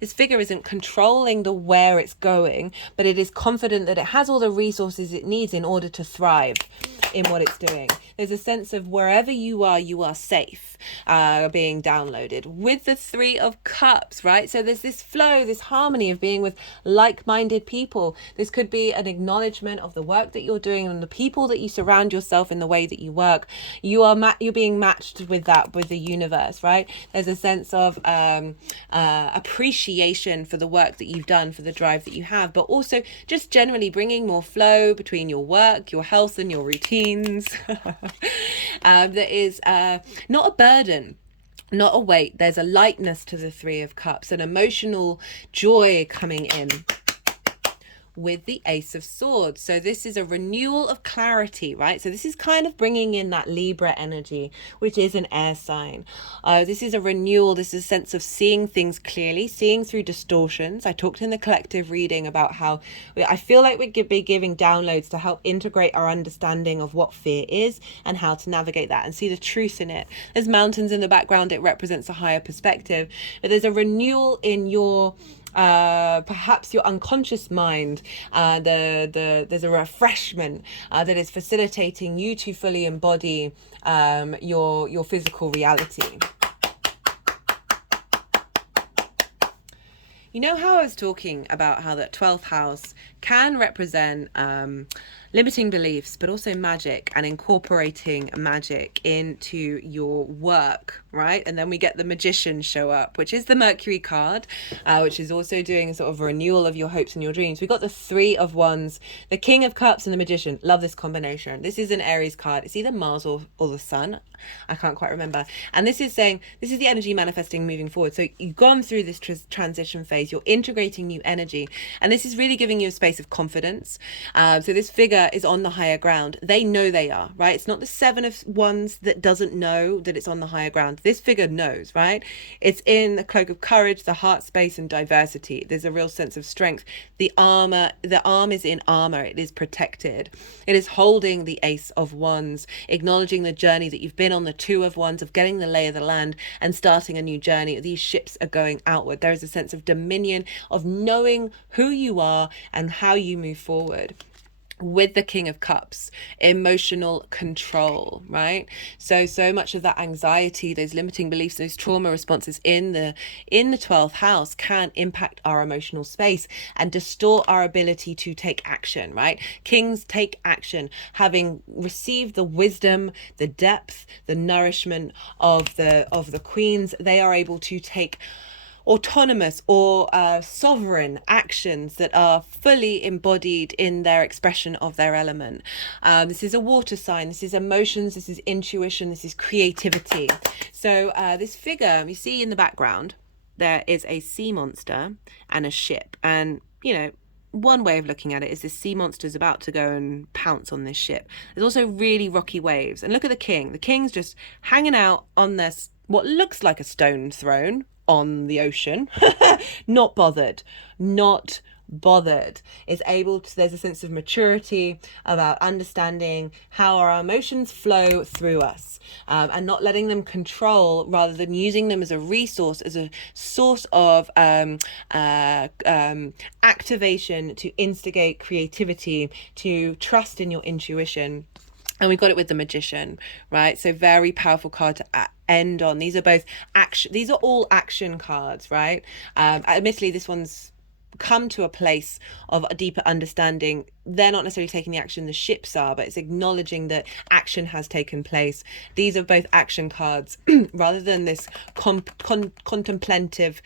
this figure isn't controlling the where it's going, but it is confident that it has all the resources it needs in order to thrive in what it's doing. There's a sense of wherever you are safe, being downloaded with the 3 of Cups, right? So there's this flow, this harmony of being with like-minded people. This could be an acknowledgement of the work that you're doing and the people that you surround yourself in, the way that you work. You're being matched with that, with the universe, right? There's a sense of appreciation for the work that you've done, for the drive that you have, but also just generally bringing more flow between your work, your health, and your routines. That is not a burden, not a weight. There's a lightness to the 3 of Cups, an emotional joy coming in with the Ace of Swords. So this is a renewal of clarity, right? So this is kind of bringing in that Libra energy, which is an air sign. This is a renewal. This is a sense of seeing things clearly, seeing through distortions. I talked in the collective reading about how I feel like we could be giving downloads to help integrate our understanding of what fear is and how to navigate that and see the truth in it. There's mountains in the background. It represents a higher perspective, but there's a renewal in your perhaps your unconscious mind. There's a refreshment that is facilitating you to fully embody your physical reality. You know how I was talking about how that 12th house can represent limiting beliefs, but also magic, and incorporating magic into your work, right? And then we get the Magician show up, which is the Mercury card, which is also doing a sort of renewal of your hopes and your dreams. We've got the 3 of Wands, the King of Cups, and the Magician. Love this combination. This is an Aries card. It's either Mars or the Sun. I can't quite remember. And this is saying, this is the energy manifesting moving forward. So you've gone through this transition phase. You're integrating new energy. And this is really giving you a space of confidence. So this figure figure is on the higher ground. They know they are, right? It's not the Seven of Wands that doesn't know that it's on the higher ground. This figure knows, right? It's in the cloak of courage, the heart space, and diversity. There's a real sense of strength. The arm is in armor. It is protected. It is holding the Ace of Wands, acknowledging the journey that you've been on, the Two of Wands, of getting the lay of the land and starting a new journey. These ships are going outward. There is a sense of dominion, of knowing who you are and how you move forward. With the King of Cups, emotional control, right? So much of that anxiety, those limiting beliefs, those trauma responses in the 12th house can impact our emotional space and distort our ability to take action, right? Kings take action, having received the wisdom, the depth, the nourishment of the queens. They are able to take autonomous or sovereign actions that are fully embodied in their expression of their element. This is a water sign. This is emotions. This is intuition. This is creativity. So this figure you see in the background, there is a sea monster and a ship. And, you know, one way of looking at it is this sea monster is about to go and pounce on this ship. There's also really rocky waves. And look at the king. The king's just hanging out on this, what looks like a stone throne on the ocean. Not bothered is able to, there's a sense of maturity about understanding how our emotions flow through us, and not letting them control, rather than using them as a resource, as a source of activation to instigate creativity, to trust in your intuition. And we've got it with the Magician, right? So very powerful card to end on. These are both action. These are all action cards, right? Admittedly, this one's come to a place of a deeper understanding. They're not necessarily taking the action the ships are, but it's acknowledging that action has taken place. These are both action cards rather than this contemplative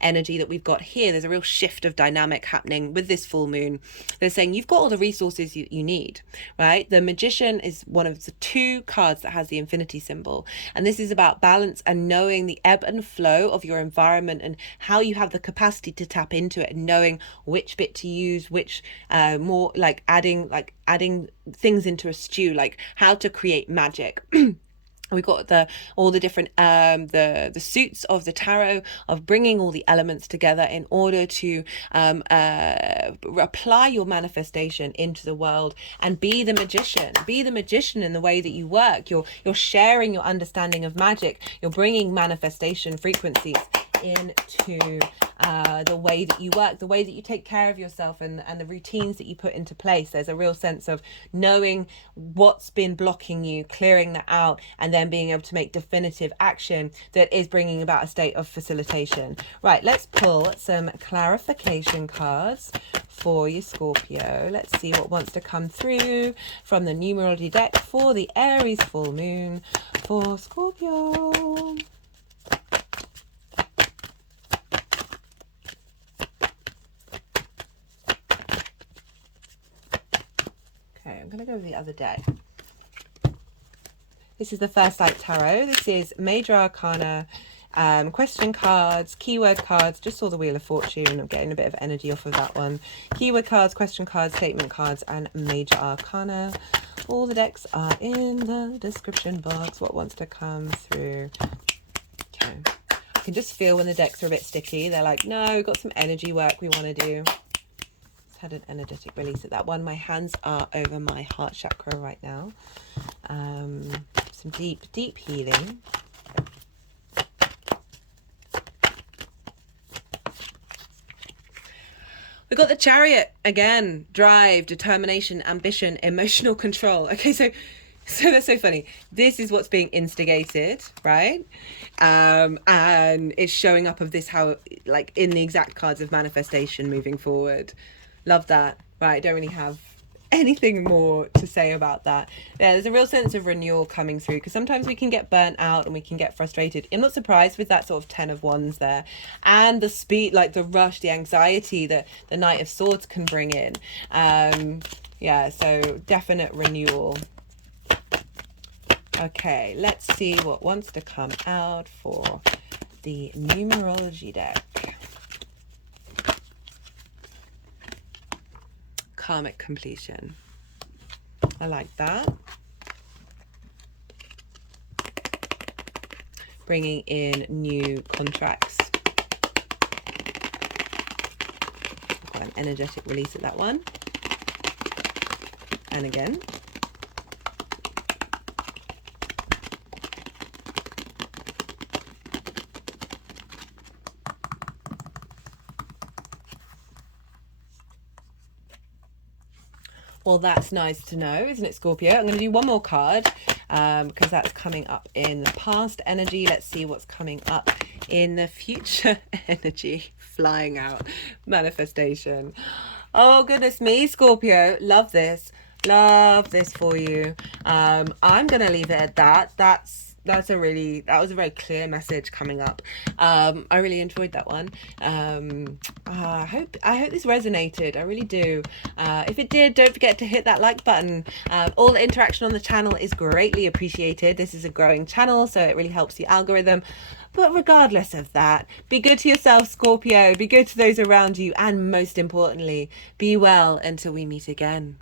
energy that we've got here. There's a real shift of dynamic happening with this full moon. They're saying you've got all the resources you need, right? The Magician is one of the two cards that has the infinity symbol, and this is about balance and knowing the ebb and flow of your environment and how you have the capacity to tap into it, and knowing which bit to use, which more like adding things into a stew, like how to create magic. We've got all the different the suits of the tarot, of bringing all the elements together in order to apply your manifestation into the world and be the magician. Be the magician in the way that you work. You're sharing your understanding of magic. You're bringing manifestation frequencies into the way that you work, the way that you take care of yourself, and the routines that you put into place. There's a real sense of knowing what's been blocking you, clearing that out, and then being able to make definitive action that is bringing about a state of facilitation. Right, let's pull some clarification cards for you, Scorpio. Let's see what wants to come through from the numerology deck for the Aries full moon for Scorpio. I'm going to go with the other deck. This is the First Light Tarot. This is Major Arcana, question cards, keyword cards. Just saw the Wheel of Fortune. I'm getting a bit of energy off of that one. Keyword cards, question cards, statement cards, and Major Arcana. All the decks are in the description box. What wants to come through? Okay. I can just feel when the decks are a bit sticky. They're like, no, we've got some energy work we want to do. Had an energetic release at that one. My hands are over my heart chakra right now. Some deep healing. We've got the Chariot again. Drive, determination, ambition, emotional control. Okay, so that's so funny. This is what's being instigated, right? And it's showing up of this, how, like, in the exact cards of manifestation moving forward. Love that. Right, don't really have anything more to say about that. Yeah, there's a real sense of renewal coming through, because sometimes we can get burnt out and we can get frustrated. I'm not surprised with that sort of 10 of Wands there, and the speed, like the rush, the anxiety that the Knight of Swords can bring in. Yeah, so definite renewal. Okay, let's see what wants to come out for the numerology deck. karmic completion. I like that. Bringing in new contracts. Got an energetic release at that one. And again. Well, that's nice to know, isn't it, Scorpio? I'm going to do one more card because that's coming up in the past energy. Let's see what's coming up in the future energy. Flying out. Manifestation. Oh, goodness me, Scorpio. Love this. Love this for you. I'm going to leave it at that. That was a very clear message coming up. I really enjoyed that one. I hope this resonated. I really do. If it did, don't forget to hit that like button. All the interaction on the channel is greatly appreciated. This is a growing channel, so it really helps the algorithm. But regardless of that, be good to yourself, Scorpio. Be good to those around you, and most importantly, be well until we meet again.